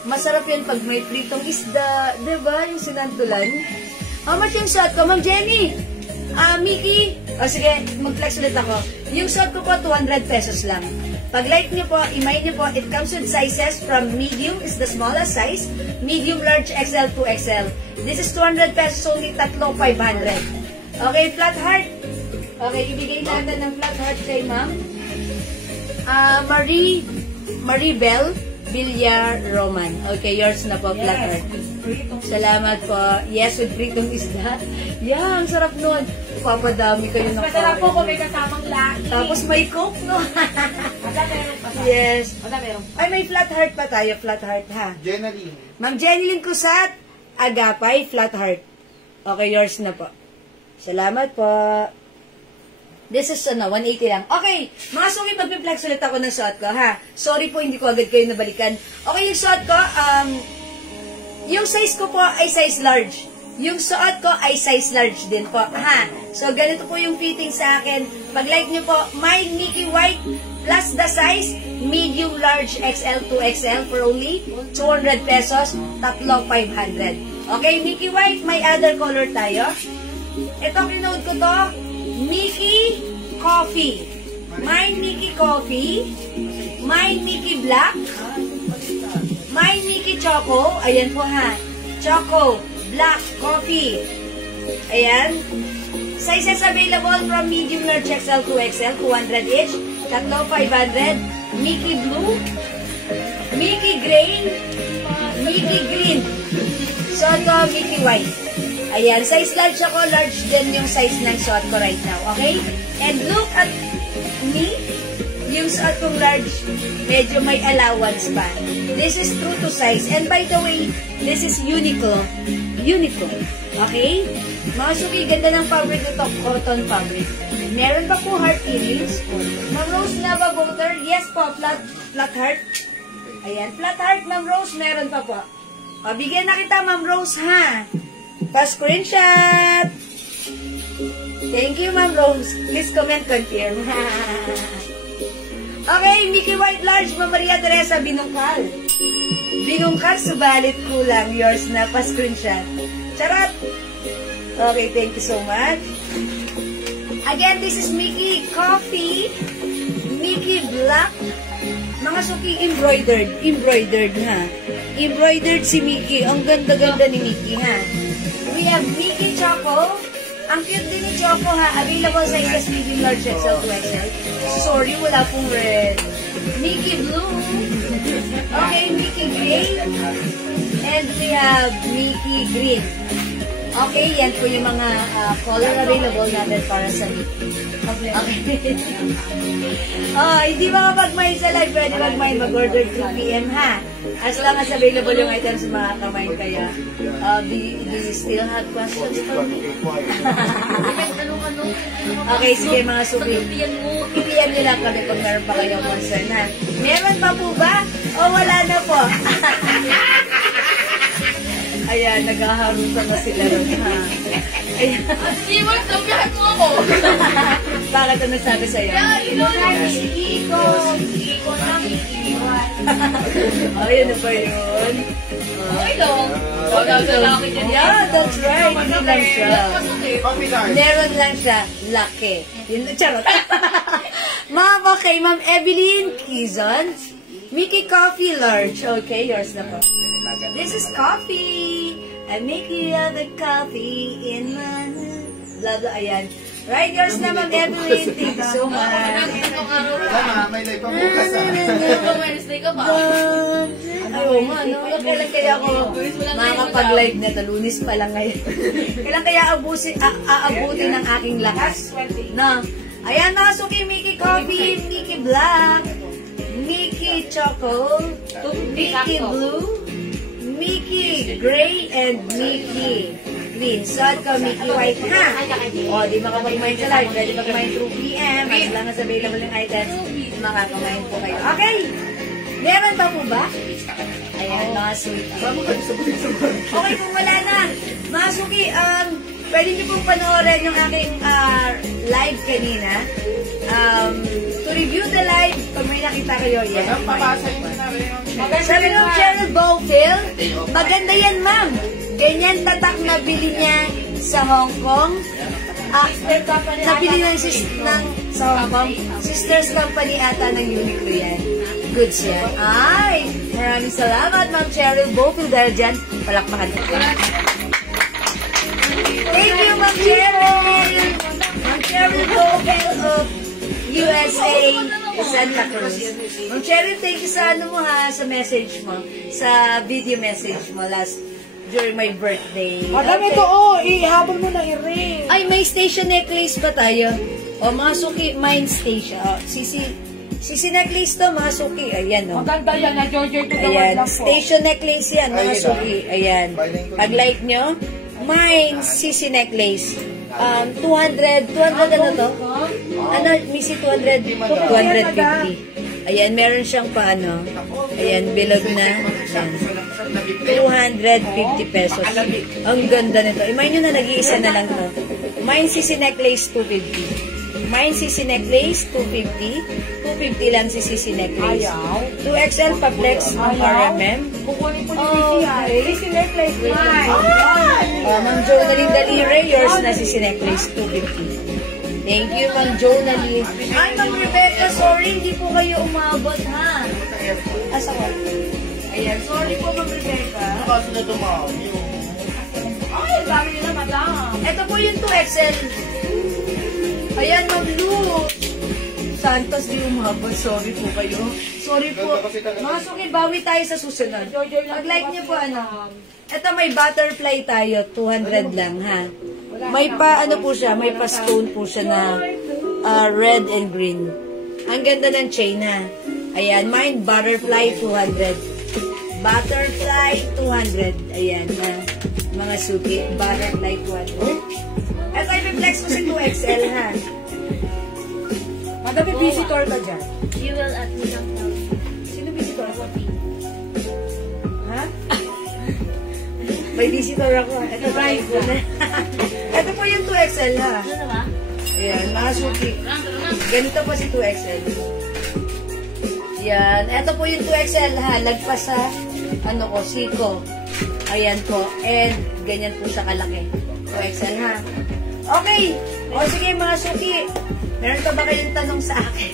Masarap yan pag may pritong isda. Diba, yung sinantulan? How much yung shot ko, Ma'am Jenny? Mickey, sige, mag-flex ulit ako. Yung shot ko po, 200 pesos lang. Pag like nyo po, imay nyo po, it comes with sizes from medium is the smallest size, medium, large, XL, 2XL. This is 200 pesos only, 3,500. Okay, flat heart. Okay, ibigay natin ng flat heart kay ma'am. Marie Bell Villar Roman. Okay, yours na po, flat heart. Salamat po. Yes, with pritong isda. Yeah, ang sarap nun. Papadami kayo ng Masarap po kung may kasamang lahi. Tapos may coke, no? Ada meron pa. Yes. Ada meron. Ay, may flat heart pa tayo. Flat heart, ha? Jenny. Ma'am Jenilyn Cusat, Agapay, flat heart. Okay, yours na po. Salamat po. This is, 180 lang. Okay, mga suki, magpiplex ulit ako ng suot ko, ha? Sorry po, hindi ko agad kayo nabalikan. Okay, yung suot ko, yung size ko po ay size large. Yung suot ko ay size large din po, ha? So, ganito po yung fitting sa akin. Pag-like nyo po, my Mickey White plus the size, medium, large, XL, 2XL for only 200 pesos, 3,500. Okay, Mickey White, may other color tayo. Ito, kinode ko to, Mickey Coffee. Mine Mickey Coffee. Mine Mickey Black. Mine Mickey Choco. Ayan po ha. Choco, Black, Coffee. Ayan. Sizes available from medium, large, XL, 2XL, 200 each. 3,500. Mickey Blue. Mickey Gray. Mickey Green. So, ito, Mickey White. Ayan, size large ako, large din yung size ng suot ko right now, okay? And look at me, yung suot kong large, medyo may allowance pa. This is true to size. And by the way, this is Uniqlo. Uniqlo, okay? Mga suki, ganda ng fabric nito, cotton fabric. Meron pa po heart earrings. Ma'am Rose Nava Butter, yes po, flat heart. Ayan, flat heart, Ma'am Rose, meron pa po. Bigyan na kita, Ma'am Rose, ha? Pa-screenshot! Thank you, Ma'am Rose. Please comment, confirm. Okay, Mickey White Large, Ma'am Maria Teresa Binungkal. Binungkal, subalit kulang. Yours na, pa-screenshot. Charot! Okay, thank you so much. Again, this is Mickey Coffee, Mickey Black. Mga suki, embroidered, ha? Embroidered si Mickey. Ang ganda-ganda ni Mickey, ha? We have Mickey Choco. Ang cute din ni Choco, ha? Available sa SS medium, large, XL, 2XL. Sorry, wala pong red. Mickey Blue. Okay, Mickey Gray. And we have Mickey Green. Okay, yan po yung mga color available natin para sa Mickey. Oh, hindi makapag-mine sa live. Pwede mag-mine, mag-order 2 p.m. ha. As long as available yung items, makaka-mine kaya. Do you still have questions for me? Okay, sige mga suki. I-PM nyo lang kami kung meron pa kayong concern ha. Meron pa po ba? O wala na po? Ayan, naghaharutan na sila ron ha. Ayan. Iwan, sabihan mo ako. Bakit ano sabi sa'yo? Iko nang iwan. Ayan na ba yun? Okay lang. Lalaki dyan. Yeah, that's right. Hindi lang siya. Popular. Meron lang siya. Laki. Yun, charot. Ma'am, okay. Ma'am Evelyn Kizon. Mickey Coffee Large. Okay, yours na po. This is coffee. I make you have a coffee in my blah blah. Ayan. Right, yours na Ma'am Evelyn. Thank you so much. Tama, may live pa bukas Wednesday ka ba? Oo nga, no? Kailan kaya ako makakapag-live na ito? Lunis pa lang ngayon. Kailan kaya aabutin ng aking lakas? No? Ayan na, Suki, Mickey Coffee, Mickey Black, Mickey Choco, Mickey Blue, Mickey Gray, and Mickey Green. So, at ko, Mickey White, ha? O, di makapag-mine sa live. Pwede mag-mine through PM. As lang as available yung items, makaka-mine po kayo. Okay? Meron pa po ba? Ayan, mga suki. Okay, kung wala na. Mga suki, pwede niyo pong panoorin yung aking live kanina. To review the live, pag may nakita kayo, yan. Sabi ng Cheryl Bowfield, maganda yan, ma'am. Ganyan tatak na bili niya sa Hong Kong. Nabili ng sa Hong Kong. Sisters company ata ng Uniqlo yan. Goods yan. Ay, maraming salamat, Ma'am Cheryl Bowfield. Dahil dyan, palakpakan ko. Thank you, Ma'am Cheryl. Ma'am Cheryl Bowfield of USA, Santa Cruz. Ma'am Cheryl, thank you sa ano mo ha, sa message mo, sa video message mo during my birthday. Madam, ito ihabol mo na i-ring. Ay, may station necklace ba tayo? O, mga suki, mine station. O, sisi necklace to, mga suki. Ayan, o. Maganda yan, na-Georgia to the world Ayan, lang po. station necklace yan, mga Ayun, suki. Ayan. Pag like nyo, mine sisi necklace. 200 ano to? Ano, Missy, 250. Ayan, meron siyang paano. Ayan, bilog na. Ayan. 250 pesos. Ang ganda nito. Imagine nyo na nag-iisa na lang to. Mine CC necklace, 250. Mine CC necklace, 250. 250 lang si CC necklace. 2XL pa-flex ng RMM. Kukunin po ni CC necklace. Ma'am Jonaline Dalire, yours na CC necklace, 250. Thank you, Ma'am Jonaline. Ay, Ma'am Rebecca, sorry, hindi po kayo umabot, ha? Asa ko? Ayan, sorry po, Ma'am Rebecca. Kaso na tumaw. Ay, dami nila, madam. Ito po yung 2XL. Ayan, Ma'am Lu. Santos, di umabot. Sorry po kayo. Sorry po. Mga suki, bawi tayo sa susunod. Pag-like niyo po, ano. Ito, may butterfly tayo. 200 lang, ha? May pa, ano po siya, may pa stone po siya na red and green. Ang ganda ng chain, ha? Ayan, mine, butterfly, 200. Butterfly, 200. Ayan, na mga suki. Butterfly, 200. Ito, i-reflex ko si 2XL, ha? Madam, may visitor ka dyan. You will at me ng Sino visitor ako? Ha? May visitor ako. Ito ba? Ito po yung 2XL, ha? Ano ba? Ayan, mga suki. Ganito po si 2XL. Yan. Ito po yung 2XL, ha? Lagpas sa, ano ko, siko. Ayan po. And, ganyan po siya kalaki. 2XL, ha? Okay. O, sige, mga suki. Meron pa ba kayong tanong sa akin?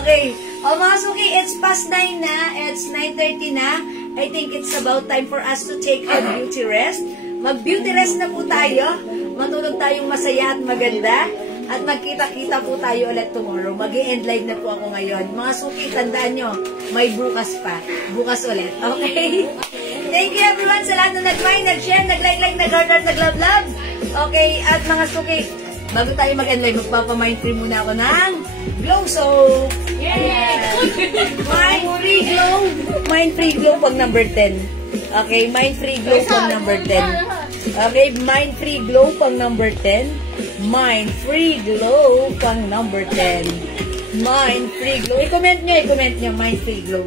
Okay. O, mga suki, it's past 9 na. It's 9:30 na. I think it's about time for us to take a beauty rest. Mag-beauty rest na po tayo. Matulog tayong masaya at maganda. At magkita-kita po tayo ulit tomorrow. Mag-i-end live na po ako ngayon. Mga suki, tandaan nyo, may bukas pa. Bukas ulit. Okay? Thank you everyone sa lahat na nag-like, nag-share, nag-like, nag-order, nag-love-love. Okay? At mga suki, Bago tayo mag-enjoy, magpapamind free muna ako ng Glow Soap. Ayan. Mind free glow. Mind free glow pang number 10. Okay, mind free glow pang number 10. Okay, mind free glow pang number 10. Mind free glow pang number 10. Mind free glow. I-comment nyo, mind free glow.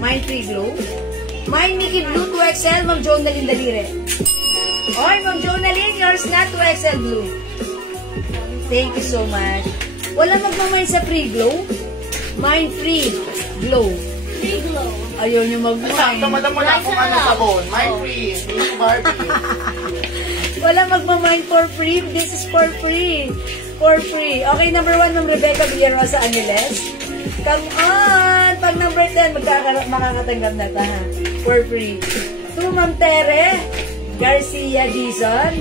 Mind free glow. Mind Mickey Blue 2XL, Ma'am Jonalyn Dalire. Oy, Ma'am Jonalyn, yours na 2XL Blue. Thank you so much. Wala magmamind sa free glow? Mind free glow. Free glow. Ayaw nyo mag-mind. Sakto, madam mo na kung ano sabon. Mind free. Miss Barbie. Wala magmamind for free. This is for free. For free. Okay, number 1, Ma'am Rebecca Villarosa Angeles. Come on! Pag number 10, makakatanggap na ta, ha? For free. 2, Ma'am Tere Garcia Dizon.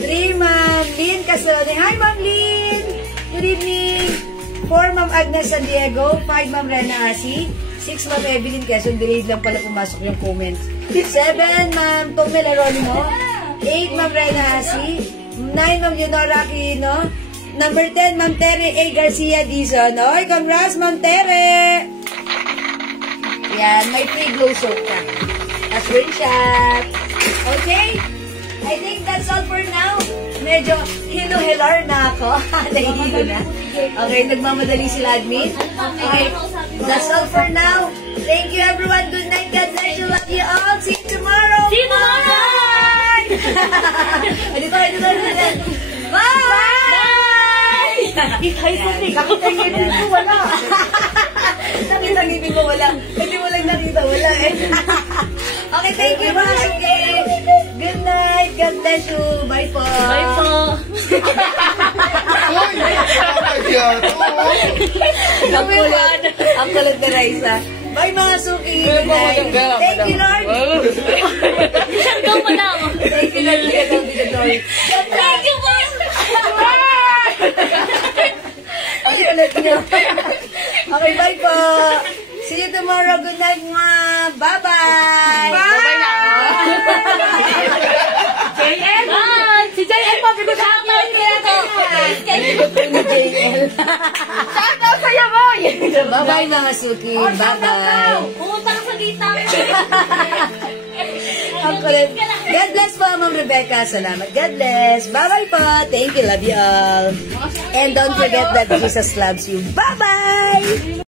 3, Ma'am Lynn Castellani. Hi, Ma'am Lynn! Good evening! 4, Ma'am Agnes San Diego. 5, Ma'am Rena Asi. 6, Ma'am Evelyn Quezon. Delayed lang pala pumasok yung comments. 7, Ma'am Tomel Aronimo. 8, Ma'am Rena Asi. 9, Ma'am Leonora Aquino. Number 10, Ma'am Tere A. Garcia Dizon. Oy, congrats, Ma'am Tere! Yan, may free glow soap ka. A screenshot. Okay? I think that's all for now. Medyo hilo-hilar na ako. Nahihilo na. Okay, nagmamadali sila, admin. Okay, that's all for now. Thank you, everyone. Good night. God bless you. Love you all. See you tomorrow. See you tomorrow! Dito. Bye! Bye! Nakita-ngipin ko, wala. Nakita-ngipin ko, wala. Hindi mo lang nakita, wala eh. Okay, thank you. Bye. Good night. God bless you. Bye po. Bye po. Ang kulit na Raisa. Bye mga suki. Good night. Thank you, Lord. Isang daw pa lang. Thank you, Lord. Thank you po. Ang kulit niyo. Okay, bye po. See you tomorrow. Good night, mga. Bye-bye. Bye-bye na. JL. Bye. Si JL po. Pinag-shoutout niya ako. Shoutout sa'yo, boy. Bye-bye, mga suki. Bye-bye. Pumunta ka sa dita. Ang kulit. God bless po, Ma'am Rebecca. Salamat. God bless. Bye-bye po. Thank you. Love you all. And don't forget that Jesus loves you. Bye-bye.